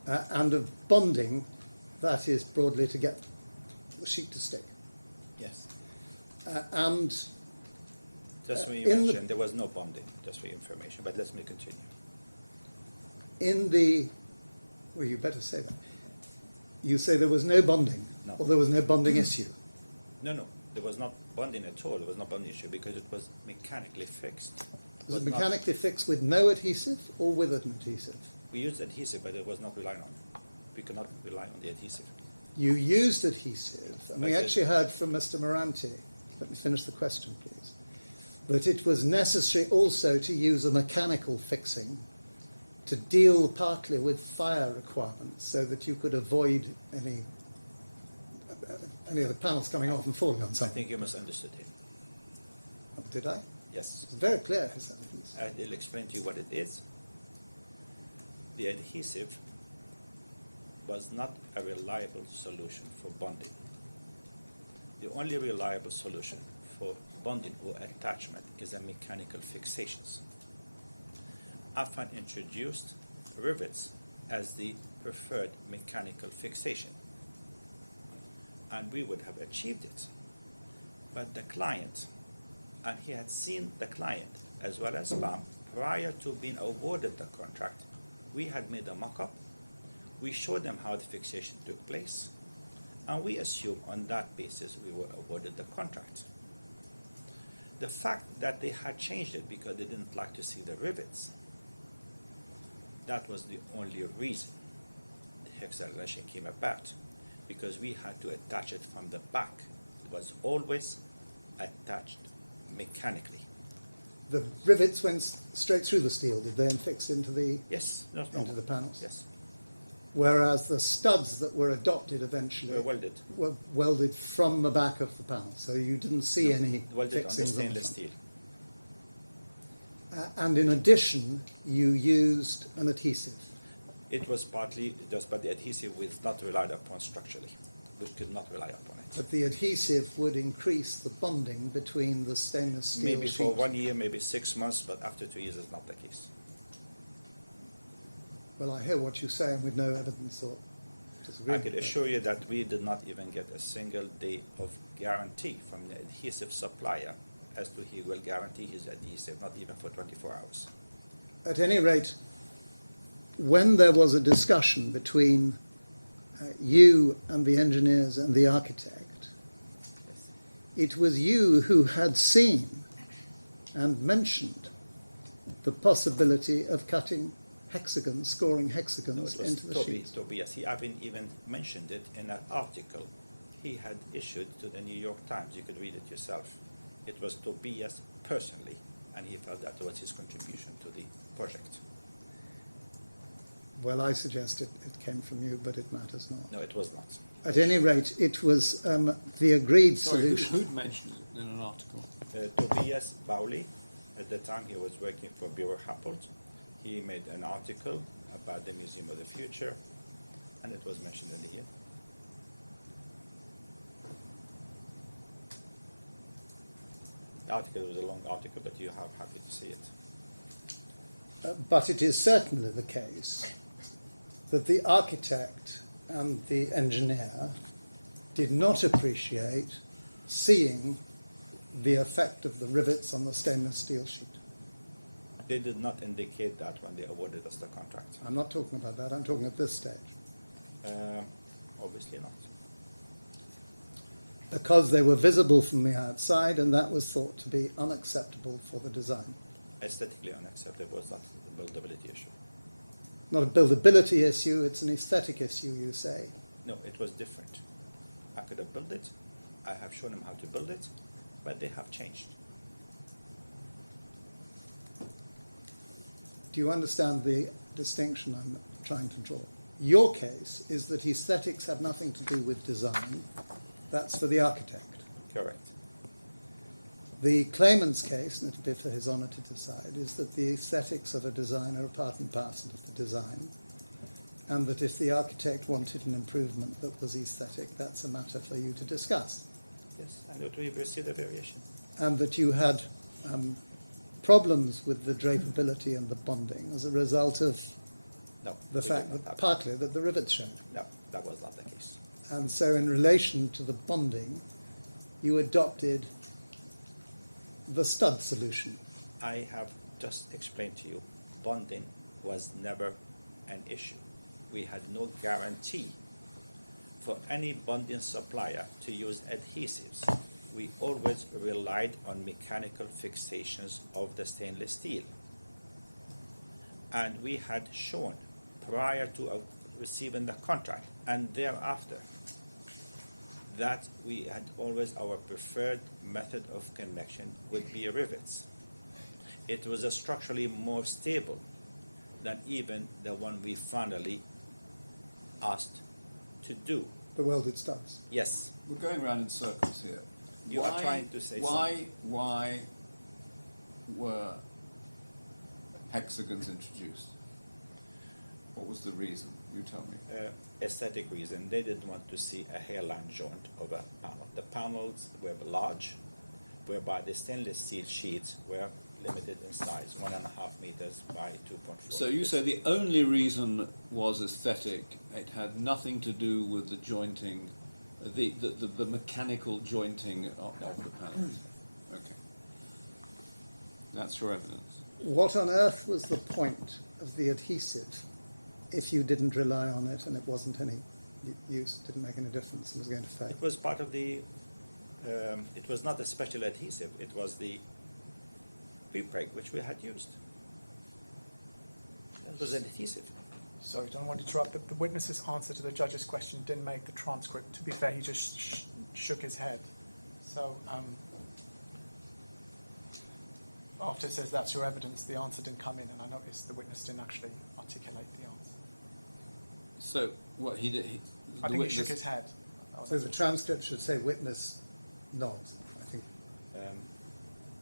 and of bonding, that is broadly to get the sheet to stick. Yes. And Just for you in the- mentioned, there was no bonding, just for your information, but let me continue. in the, well, you better say that. You say there was no bonding, No. or there was no bonding issue. No, there was not bonding at all. There was no bonding issue because it was mechanically fixed. Was it not- mechanically fixed with no adhesive or with an adhesive? We used adhesive, but it was not relied on. We could not rely on the adhesive. You used adhesive, and we Okay. actually heard from Mr. Moranti, let me finish the question please, that it was necessary also to use a mechanical fixing to deal partly with fire requirements so that you could avoid any of the panels coming off and falling on I something. think you misunderstood him. Did I? Yes. It's very clear, his evidence. I'll explain to you what it is. The adhesive was not a reliable solution for bonding. The only reliable solution for bonding or attachment is a mechanical fixations. Affan introduced rivets as the preferred mechanical fixation, and we would have achieved it. But the client, and he had seen the client as well as BAM prior to being awarded the contract, we had made a mock-up, we showed them how the fixation took place, and we assumed on that basis we were awarded the contract. The fact that they had changed it because they didn't like to see the rivets, that was the only reason the Higgs relation came about, because we had to attach it from the back. It was always attached mechanically. The rivets went straight through the steel, did they, and fixed into the Yes, that's into normal. the panels? Yes, Whereas the studs that were adopted eventually were welded. were welded from the back of the panel, so you didn't see any Welded on the fixings on the stainless front. steel. And in addition, you used an adhesive. It was partly just, but the adhesive was not relied upon structurally. We could not rely upon it. But the adhesive would increase the bonding between the stainless steel Maybe sheet. for 1 year, maybe 6 months, but after 2 years, it's not the case. Well, I hear what you say, and with no evidence or disagree. I could assure you that we did not even get a single day of guarantee from the adhesive supplier as to he will guarantee his adhesive, not even for 24 hours. At any rate, when there was a discussion between you and the engineers and the architect, it was you who had seen and mentioned the possibility of cutting hexagons, scoring No, hexagons it was into the sheets. Tobias. He haven't even mentioned it in an article he had issued to the New York Times. You could read it yourself. It was Tobias personally, and he felt that was his contribution to the project. Well, I suggest it came from you, but it matters not. No, it was not. At any rate, it was the agreed Sorry, solution. who'd mentioned it in an article? Tobias Bowley, at the time he was working for Bureau Happold, he made an article about the Museum of the Future, and it was mentioned in here. The article was a long article, but you are happy to see it. But it is certainly the case that the architect and the engineer did not appreciate seeing the effect of the rivets on the stainless steel sheet. They did not indicate that when they awarded us the contract. I'm not talking about that, I'm talking at this stage. Obviously not. Because they were visible from the outside, and that was thought to be unacceptable for the design. Aesthetically unacceptable was not the buildability issue. Not a buildability issue, it's an aesthetic issue, you say. No, it was different. I could have built it. I have shown them how to build it, but they have changed. Do you understand the distinction I'm trying to draw? Your case is that aesthetics have nothing to do with design. That's for the architect. Correct. The claimant's case, and it'll be for his honour to decide, is that the aesthetics of a design are a part and parcel of the design, and that if the architect wanted an improvement that was aesthetic, that's a matter for you to discuss. Yes, and that we've received a variation. And that you had problems with the drapability and the bonding as a result of No. the we fact did not that have- partly that the rivets showed. No, that was not the case. And so in relation to the bonding, you adopted the stud solution. I have just explained to you, bonding was never an issue. We had no guarantee for any bonding supplier to use adhesives. We always relied on mechanical fixations of the stainless steel. And we had shown prior to receiving the contract and thereafter that we had always our preferred method of connection would be rivets. It was structurally more stable than even the one we finally asked to do. The welded studs. Yes, We're going around in circles here. You are trying to say Why were hexagons introduced? What was the reason? You tell me. aesthetic reason. They didn't want to see a hairline joint of a panel. The panels were large, whereby the stainless steel sheets were limited in size, 1.5 meters by 2.4. So you say the only reason was aesthetic. It had nothing to do with the jointing, the mechanical jointing of the panels. Okay. That's your evidence. What on earth was the point of the adhesive if you didn't rely on it and it wasn't any use, didn't make any difference and was going to fail? It was part of the, it was not a special adhesive, it was the prepreg which we had used. It was an adhesive. Sorry, I don't want to interrupt. The witness's answer to the judge's question didn't make the transcript. To be fair, he just shook his head. So after it says that's your evidence, the answer didn't come in, and I noticed the witness didn't actually articulate the answer. So what he did, I think he shook his head. So the transcript should say witness nods, I think,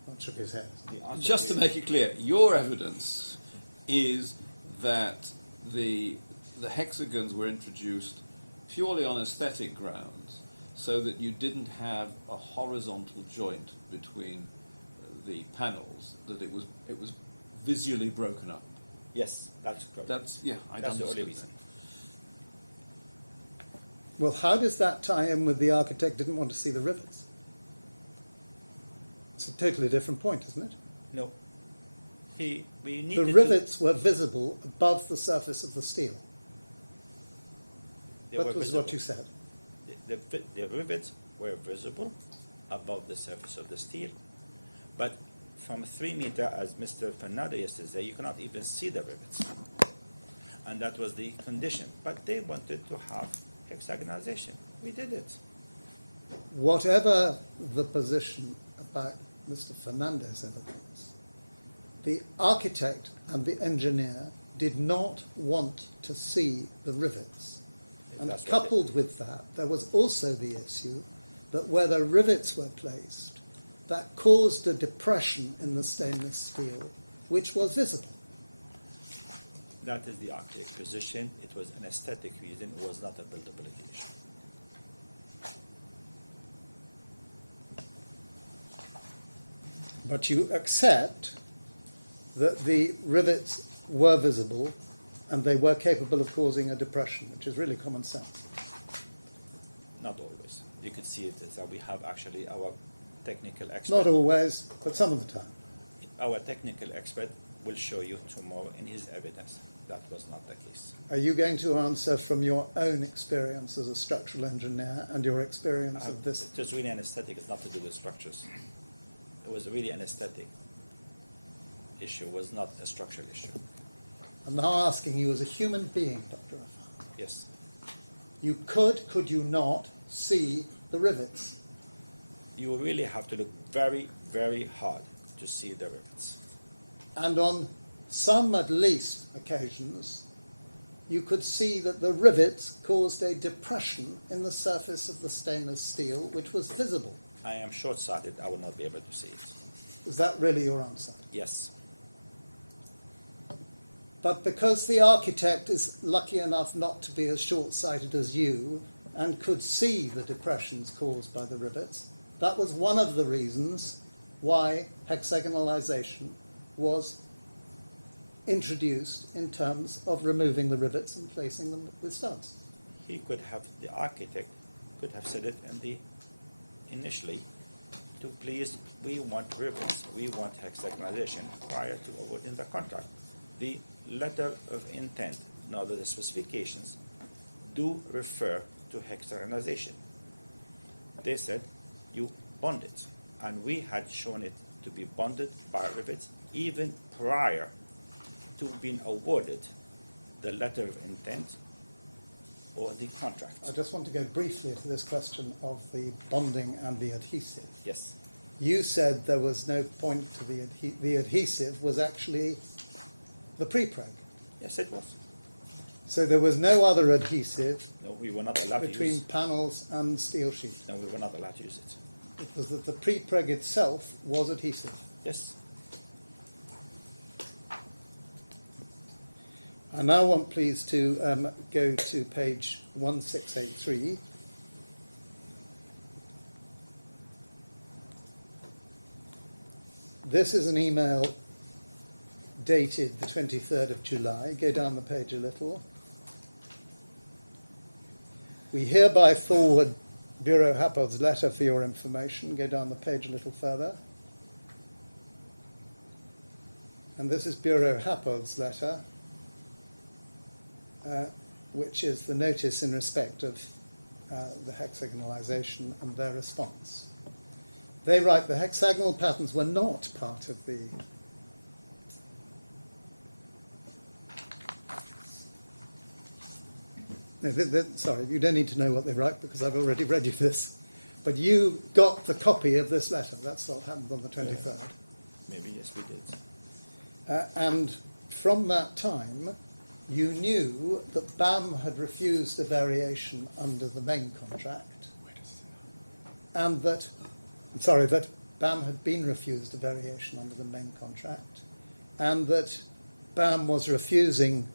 not shook his head. The answer just to is- make it clear, your evidence is that the hexagons were introduced purely on aesthetic grounds, so that you didn't have a horizontal joint between the panels, that it was visually broken up. Yes, that's correct. That's I That's the understood only that. reason. Well, how does that tie in with the architect didn't want to see the rivets? It's a totally different point, isn't it? No. We The needed rivets were visible above the surface of the steel. they were That was visible. what you said. The rivets were visible above the surface of the steel, but from 3 meters, as Mr. Fernando used to say, you cannot even see the rivets. And that was the condition. But they wanted to have hexagonalization. We did it. Whatever the position about Mr. Fernandez's evidence, the architect and the engineer did not want to see the rivets. If And that's what coupled with that, there was also the issue that where the rivets were placed, that caused a depression in the stainless steel, which was visible. That is the architect's position. It was an aesthetic reason. It was not a buildability issue. But you accept that the rivets were visible and they were capable of causing a depression, which is really common sense. Not always. You could see it as we have actually our technical expert. Not always, but some of the time. Our technical expert will show you tomorrow in his evidence that was not the case. Are you going to answer from your own experience as a structural engineer and your experience of this? It was really an aesthetic. It's not to do with structures. It was really an aesthetic issue. It was not a structural issue. I'm now asking you as a human being, Dr. Affan. Yes. You could you not see the rivets? You will really have to look very, very hard to see the rivets. And on some, at least, occasions, you could see that the rivets caused a depression in the surface of the stainless steel, which was visible. I am short-sighted. I will not be able to see it. Is that really your answer? Yes. But because the architect is lucky enough not to be as short-sighted as you and could see the depressions caused by the rivets, that was one of the reasons why hexagonalization was introduced in terms of removing the rivets and placing them with studs. He could have, the architect could have said it initially, to please, we want rivets, we want hexagonalization prior to awarding the contract. The letter of intent, now that the specifications do refer to hexagonalization. They said, you bond it, and we had shown it to be bonded by rivets even prior to being awarded the letter of intent or the contract. I just want to go briefly to this question of the bonding and the adhesive. Yes. You said there was no point to the adhesive was actually the pre-preg. Yes, it was. So there was no other adhesive No, we were not allowed to between use. panels and steel sheet. No, we were not allowed to use it. It was that the pre-preg itself was adhesive. Yes. I now want please to go to page 1683. This is an email dated the 23rd of July. Go down the page a little. We hereby forward Bureau Happold's letter for your information. Go down the page a little further. And this is Bureau Happold's letter, which is the notice in respect of the hexagonalization and their response. They write the hexagonal patterns were not part of the sorry, you don't need to know what they write because I've already read you this. But you got the copy of this letter. That's what happened on the 23rd. Maybe, yes, we did. And from that time, you knew that BAM had refused a variation under the main contract, and that BAM had been refused a variation under the main contract, and that BAM was refusing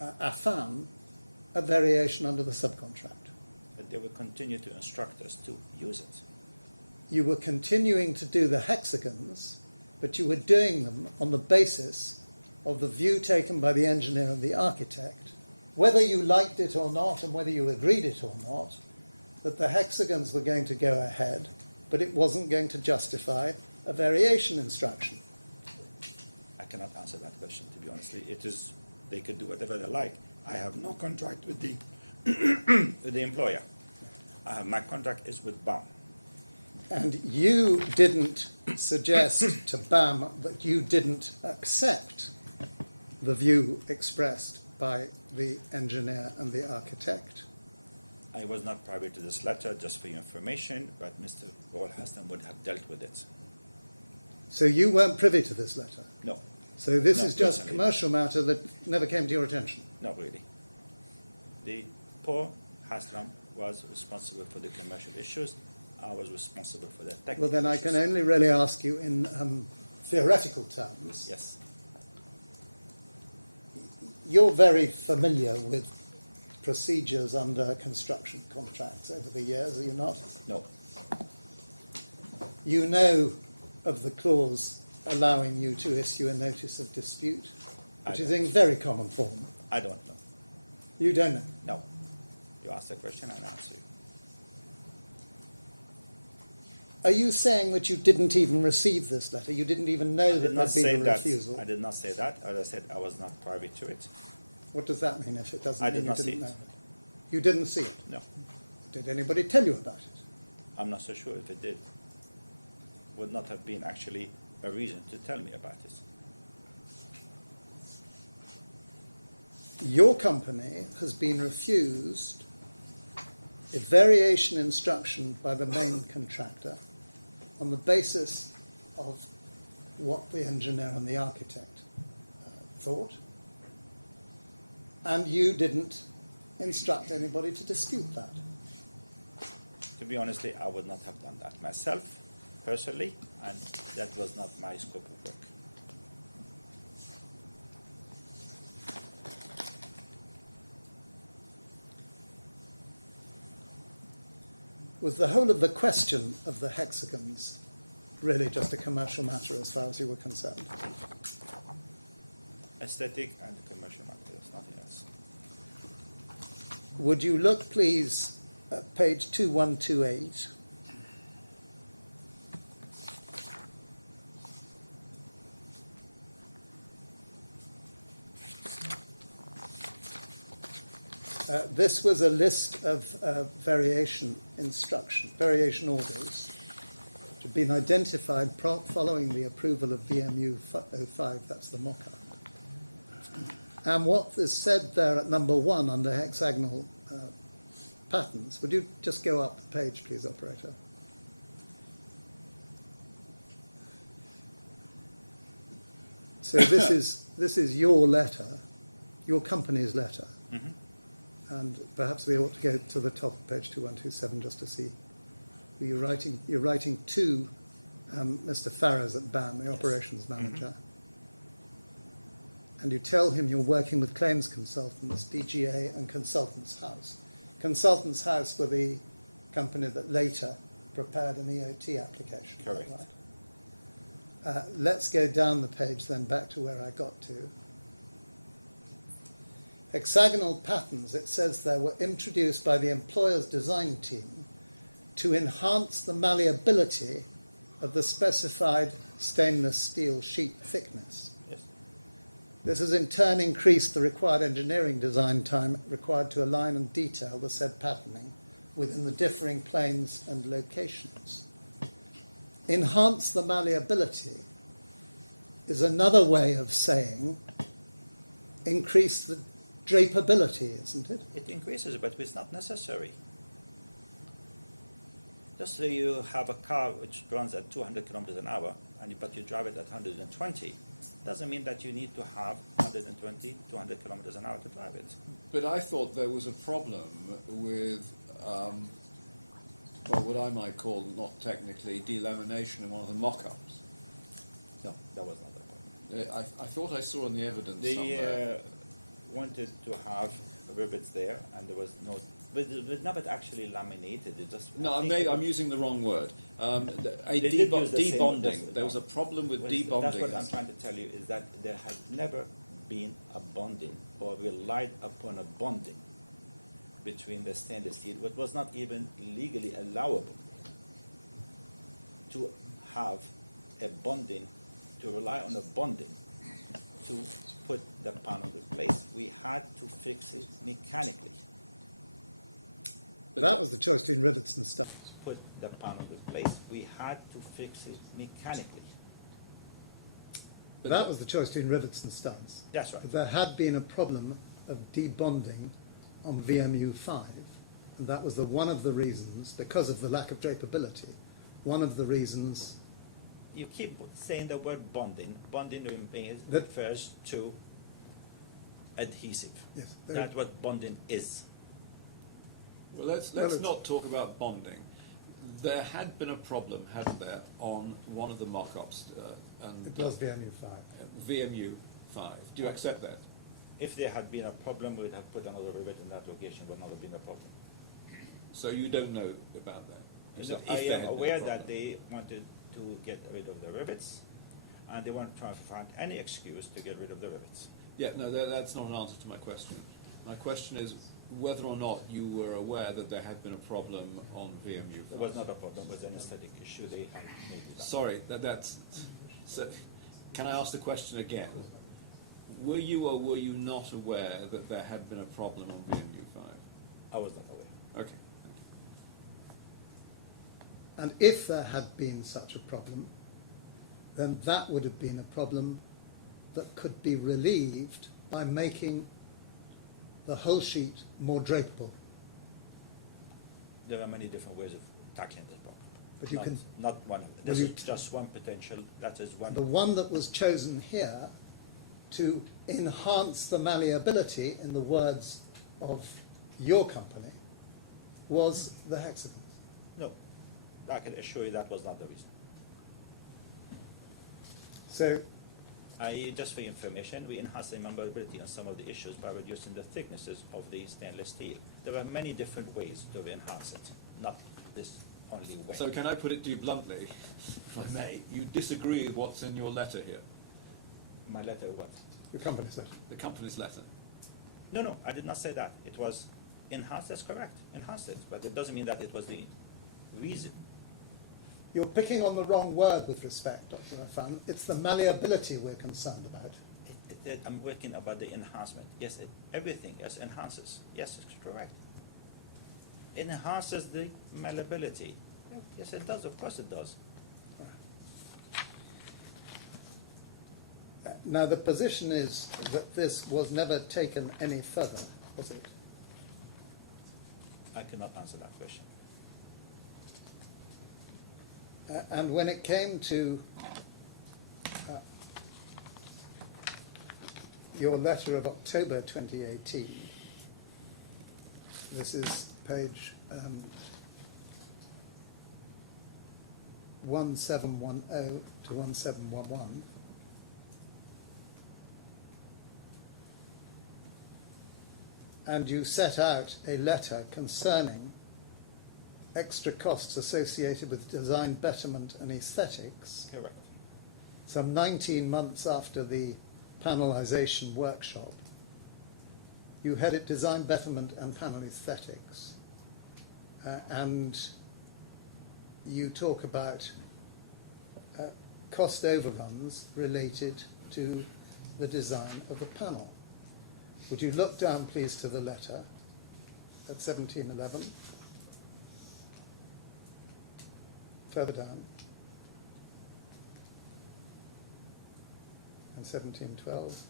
Affan a variation under the subcontract. But they will continue to instruct us to use it. You were continuing to do the hexagons, but you were doing them on the basis of the view taken by the engineer and the architect, whether you liked it or not and whether you agreed it or not, that the hexagons were going to go ahead, but it wasn't going to justify a variation instruction. I cannot answer that question, to be honestly. It is, they could do whatever they like. I have no contract with the with the employer. My contract is with BAM. And you didn't suggest to BAM that you didn't accept the view expressed by the engineer and the architect. I was not privy to this letter, just for your information, but Mr. Paul Hassan would have dealt with it. So you weren't privy to this letter? No, So this No, is just a personally. commercial matter that never came to your attention? not really. The Paul Haslam was responsible for the commercial issues. I was responsible for the technical Well, then I issues. can only really ask you in theoretical terms. Yes, You're very familiar with procedures under construction contracts over the years, are you not? no, You know of the clause allowing you to issue a notice of dispute, which I is in don't. very common form. I don't know. You don't know. No. You ask the question, I'll answer you. Are you saying that you didn't even receive this letter? You didn't even know I that did not there'd say been a that. refusal? I did not say that. As I said, I was not privy to it. What does that mean if it doesn't I mean did you not didn't see it. know it? You didn't see it? No, Did anybody tell you about it? I'm not so sure if it did. Would not have been actually a reason to tell me about it. Your company has been refused a variation instruction by the main contractor on the basis of what the engineer and the architect thought, and you didn't instruct anybody to dispute that. To be honestly, I would not have done that myself, personally, and that was not my scope of work. Was the whole of the question of the hexagons really just a commercial matter as far as you were concerned. Aesthetic and commercial materials, nothing else. Would you look, please, at page 2128? This was a list of variation orders which had been identified following the approval of VMU 05, that's the mock-up. And what is said there at number 1 under hexagonal patterns, would you just go up the page, please, operator? So this is your letter, your company's letter. Mm-hmm. And perhaps we ought to go to the top of page 2127 just to see who you're writing. You're writing to Mr. Farrows at BAM, the operations manager. Mm-hmm. And you tell him you're working with claims consultants, DGA and Consultants House. Consultants House were the company that later prepared an EOT application. Correct. Right? Let's go down the page then back to where I got to. Hexagonal patterns, it says there, were introduced by the employer's design team to enhance the malleability of the specified stainless steel sheet thickness. Yes. This has in turn increased the required engineering design time required to align and detail the said patterning within the differing planes and locations. Enhance the malleability is another way of saying increase the drapability, isn't it? It increases, but it's not necessary. Just so you have a car which runs at 200 kilometers an hour, but you drive it at 120, doesn't mean that you need to have 120, 200 kilometers an hour to drive it. But I thought there was a problem with, well, what I might call, not technically, delamination in one of the mock-ups. No, that was not the problem. I thought I saw in the evidence They somewhere. wanted to have rivets there, and there was no, but not actually laminated. It just No, I'm using the wrong word. They did use the same- Debonding. There was a problem with debonding. That's what I'm trying to tell you, is that there had never been a bonding or relied upon a bonding between the stainless steel. It was not even legally allowable to have a bonding, to rely on a bonding to put the panel in place. We had to fix it mechanically. But That was the choice between rivets and studs. Put the panel in place. We had to fix it mechanically. That was the choice between rivets and studs. That's right. But there had been a problem of debonding on VMU 5, and that was one of the reasons, because of the lack of drapability, one of the reasons. You keep saying the word bonding. Bonding That- refers to adhesive. Yes, That's what bonding is. Well, let's Well, not it's- talk about bonding. There had been a problem, hadn't there, on one of the mock-ups, It was VMU 5. VMU 5. Do you accept that? If there had been a problem, we'd have put another rivet in that location, would not have been a problem. So you don't know about that? No, I am aware that they wanted to get rid of the rivets, and they weren't trying to find any excuse to get rid of the rivets. Yeah, no, that's not an answer to my question. My question is whether or not you were aware that there had been a problem on VMU. There was not a problem, it was an aesthetic issue. They had made it up. Sorry, that's... So, can I ask the question again? Were you or were you not aware that there had been a problem on VMU 5? I was not aware. Okay. And if there had been such a problem, then that would have been a problem that could be relieved by making the whole sheet more drapable. There are many different ways of tackling this problem. But you not, can- not one of them. Well, This you is just one potential. That is one. The one that was chosen here to enhance the malleability, in the words of your company, was the hexagons. No, I can assure you that was not the reason. So Just for your information, we enhanced the maneuverability on some of the issues by reducing the thicknesses of the stainless steel. There are many different ways to enhance it, not this only way. So can I put it to you bluntly? Yes. may, you disagree with what's in your letter here, My letter what? The company's letter. the company's letter. No, I did not say that. It was enhanced, that's correct, enhanced it, but it doesn't mean that it was the reason. You're picking on the wrong word with respect, Dr. Affan. It's the malleability we're concerned about. I'm working about the enhancement. Yes, everything, yes, enhances. Yes, it's correct. It enhances the malleability. Yes, it does, of course it does. Now, the position is that this was never taken any further, was it? I cannot answer that question. And when it came to your letter of October 2018, this is page 1710 to 1711. And you set out a letter concerning extra costs associated with design betterment and aesthetics, Correct. some 19 months after the panelisation workshop. You had it design betterment and panel aesthetics. And you talk about cost overruns related to the design of the panel. Would you look down, please, to the letter at 1711? Further down. And 1712.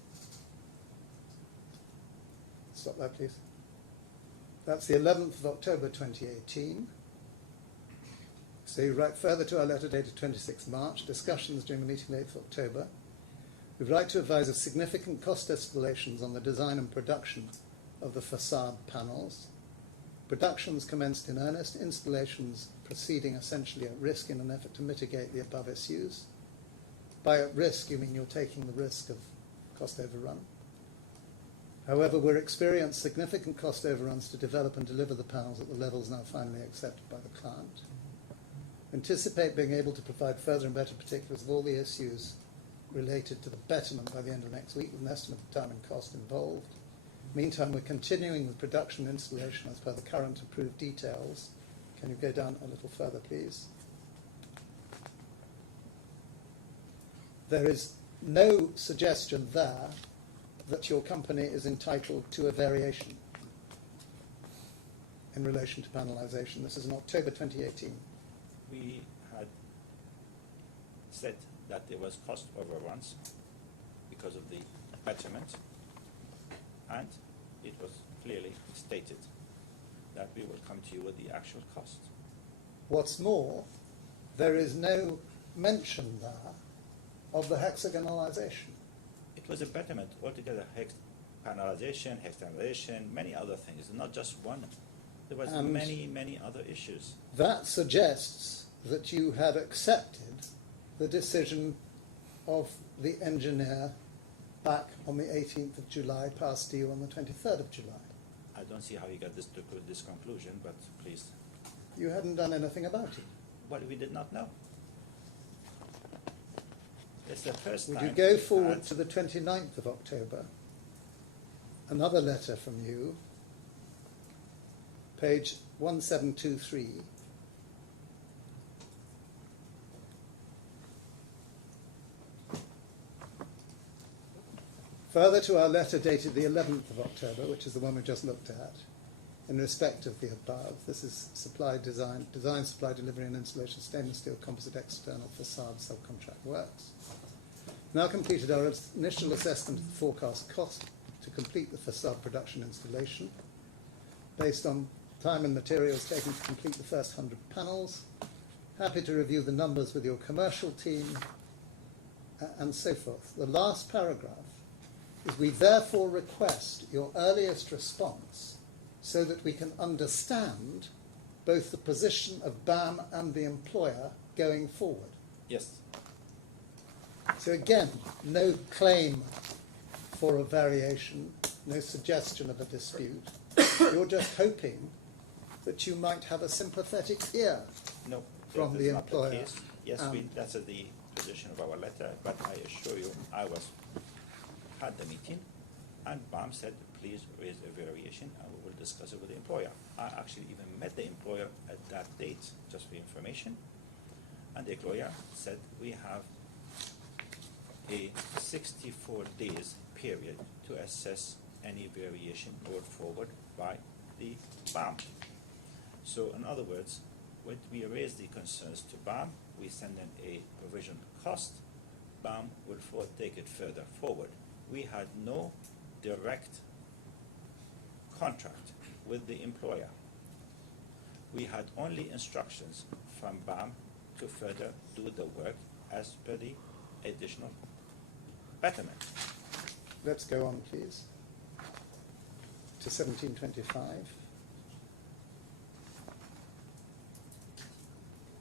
Stop there, please. That's the 11th of October 2018. So you write further to our letter dated 26 March, discussions during the meeting 8th of October. We write to advise of significant cost escalations on the design and production of the facade panels. Productions commenced in earnest, installations proceeding essentially at risk in an effort to mitigate the above issues. By at risk, you mean you're taking the risk of cost overrun. However, we're experiencing significant cost overruns to develop and deliver the panels at the levels now finally accepted by the client. Anticipate being able to provide further and better particulars of all the issues related to the betterment by the end of next week with an estimate of time and cost involved. Meantime, we're continuing with production and installation as per the current approved details. Can you go down a little further, please? There is no suggestion there that your company is entitled to a variation in relation to panelisation. This is in October 2018. We had said that there was cost overruns because of the betterment, and it was clearly stated that we will come to you with the actual cost. What's more, there is no mention there of the hexagonalization. It was a betterment altogether, panelization, hexagonalization, many other things, not just one. There was And many other issues. that suggests that you had accepted the decision of the engineer back on the 18th of July, passed to you on the 23rd of July. I don't see how you got this to this conclusion, but please. You hadn't done anything about it. Well, we did not know. It's the first Would time. you go we've forward had- to the 29th of October? Another letter from you, page 1723. Further to our letter dated the 11th of October, which is the one we just looked at, in respect of the above, this is design, supply, delivery and installation of stainless steel composite external facade subcontract works. Now completed our initial assessment of the forecast cost to complete the facade production installation, based on time and materials taken to complete the first 100 panels. Happy to review the numbers with your commercial team, and so forth. The last paragraph is, we therefore request your earliest response so that we can understand both the position of BAM and the employer going forward. Yes. So again, no claim for a variation, no suggestion of a dispute. You're just hoping that you might have a sympathetic ear No. from That the is not employer. case. Yes, that's the position of our letter, but I assure you, had the meeting, and BAM said, please raise a variation, and we will discuss it with the employer. I actually even met the employer at that date, just for information, and the employer said, we have a 64 days period to assess any variation brought forward by the BAM. So in other words, when we raise the concerns to BAM, we send them a provisional cost. BAM will take it further forward. We had no direct contract with the employer. We had only instructions from BAM to further do the work as per the additional betterment. Let's go on, please, to 1725,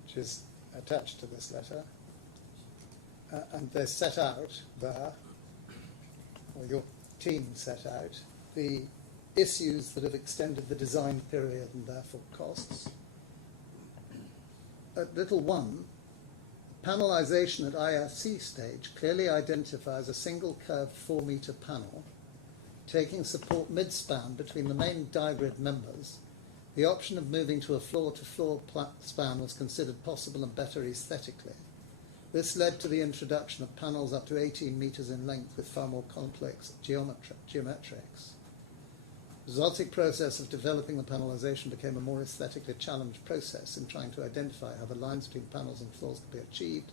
which is attached to this letter. And they're set out there, or your team set out, the issues that have extended the design period and therefore costs. At little 1, panelization at IFC stage clearly identifies a single curved 4-meter panel taking support mid-span between the main die-grid members. The option of moving to a floor-to-floor span was considered possible and better aesthetically. This led to the introduction of panels up to 18 meters in length with far more complex geometrics. The resulting process of developing the panelization became a more aesthetically challenged process in trying to identify how the lines between panels and floors could be achieved.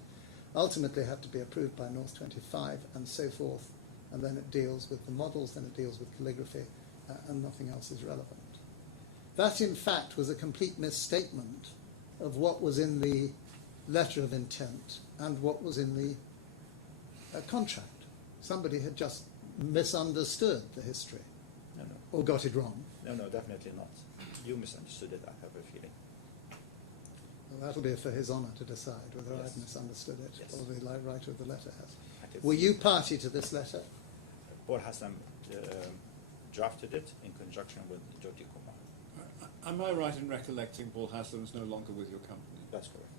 Ultimately, it had to be approved by North 25 and so forth, and then it deals with the models, then it deals with calligraphy, and nothing else is relevant. That, in fact, was a complete misstatement of what was in the letter of intent and what was in the contract. Somebody had just misunderstood the history. No. Or got it wrong. No, definitely not. You misunderstood it, I have a feeling. Well, that'll be for his honour to decide whether Yes. I've misunderstood it Yes. or the writer of the letter has. I can Were see- you party to this letter? Paul Hassan drafted it in conjunction with Jyoti Kumar. Am I right in recollecting Paul Haslam's no longer with your company? That's correct.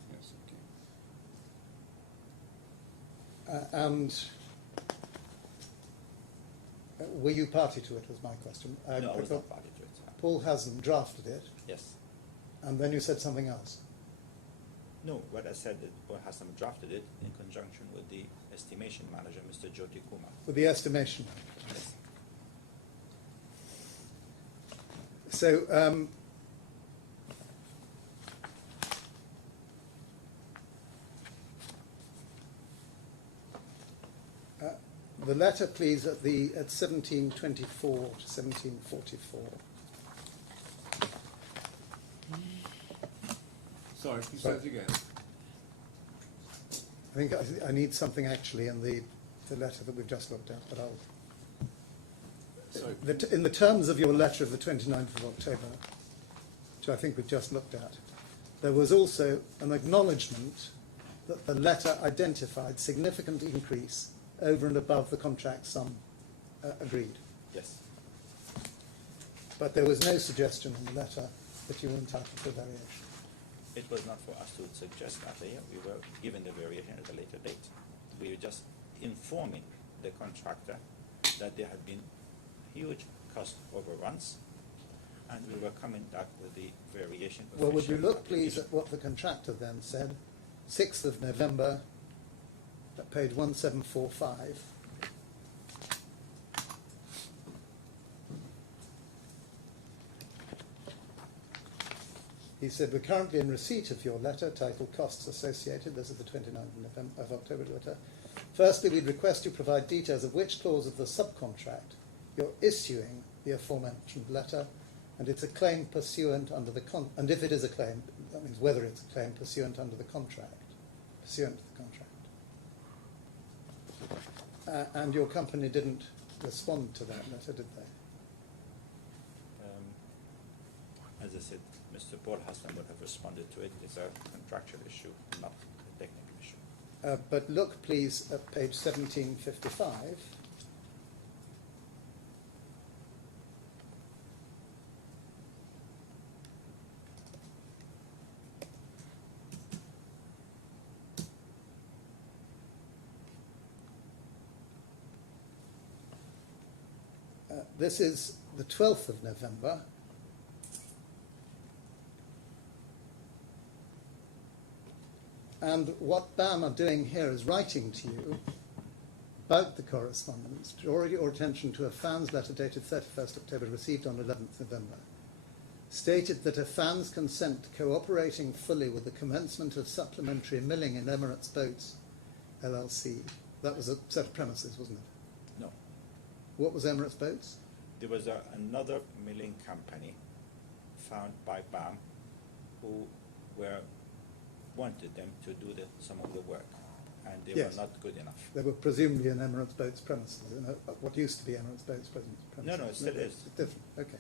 Yes. And were you party to it, was my question. No, I was got- not party to it. Paul Haslam drafted it, Yes. and then you said something else. No, what I said that Paul Hassan drafted it in conjunction with the estimation manager, Mr. Jyoti Kumar. With the estimation. Yes. So, the letter, please, at 1724 to 1744. Sorry. Sorry. Say it again. I think I need something actually in the letter that we've just looked at, but I'll. In the terms of your letter of the 29th of October, which I think we've just looked at, there was also an acknowledgement that the letter identified significant increase over and above the contract sum agreed. Yes. But there was no suggestion in the letter that you were entitled to a variation. It was not for us to suggest that later. We were given the variation at a later date. We were just informing the contractor that there had been huge cost overruns, and we were coming back with the variation. Well, would you official look, please, application. at what the contractor then said, 6th of November, at page 1745. He said, we're currently in receipt of your letter titled Costs Associated. This is the 29th of October letter. Firstly, we'd request you provide details of which clause of the subcontract you're issuing the aforementioned letter, and it's a claim pursuant under the and if it is a claim, that means whether it's a claim pursuant under the contract, pursuant to the contract. And your company didn't respond to that letter, did they? As I said, Mr. Paul Hassan would have responded to it. It's a contractual issue, not a technical issue. But look, please, at page 1755. this is the 12th of November. And what BAM are doing here is writing to you about the correspondence, draw your attention to Affan's letter dated 31st October, received on 11th November, stated that Affan's consent to cooperating fully with the commencement of supplementary milling in Emirates Boats, LLC. That was a set of premises, wasn't it? No. What was Emirates Boats? There was another milling company found by BAM who wanted them to do some of the work, and they Yes. were not good enough. They were presumably in Emirates Boats premises, in what used to be Emirates Boats premises. No, it still is. It's different, okay.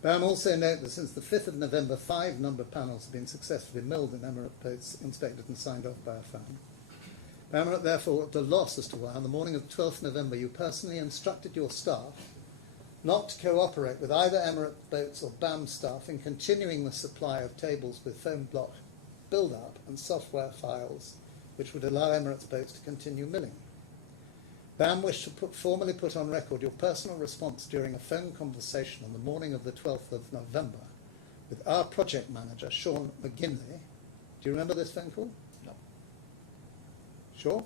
BAM also note that since the 5th of November, 5 number panels have been successfully milled in Emirates Boats, inspected and signed off by Affan. BAM are therefore at a loss as to why, on the morning of 12th November, you personally instructed your staff not to cooperate with either Emirates Boats or BAM staff in continuing the supply of tables with foam block build-up and software files which would allow Emirates Boats to continue milling. BAM wished to formally put on record your personal response during a phone conversation on the morning of the 12th of November with our project manager, Sean McGinley. Do you remember this phone call? No. Sure?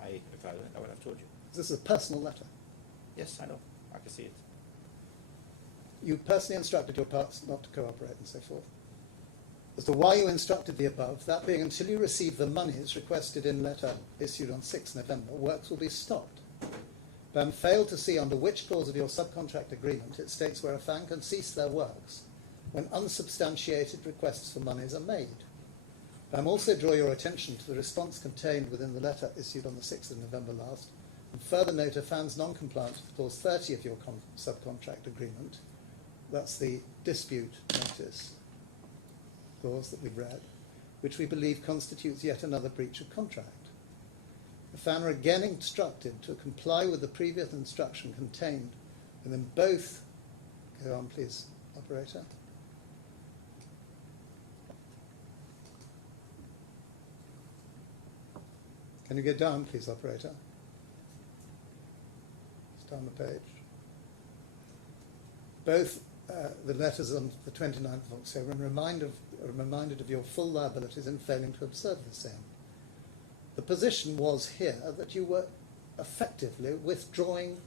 If I would have told you. This is a personal letter. Yes, I know. I can see it. You personally instructed your parts not to cooperate and so forth. As to why you instructed the above, that being until you receive the monies requested in letter issued on 6 November, works will be stopped. BAM failed to see under which clause of your subcontract agreement it states where Affan can cease their works when unsubstantiated requests for monies are made. BAM also draw your attention to the response contained within the letter issued on the 6th of November last, and further note Affan's non-compliance with clause 30 of your subcontract agreement. That's the dispute notice clause that we've read, which we believe constitutes yet another breach of contract. Affan are again instructed to comply with the previous instruction contained within both. Go on, please, operator. Can you go down, please, operator? Just down the page. Both the letters on the 29th of October are reminded of your full liabilities in failing to observe the same. The position was here that you were effectively withdrawing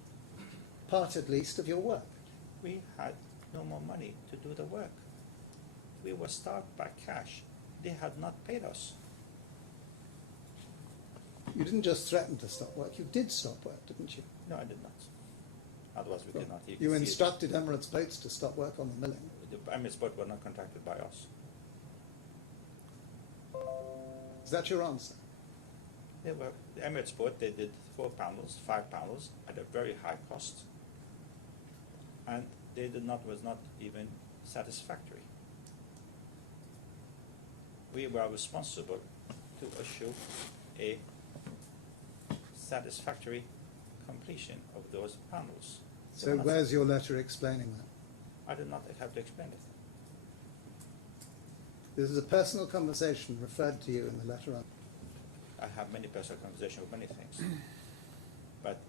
part at least of your work. We had no more money to do the work. We were starved by cash. They had not paid us. You didn't just threaten to stop work, you did stop work, didn't you? No, I did not. Otherwise, we could not. You instructed Emirates Boats to stop work on the milling. The Emirates Boat were not contracted by us. Is that your answer? The Emirates Boat, they did 4 panels, 5 panels at a very high cost, and was not even satisfactory. We were responsible to assure a satisfactory completion of those panels. So where's your letter explaining that? I did not have to explain it. This is a personal conversation referred to you in the letter. I have many personal conversations with many things. But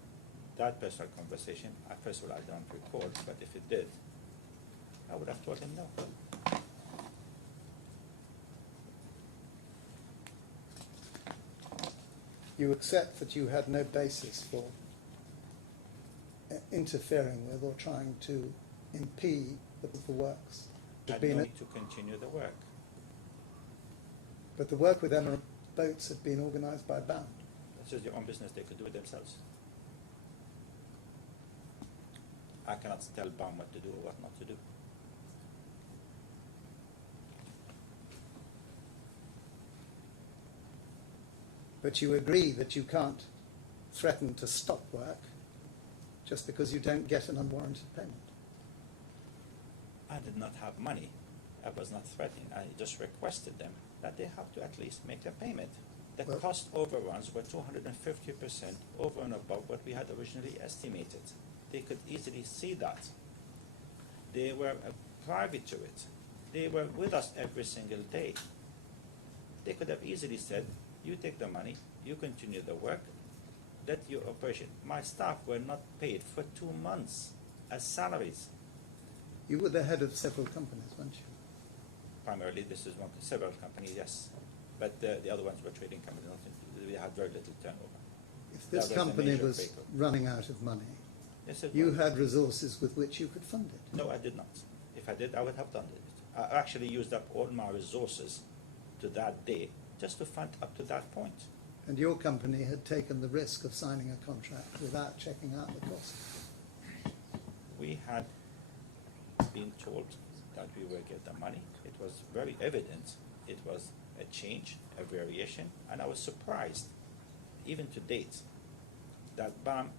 that personal conversation, first of all, I don't recall, but if it did, I would have told him no. You accept that you had no basis for interfering with or trying to impede the works. I had no need to continue the work. But the work with Emirates Boats had been organised by BAM. That's just their own business. They could do it themselves. I cannot tell BAM what to do or what not to do. But you agree that you can't threaten to stop work just because you don't get an unwarranted payment. I did not have money. I was not threatening. I just requested them that they have to at least make the payment. The cost overruns were 250% over and above what we had originally estimated. They could easily see that. They were privy to it. They were with us every single day. They could have easily said, you take the money, you continue the work, let your operation. My staff were not paid for 2 months as salaries. You were the head of several companies, weren't you? Primarily, this is several companies, yes. But the other ones were trading companies. We had very little turnover. If That this was a company major was vehicle. running out of money, Yes, it you was. had resources with which you could fund it. No, I did not. If I did, I would have done it. I actually used up all my resources to that day just to fund up to that point. And your company had taken the risk of signing a contract without checking out the costs. We had been told that we will get the money. It was very evident. It was a change, a variation, and I was surprised, even to date, that BAM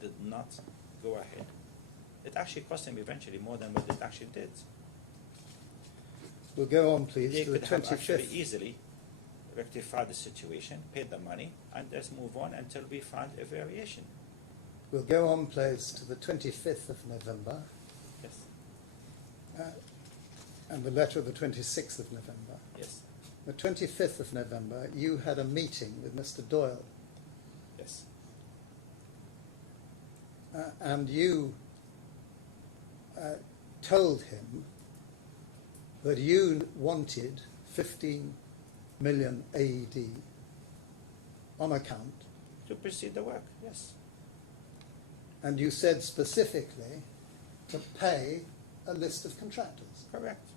did not go ahead. It actually cost him eventually more than what it actually did. We'll go on, please, They to the could have actually 25th. easily rectified the situation, paid the money, and let's move on until we find a variation. We'll go on, please, to the 25th of November, Yes, and the letter of the 26th of November. yes, The 25th of November, you had a meeting with Mr. Doyle, yes, and you told him that you wanted 15 million AED on account, to proceed the work, yes. and you said specifically to pay a list of contractors. Correct.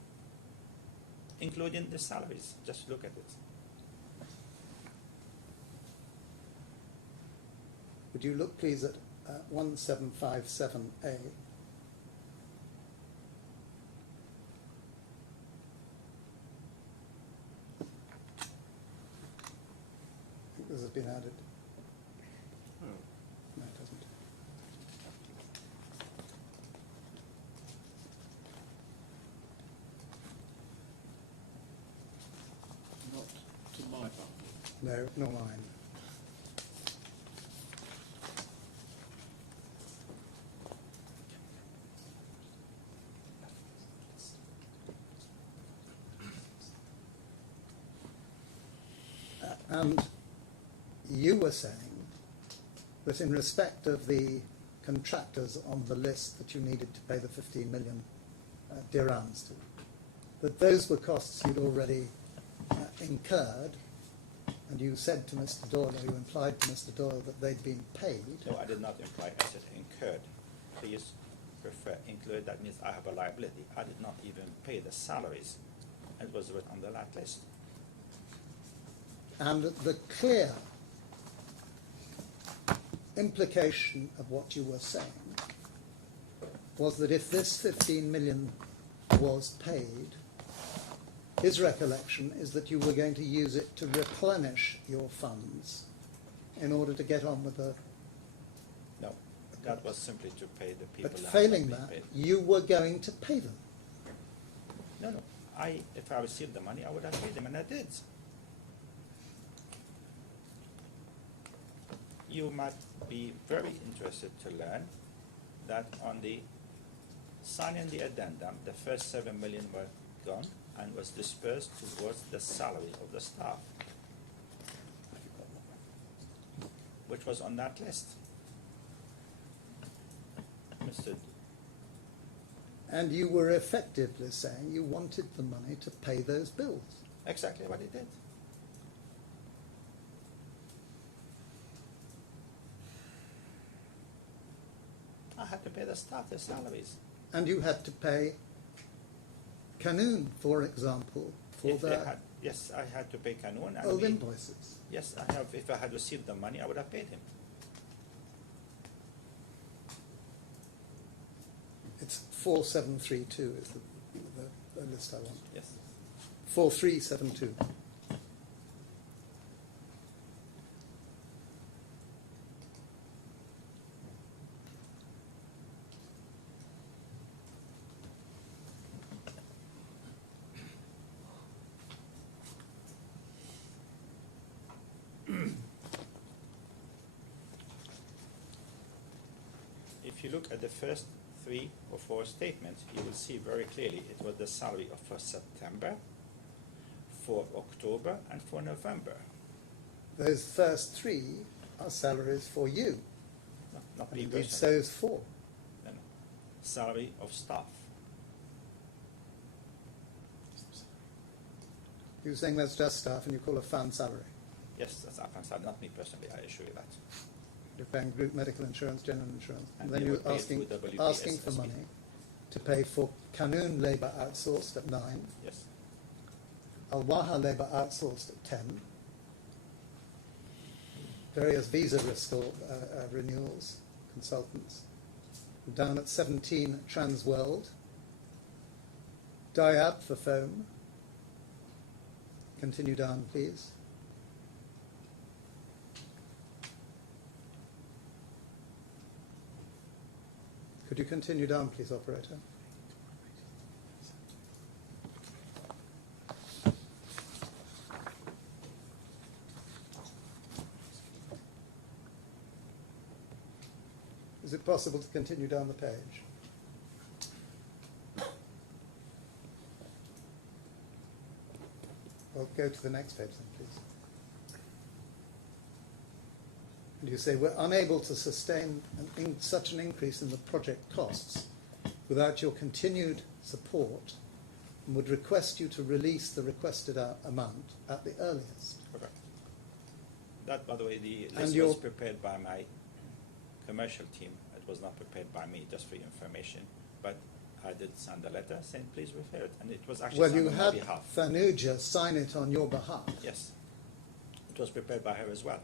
Including the salaries. Just look at it. Would you look, please, at 1757A? I think this has been added. No, it hasn't. No, nor mine. And you were saying that in respect of the contractors on the list that you needed to pay the 15 million dirhams to, that those were costs you'd already incurred, and you said to Mr. Doyle, or you implied to Mr. Doyle, that they'd been paid. No, I did not imply. I said incurred. Please prefer include. That means I have a liability. I did not even pay the salaries. It was on the that list. And the clear implication of what you were saying was that if this 15 million was paid, his recollection is that you were going to use it to replenish your funds in order to get on with the... No, that was simply to pay the people. But that failing had not that, been paid. you were going to pay them. No. If I received the money, I would have paid them, and I did. You might be very interested to learn that on the signing the addendum, the first 7 million were gone and was dispersed towards the salary of the staff, which was on that list. Mr. And you were effectively saying you wanted the money to pay those bills. Exactly what he did. I had to pay the staff their salaries. And you had to pay Canoon, for example, for If they their had, yes, I had to pay Canoon. And old we- invoices. Yes, I have. If I had received the money, I would have paid him. It's 4732 is the list I want. Yes. 4372. If you look at the first 3 or 4 statements, you will see very clearly it was the salary for September, for October, and for November. Those first three are salaries for you. No, not And me indeed, personally. so is four. No, no. Salary of staff. You're saying that's just staff and you call a fund salary. Yes, that's Affan salary, not me personally, I assure you that. You're paying group medical insurance, general insurance. And then they you're were paid asking, through asking for WPSSP. money to pay for Qanun labour outsourced at 9, Yes. Al-Waha labour outsourced at 10, various visa risk renewals, consultants, down at 17 Transworld, Diab for foam. Continue down, please. Could you continue down, please, operator? Is it possible to continue down the page? Well, go to the next page then, please. And you say, we're unable to sustain such an increase in the project costs without your continued support and would request you to release the requested amount at the earliest. Correct. That, by the way, the And list your- was prepared by my commercial team. It was not prepared by me, just for your information. But I did send a letter saying, please refer it. And it was actually Well, signed you on my had behalf. Fanuja sign it on your behalf, Yes. It was prepared by her as well.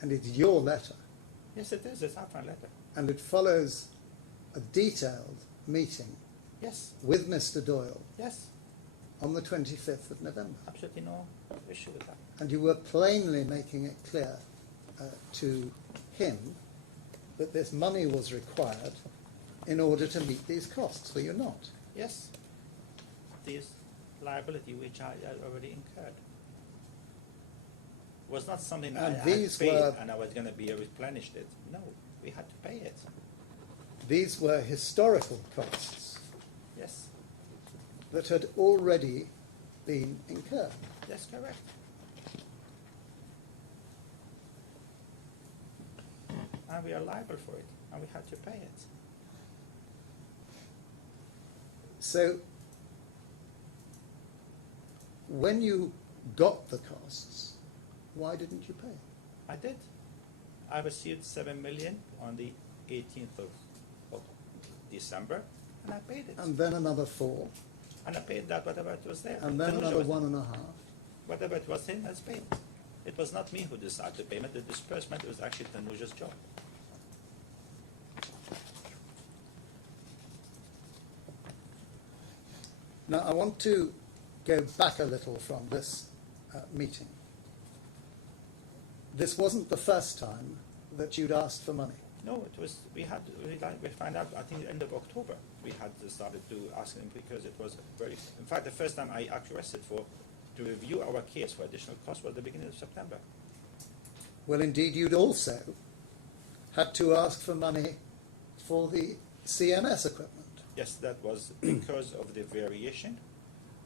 and it's your letter, Yes, it is. It's Affan letter. and it follows a detailed meeting Yes. with Mr. Doyle Yes. on the 25th of November. Absolutely no issue with that. And you were plainly making it clear to him that this money was required in order to meet these costs, were you not? Yes. This liability which I already incurred was not something And I these had paid were- and I was going to be replenished it. No, we had to pay it. These were historical costs Yes. that had already been incurred. Yes, correct. And we are liable for it, and we had to pay it. So when you got the costs, why didn't you pay? I did. I received 7 million on the 18th of December, and I paid it. And then another 4, And I paid that whatever it was there. and then The another was- 1.5. Whatever it was in, that's paid. It was not me who decided the payment. The disbursement was actually Tanuja's job. Now, I want to go back a little from this meeting. This wasn't the first time that you'd asked for money. No, it was. We found out. I think end of October we had started to ask them because it was very. In fact, the first time I actually requested to review our case for additional costs was the beginning of September. Well, indeed, you'd also had to ask for money for the CMS equipment. Yes, that was because of the variation,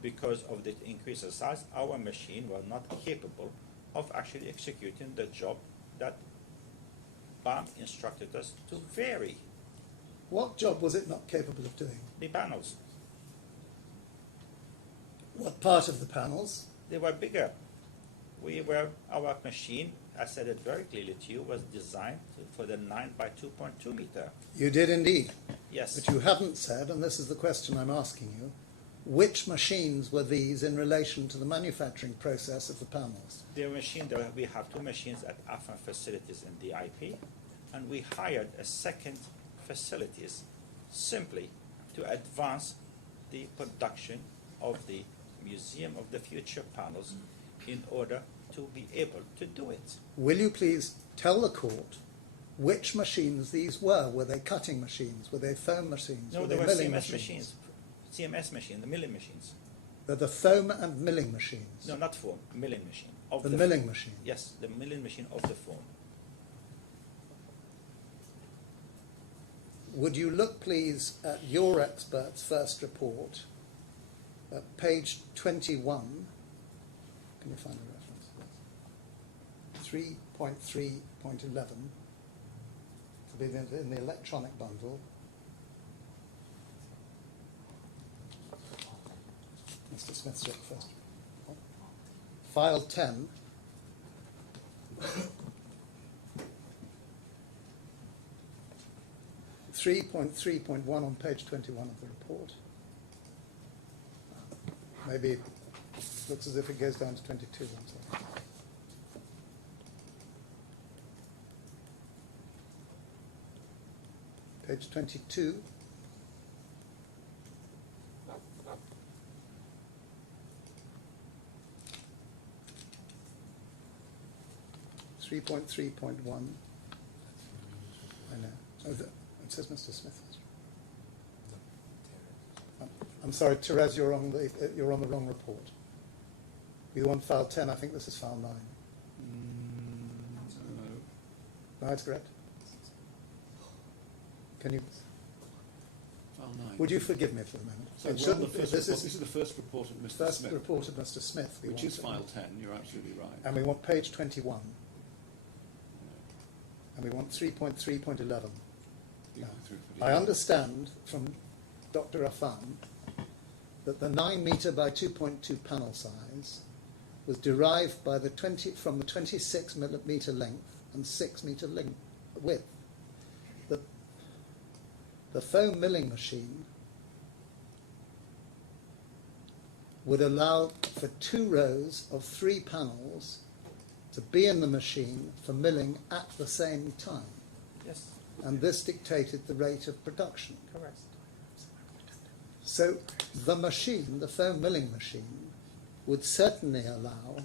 because of the increase in size. Our machine was not capable of actually executing the job that BAM instructed us to vary What job was it not capable of doing? the panels. What part of the panels? They were bigger. Our machine, I said it very clearly to you, was designed for the 9 by 2.2 meter. You did indeed. Yes. But you haven't said, and this is the question I'm asking you, which machines were these in relation to the manufacturing process of the panels? We have 2 machines at Affan facilities in the IP, and we hired a second facilities simply to advance the production of the Museum of the Future panels in order to be able to do it. Will you please tell the court which machines these were? Were they cutting machines? Were they foam machines? No, were there they were milling CMS machines. CMS machine, the milling machines. They're the foam and milling machines. No, not foam, milling machine. Of The the milling foam. machine. Yes, the milling machine of the foam. Would you look, please, at your expert's first report, at page 21. Can you find the reference to this? 3.3.11 to be in the electronic bundle. Mr. Smith's up first. What? File 10. .3.1 on page 21 of the report. Maybe it looks as if it goes down to 22, I'm sorry. Page 22. .3.3.1. I know. Oh, it says Mr. Smith. I'm sorry, Therese, you're on the wrong report. We want file 10. I think this is file 9. No, that's correct. Can you? Would you forgive me for the moment? It shouldn't. This is the first report of Mr. Smith. We want it, and we want page 21, and we want 3.3.11. Now, I understand from Dr. Affan that the 9 metre by 2.2 panel size was derived by from the 26 millimetre length and 6 metre width. The foam milling machine would allow for 2 rows of 3 panels to be in the machine for milling at the same time. Yes, And this dictated the rate of production. correct. So the machine, the foam milling machine, would certainly allow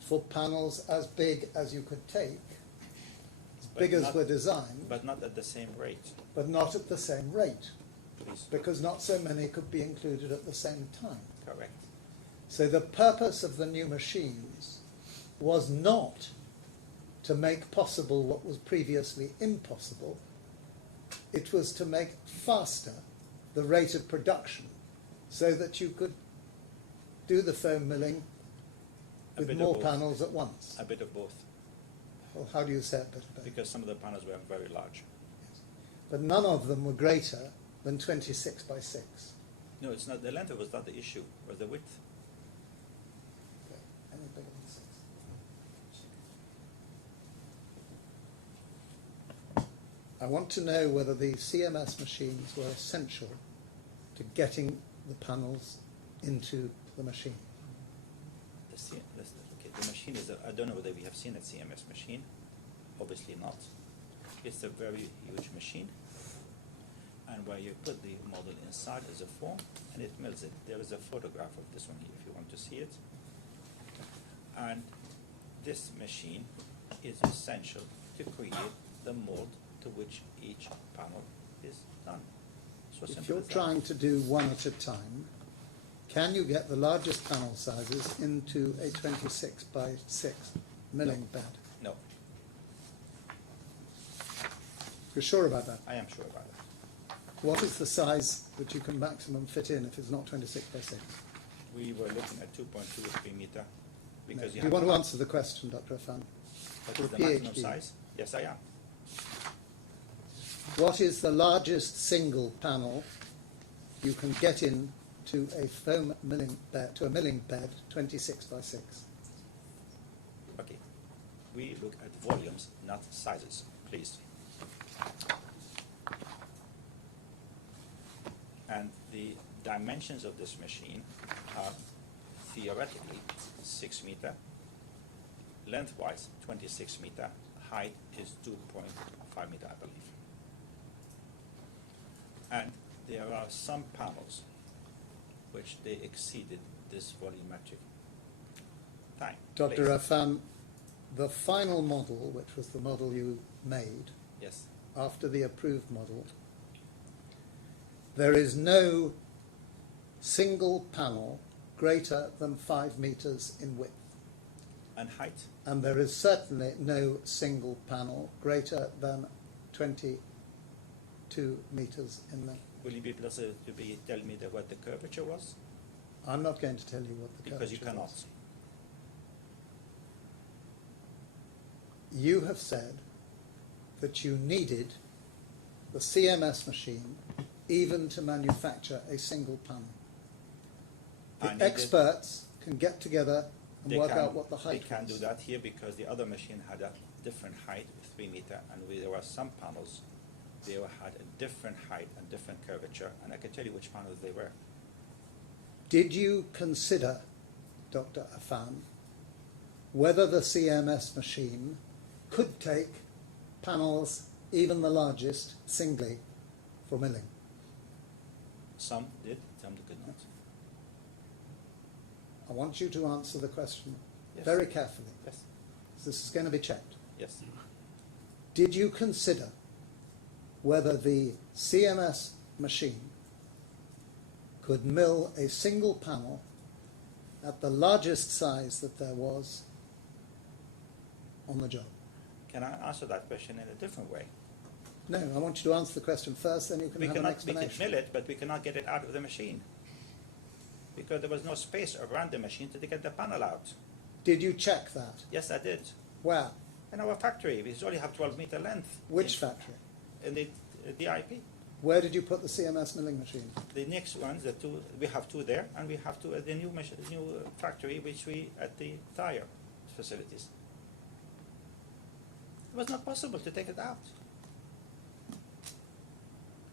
for panels as big as you could take, as big as were designed, But not at the same rate, but not at the same rate, please. because not so many could be included at the same time. Correct. So the purpose of the new machines was not to make possible what was previously impossible. It was to make faster the rate of production so that you could do the foam milling A with bit of more both. panels at once. A bit of both, Well, how do you say it better? because some of the panels were very large. But none of them were greater than 26 by 6. No, it's not. The length was not the issue. It was the width. Okay. Any bigger than 6? I want to know whether the CMS machines were essential to getting the panels into the machine. The machine is. I don't know whether we have seen a CMS machine. Obviously not. It's a very huge machine, and where you put the model inside is a form, and it mills it. There is a photograph of this one here if you want to see it. And this machine is essential to create the mold to which each panel is done. So If simple you're as that. trying to do one at a time, can you get the largest panel sizes into a 26 by 6 milling bed? No, You're sure about that? I am sure about that. What is the size that you can maximum fit in if it's not 26 by 6? We were looking at 2.2 or 3 meter because Do you you have want to have- answer the question, Dr. Affan? What for is a the maximum PhD? size? Yes, I am. What is the largest single panel you can get in to a foam milling bed, to a milling bed 26 by 6? Okay. We look at volumes, not sizes, please. And the dimensions of this machine are theoretically 6 meter, lengthwise 26 meter, height is 2.5 meter, I believe. And there are some panels which they exceeded this volumetric time. Dr. place. Affan, the final model, which was the model you made Yes. after the approved model, there is no single panel greater than 5 meters in width. And height? And there is certainly no single panel greater than 22 meters in length. Will you be able to tell me what the curvature was? I'm not going to tell you what the Because you curvature cannot. was. you have said that you needed the CMS machine even to manufacture a single panel. The experts can get together and work out what the height was. They can do that here because the other machine had a different height, 3 meter, and there were some panels, they had a different height and different curvature, and I can tell you which panels they were. Did you consider, Dr. Affan, whether the CMS machine could take panels, even the largest, singly for milling? Some did, some could not. I want you to answer the question Yes. very carefully. Yes, This is going to be checked. yes. Did you consider whether the CMS machine could mill a single panel at the largest size that there was on the job? Can I answer that question in a different way? No, I want you to answer the question first, then you can We have an could explanation. mill it, but we cannot get it out of the machine because there was no space around the machine to get the panel out. Did you check that? Yes, I did. Where? In our factory, we only have 12-meter length. Which factory? In the DIP. Where did you put the CMS milling machine? The next ones, the two, we have two there, and we have two at the new factory, which we at the tire facilities. It was not possible to take it out.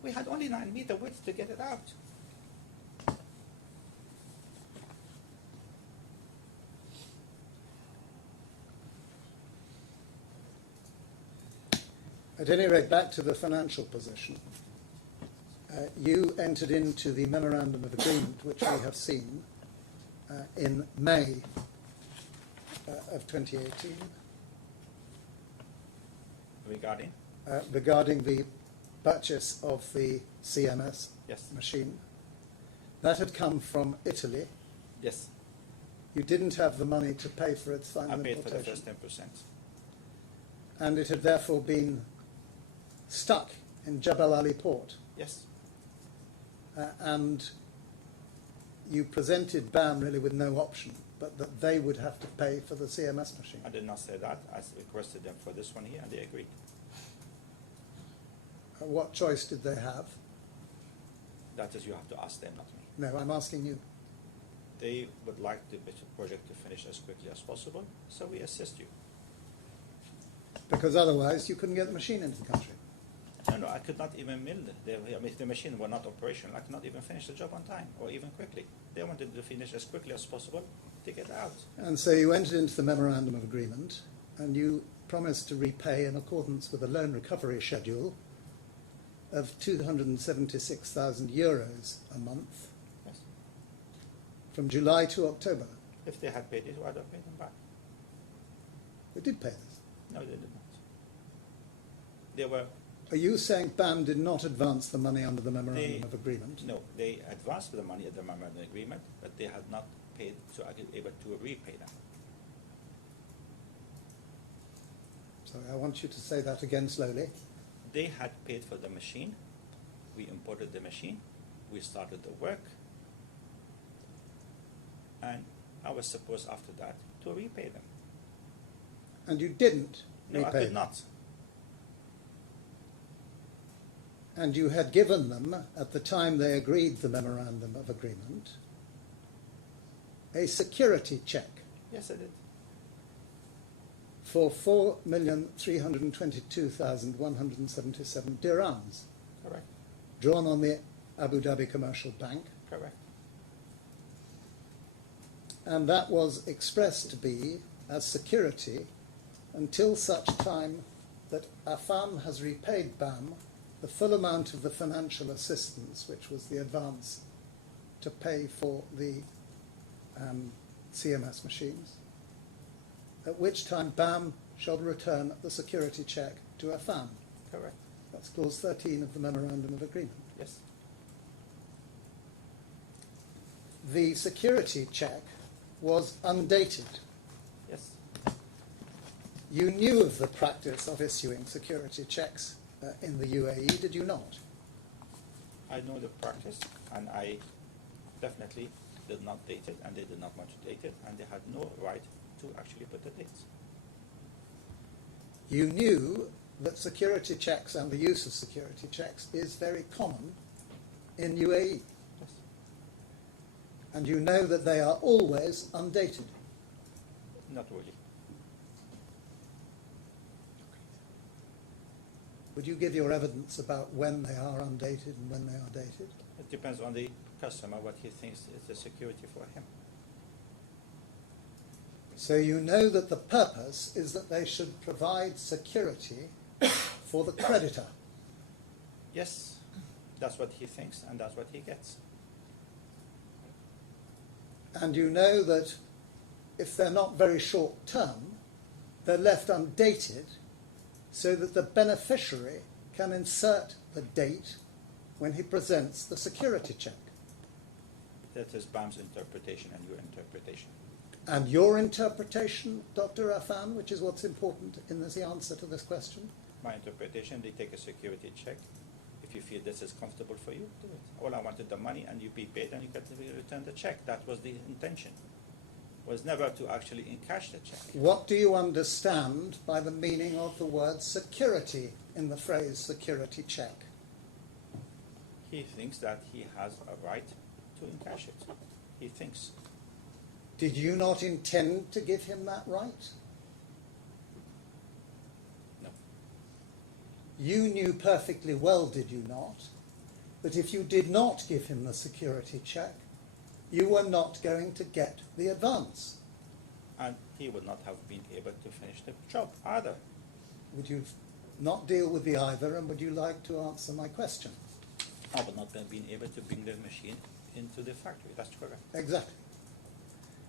We had only 9-meter width to get it out. At any rate, back to the financial position. You entered into the memorandum of agreement, which we have seen in May of 2018, Regarding? regarding the purchase of the CMS Yes. machine. That had come from Italy. Yes. You didn't have the money to pay for its final I paid for the importation. first 10%. And it had therefore been stuck in Jebel Ali port. Yes. And you presented BAM really with no option, but that they would have to pay for the CMS machine. I did not say that. I requested them for this one here, and they agreed. What choice did they have? That is, you have to ask them, not me. No, I'm asking you. They would like the project to finish as quickly as possible, so we assist you. Because otherwise you couldn't get the machine into the country. No, I could not even mill the machine were not operational. I could not even finish the job on time or even quickly. They wanted to finish as quickly as possible to get out. And so you entered into the memorandum of agreement and you promised to repay in accordance with a loan recovery schedule of €276,000 a month Yes. from July to October. If they had paid it, I'd have paid them back. They did pay this. No, they did not. They were. Are you saying BAM did not advance the money under the memorandum of agreement? No, they advanced the money at the memorandum agreement, but they had not paid, so I could be able to repay them. Sorry, I want you to say that again slowly. They had paid for the machine. We imported the machine. We started the work. And I was supposed after that to repay them. And you didn't No, repay I could them. not. And you had given them, at the time they agreed the memorandum of agreement, a security check Yes, I did. for 4,322,177 dirhams, Correct. drawn on the Abu Dhabi Commercial Bank. Correct. And that was expressed to be as security until such time that Affan has repaid BAM the full amount of the financial assistance, which was the advance to pay for the CMS machines, at which time BAM shall return the security check to Affan. Correct. That's clause 13 of the memorandum of agreement. Yes. The security check was undated. Yes. You knew of the practice of issuing security checks in the UAE, did you not? I know the practice, and I definitely did not date it, and they did not want to date it, and they had no right to actually put the dates. You knew that security checks and the use of security checks is very common in UAE. Yes. And you know that they are always undated. Not really. Would you give your evidence about when they are undated and when they are dated? It depends on the customer, what he thinks is the security for him. So you know that the purpose is that they should provide security for the creditor. Yes, that's what he thinks and that's what he gets. And you know that if they're not very short term, they're left undated so that the beneficiary can insert the date when he presents the security check. That is BAM's interpretation and your interpretation. And your interpretation, Dr. Affan, which is what's important in the answer to this question? My interpretation, they take a security check. If you feel this is comfortable for you, do it. All I wanted the money and you be paid and you get to return the check. That was the intention. Was never to actually encash the check. What do you understand by the meaning of the word security in the phrase security check? He thinks that he has a right to encash it. He thinks. Did you not intend to give him that right? No. You knew perfectly well, did you not, that if you did not give him the security check, you were not going to get the advance? And he would not have been able to finish the job either. Would you not deal with the either, and would you like to answer my question? I would not have been able to bring the machine into the factory. That's correct. Exactly.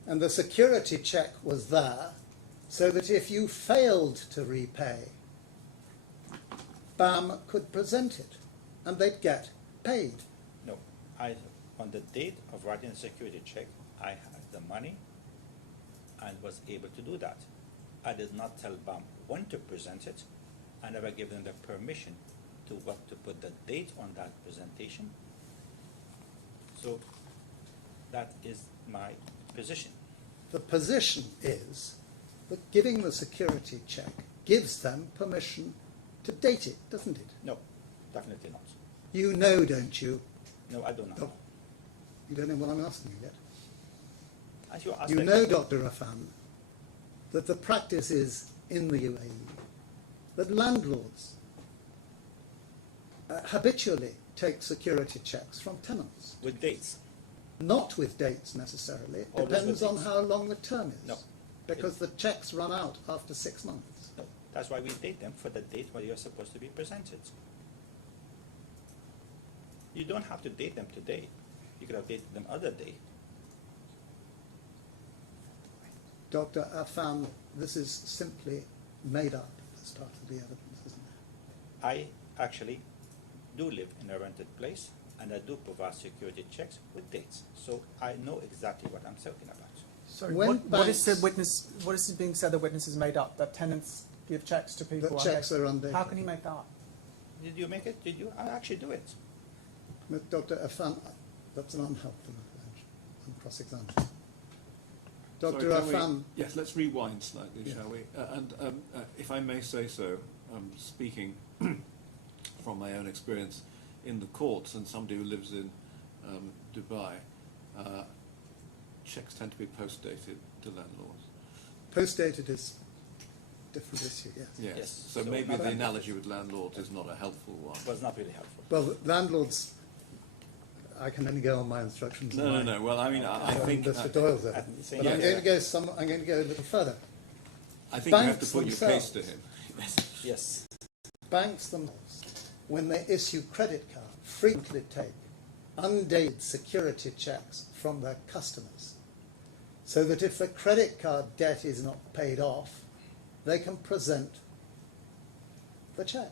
And the security check was there so that if you failed to repay, BAM could present it and they'd get paid. No. On the date of writing the security check, I had the money and was able to do that. I did not tell BAM when to present it. I never gave them the permission to put the date on that presentation. So that is my position. The position is that giving the security check gives them permission to date it, doesn't it? No, definitely not. You know, don't you? No, I do not Oh. know. You don't know what I'm asking you yet. As you asked You the know, question- Dr. Affan, that the practice is in the UAE that landlords habitually take security checks from tenants. with dates. Not with dates necessarily. It Always depends with on dates. how long the term is. No. Because the checks run out after 6 months. No, that's why we date them for the date where you're supposed to be presented. You don't have to date them today. You could have dated them other day. Dr. Affan, this is simply made up, this part of the evidence, isn't it? I actually do live in a rented place, and I do provide security checks with dates. So I know exactly what I'm talking about. So When what banks- what is being said, the witness is made up, that tenants give checks to people. That checks are undated. How can you make that up? Did you make it? Did you? I actually do it. But Dr. Affan, that's an unhelpful intervention. I'm cross-examined. Dr. Affan, Yes, let's rewind slightly, Yeah. shall we? If I may say so, I'm speaking from my own experience in the courts and somebody who lives in Dubai. Checks tend to be post-dated to landlords. post-dated is a different issue, yes. Yes, so maybe not the undated. analogy with landlords is not a helpful one. It was not really helpful. Well, landlords, I can only go on my instructions and No, my... no, well, I mean, No. I think- Mr. Doyle's I evidence, think, but I'm going to go a little further. I think Banks I have to put themselves. your case to him. Yes. Banks themselves, when they issue credit cards, frequently take undated security checks from their customers, so that if the credit card debt is not paid off, they can present the check.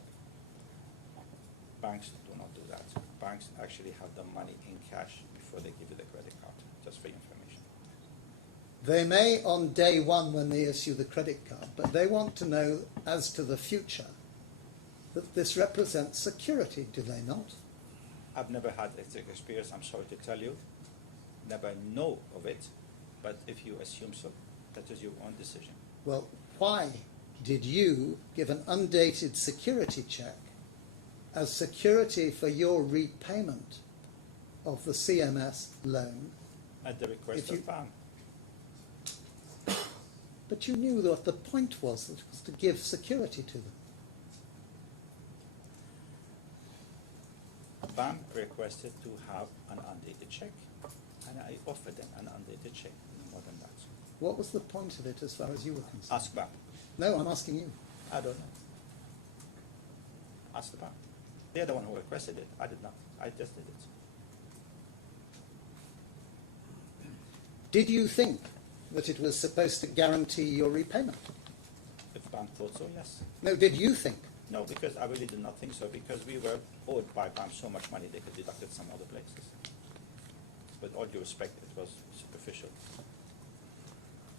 Banks do not do that. Banks actually have the money in cash before they give you the credit card, just for your information. They may on day one when they issue the credit card, but they want to know as to the future that this represents security, do they not? I've never had this experience, I'm sorry to tell you. Never know of it, but if you assume so, that is your own decision. Well, why did you give an undated security check as security for your repayment of the CMS loan? At the request If you- of BAM. But you knew what the point was, that it was to give security to them. BAM requested to have an undated check, and I offered them an undated check, no more than that. What was the point of it as far as you were concerned? Ask BAM. No, I'm asking you. I don't know. Ask the BAM. They're the one who requested it. I did not. I just did it. Did you think that it was supposed to guarantee your repayment? If BAM thought so, yes. No, did you think? No, because I really did not think so, because we were owed by BAM so much money they could deduct it some other places. With all due respect, it was superficial.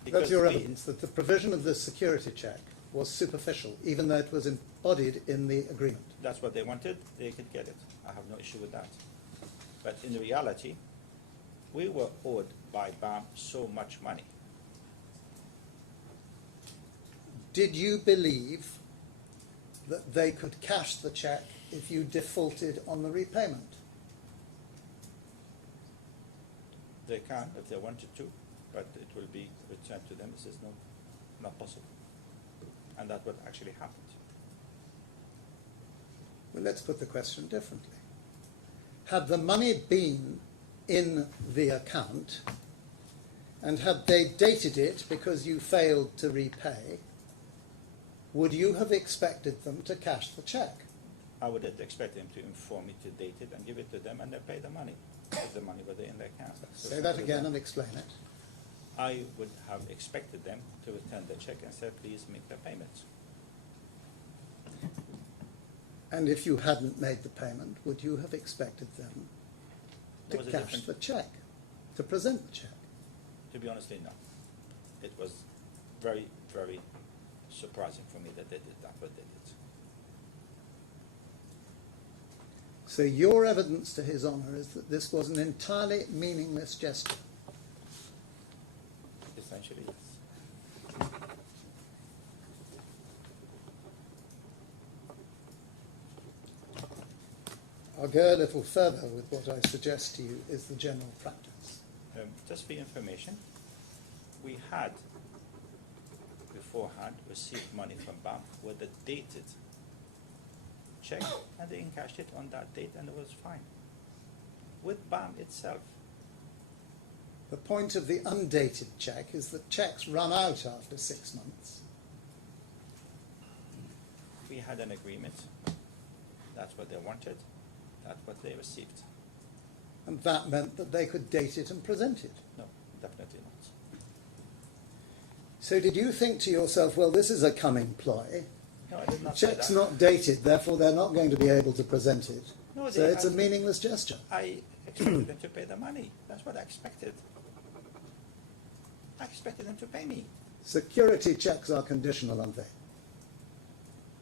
That's your we- evidence that the provision of this security check was superficial, even though it was embodied in the agreement. That's what they wanted, they could get it. I have no issue with that. But in reality, we were owed by BAM so much money. Did you believe that they could cash the check if you defaulted on the repayment? They can if they wanted to, but it will be returned to them. This is not possible. And that's what actually happened. Well, let's put the question differently. Had the money been in the account, and had they dated it because you failed to repay, would you have expected them to cash the check? I would have expected them to inform me to date it and give it to them and then pay the money if the money were in their account. So Say that again and explain it. I would have expected them to return the check and say, please make the payment. And if you hadn't made the payment, would you have expected them There to was a cash different- the check, to present the check? To be honest, no. It was very, very surprising for me that they did that, but they did. So your evidence to his honour is that this was an entirely meaningless gesture. Essentially, yes. I'll go a little further with what I suggest to you is the general practice. Just for your information, we had beforehand received money from BAM with a dated check, and they encashed it on that date, and it was fine. With BAM itself, The point of the undated check is that checks run out after 6 months. we had an agreement. That's what they wanted. That's what they received. And that meant that they could date it and present it. No, definitely not. So did you think to yourself, well, this is a cunning ploy. No, I did not say Check's that. not dated, therefore they're not going to be able to present it. No, So they- it's a meaningless gesture. I expected them to pay the money. That's what I expected. I expected them to pay me. Security checks are conditional, aren't they?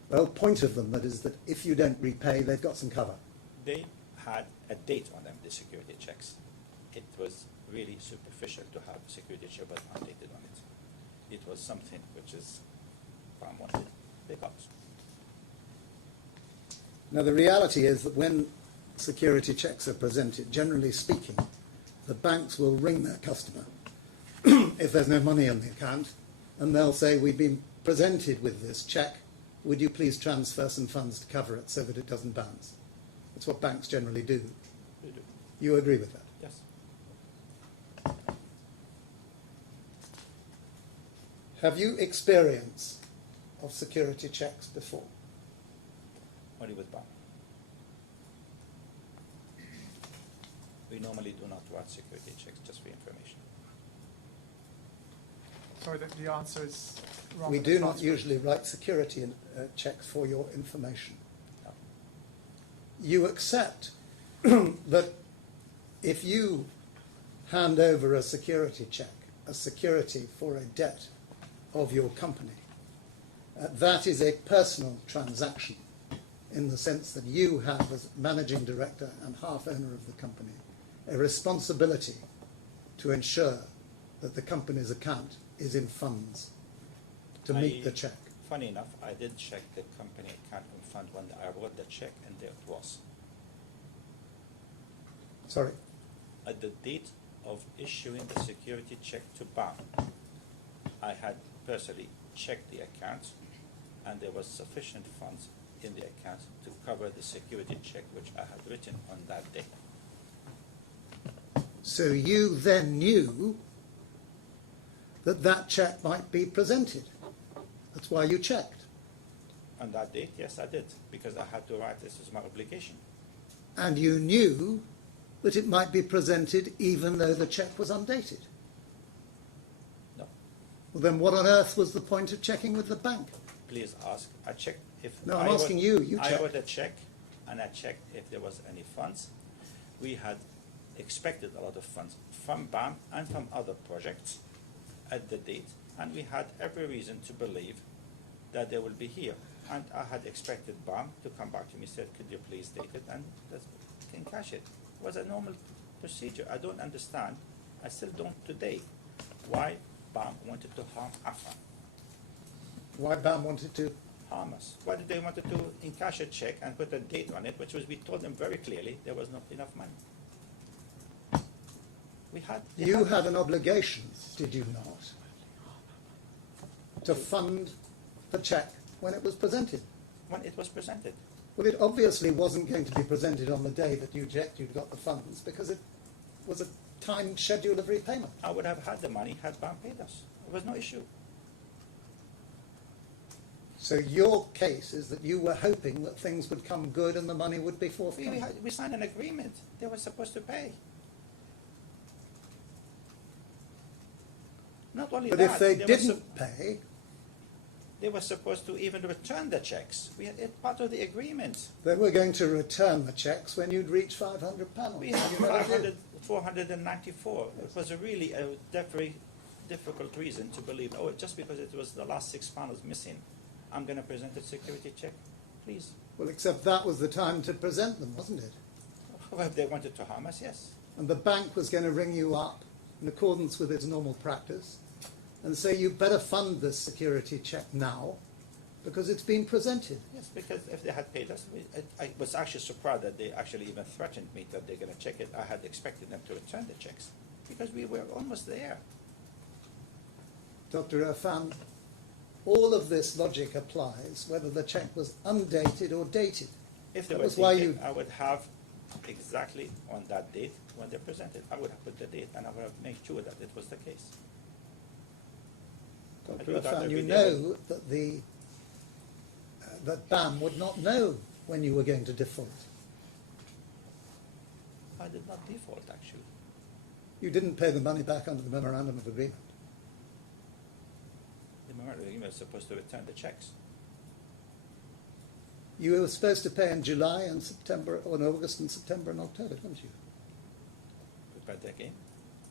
The whole point of them, that is, that if you don't repay, they've got some cover. They had a date on them, the security checks. It was really superficial to have a security check but undated on it. It was something which is BAM wanted. They got. Now, the reality is that when security checks are presented, generally speaking, the banks will ring their customer if there's no money on the account, and they'll say, we've been presented with this check, would you please transfer some funds to cover it so that it doesn't bounce? That's what banks generally do. They do. You agree with that? Yes. Have you experience of security checks before? Only with BAM. We normally do not write security checks, just for information. So the answer is no. We do not usually write security checks for your information. No. You accept that if you hand over a security check, a security for a debt of your company, that is a personal transaction in the sense that you have, as managing director and half owner of the company, a responsibility to ensure that the company's account is in funds to meet the check. funny enough, I did check the company account and fund when I wrote the check, and there it was. Sorry. At the date of issuing the security check to BAM, I had personally checked the account, and there was sufficient funds in the account to cover the security check which I had written on that day. So you then knew that that check might be presented. That's why you checked. On that date, yes, I did, because I had to write this as my obligation. And you knew that it might be presented even though the check was undated. No. Well, then what on earth was the point of checking with the bank? Please ask. I checked if. No, I'm asking you. You I checked. wrote a check, and I checked if there was any funds. We had expected a lot of funds from BAM and from other projects at the date, and we had every reason to believe that they will be here. And I had expected BAM to come back to me and said, could you please date it, and let's can cash it. It was a normal procedure. I don't understand. I still don't today why BAM wanted to harm Affan. Why BAM wanted to? Harm us. Why did they want to encash a check and put a date on it, which was, we told them very clearly there was not enough money. You had an obligation, did you not, to fund the check when it was presented? When it was presented. Well, it obviously wasn't going to be presented on the day that you checked you'd got the funds, because it was a timed schedule of repayment. I would have had the money had BAM paid us. There was no issue. So your case is that you were hoping that things would come good and the money would be forthcoming. We signed an agreement. They were supposed to pay. Not only But that, if they were didn't pay, they were supposed to even return the checks. It's part of the agreement. they were going to return the checks when you'd reach £500. We had You never did. 494. It was really a very difficult reason to believe, oh, just because it was the last £6 missing, I'm going to present a security check? Please. Well, except that was the time to present them, wasn't it? Well, if they wanted to harm us, yes. And the bank was going to ring you up in accordance with its normal practice and say you better fund this security check now because it's been presented. Yes, because if they had paid us, I was actually surprised that they actually even threatened me that they're going to check it. I had expected them to return the checks because we were almost there. Dr. Affan, all of this logic applies whether the check was undated or dated. If they That were was why dated, you- I would have exactly on that date when they presented. I would have put the date and I would have made sure that it was the case. Dr. do that Affan, every you day. know that that BAM would not know when you were going to default. I did not default, actually. You didn't pay the money back under the memorandum of agreement. The memorandum of agreement was supposed to return the checks. You were supposed to pay in July and September, or in August and September and October, didn't you? But again,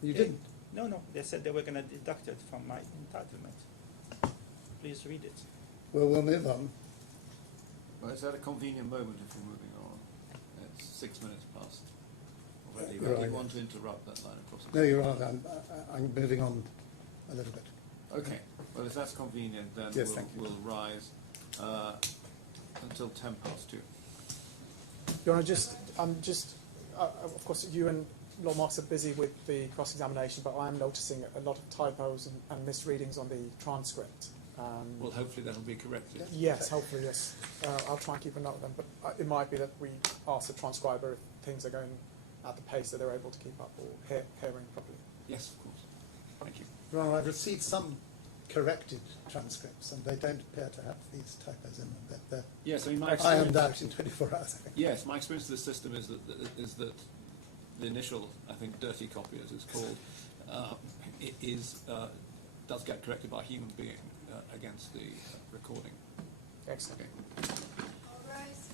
You they- didn't. No. They said they were going to deduct it from my entitlement. Please read it. Well, we'll move on. Well, is that a convenient moment? It's 6 minutes past. You're right, You yes. want to interrupt that line? No, you're right. I'm moving on a little bit. Okay, well, if that's convenient, then Yes, thank you. we'll rise until 2:10. You want to of course, you and Lord Watts are busy with the cross-examination, but I'm noticing a lot of typos and misreadings on the transcript. Well, hopefully that will be corrected. Yes, Yes, perfect. hopefully this. I'll try and keep an eye on them, but it might be that we ask the transcriber if things are going at the pace that they're able to keep up or hear and copy. Yes. Thank you. Well, I've received some corrected transcripts, and they don't appear to have these typos in them. They're Yes, I mean, my ironed out in 24 hours, I think. Yes, my experience of the system is that the initial, I think, dirty copy, as it's called, does get corrected by a human being against the recording. Excellent. All rise.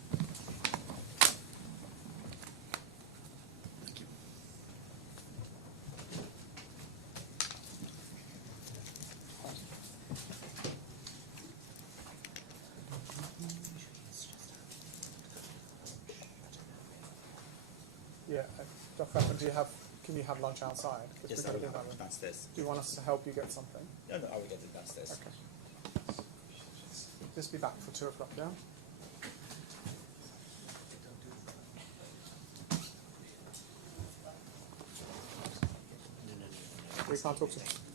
Yeah. Dr. Watts, can you have lunch outside? Yes, I will have one downstairs. Do you want us to help you get something? No, I will get it downstairs. Just be back from 2 o'clock, yeah? We start off.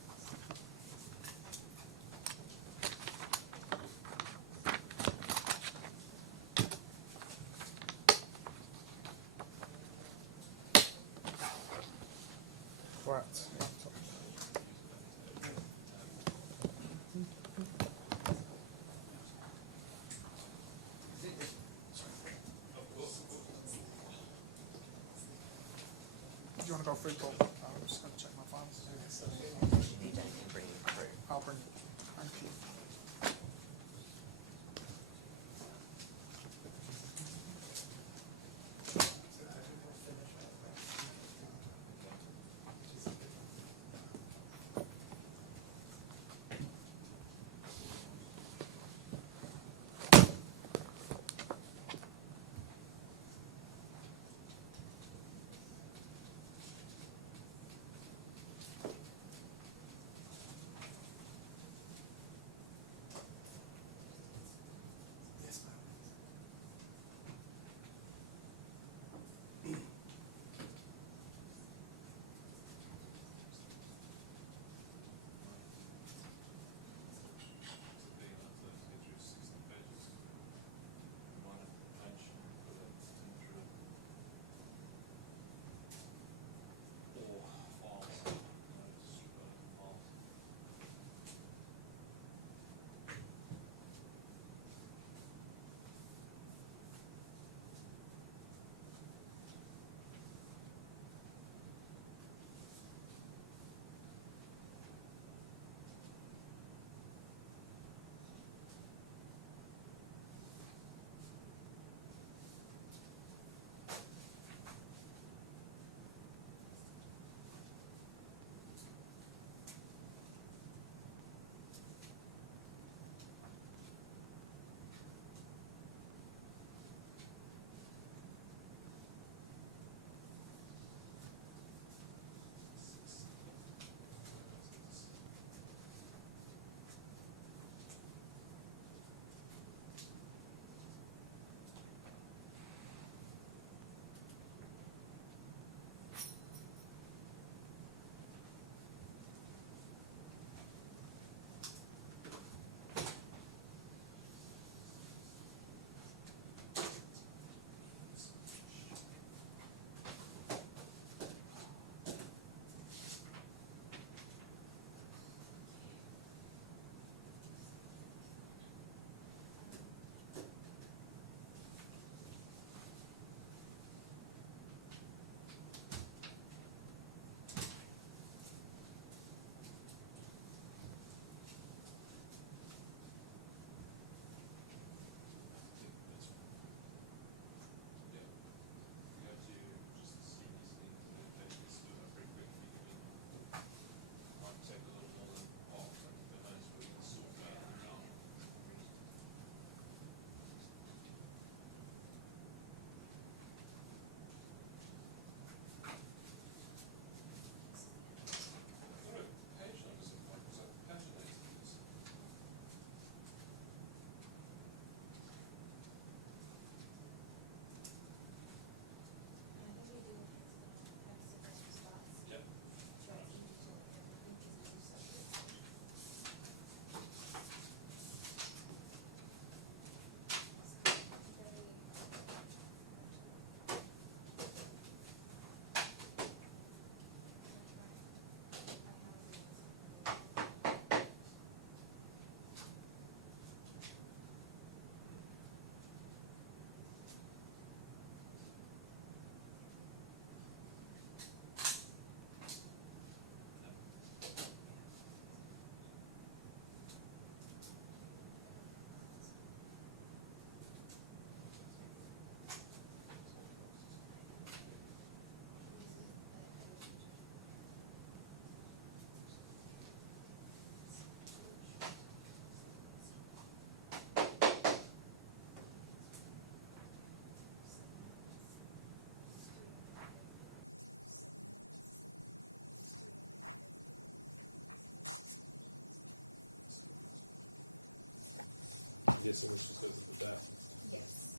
guessing this just goes at the back. Yes.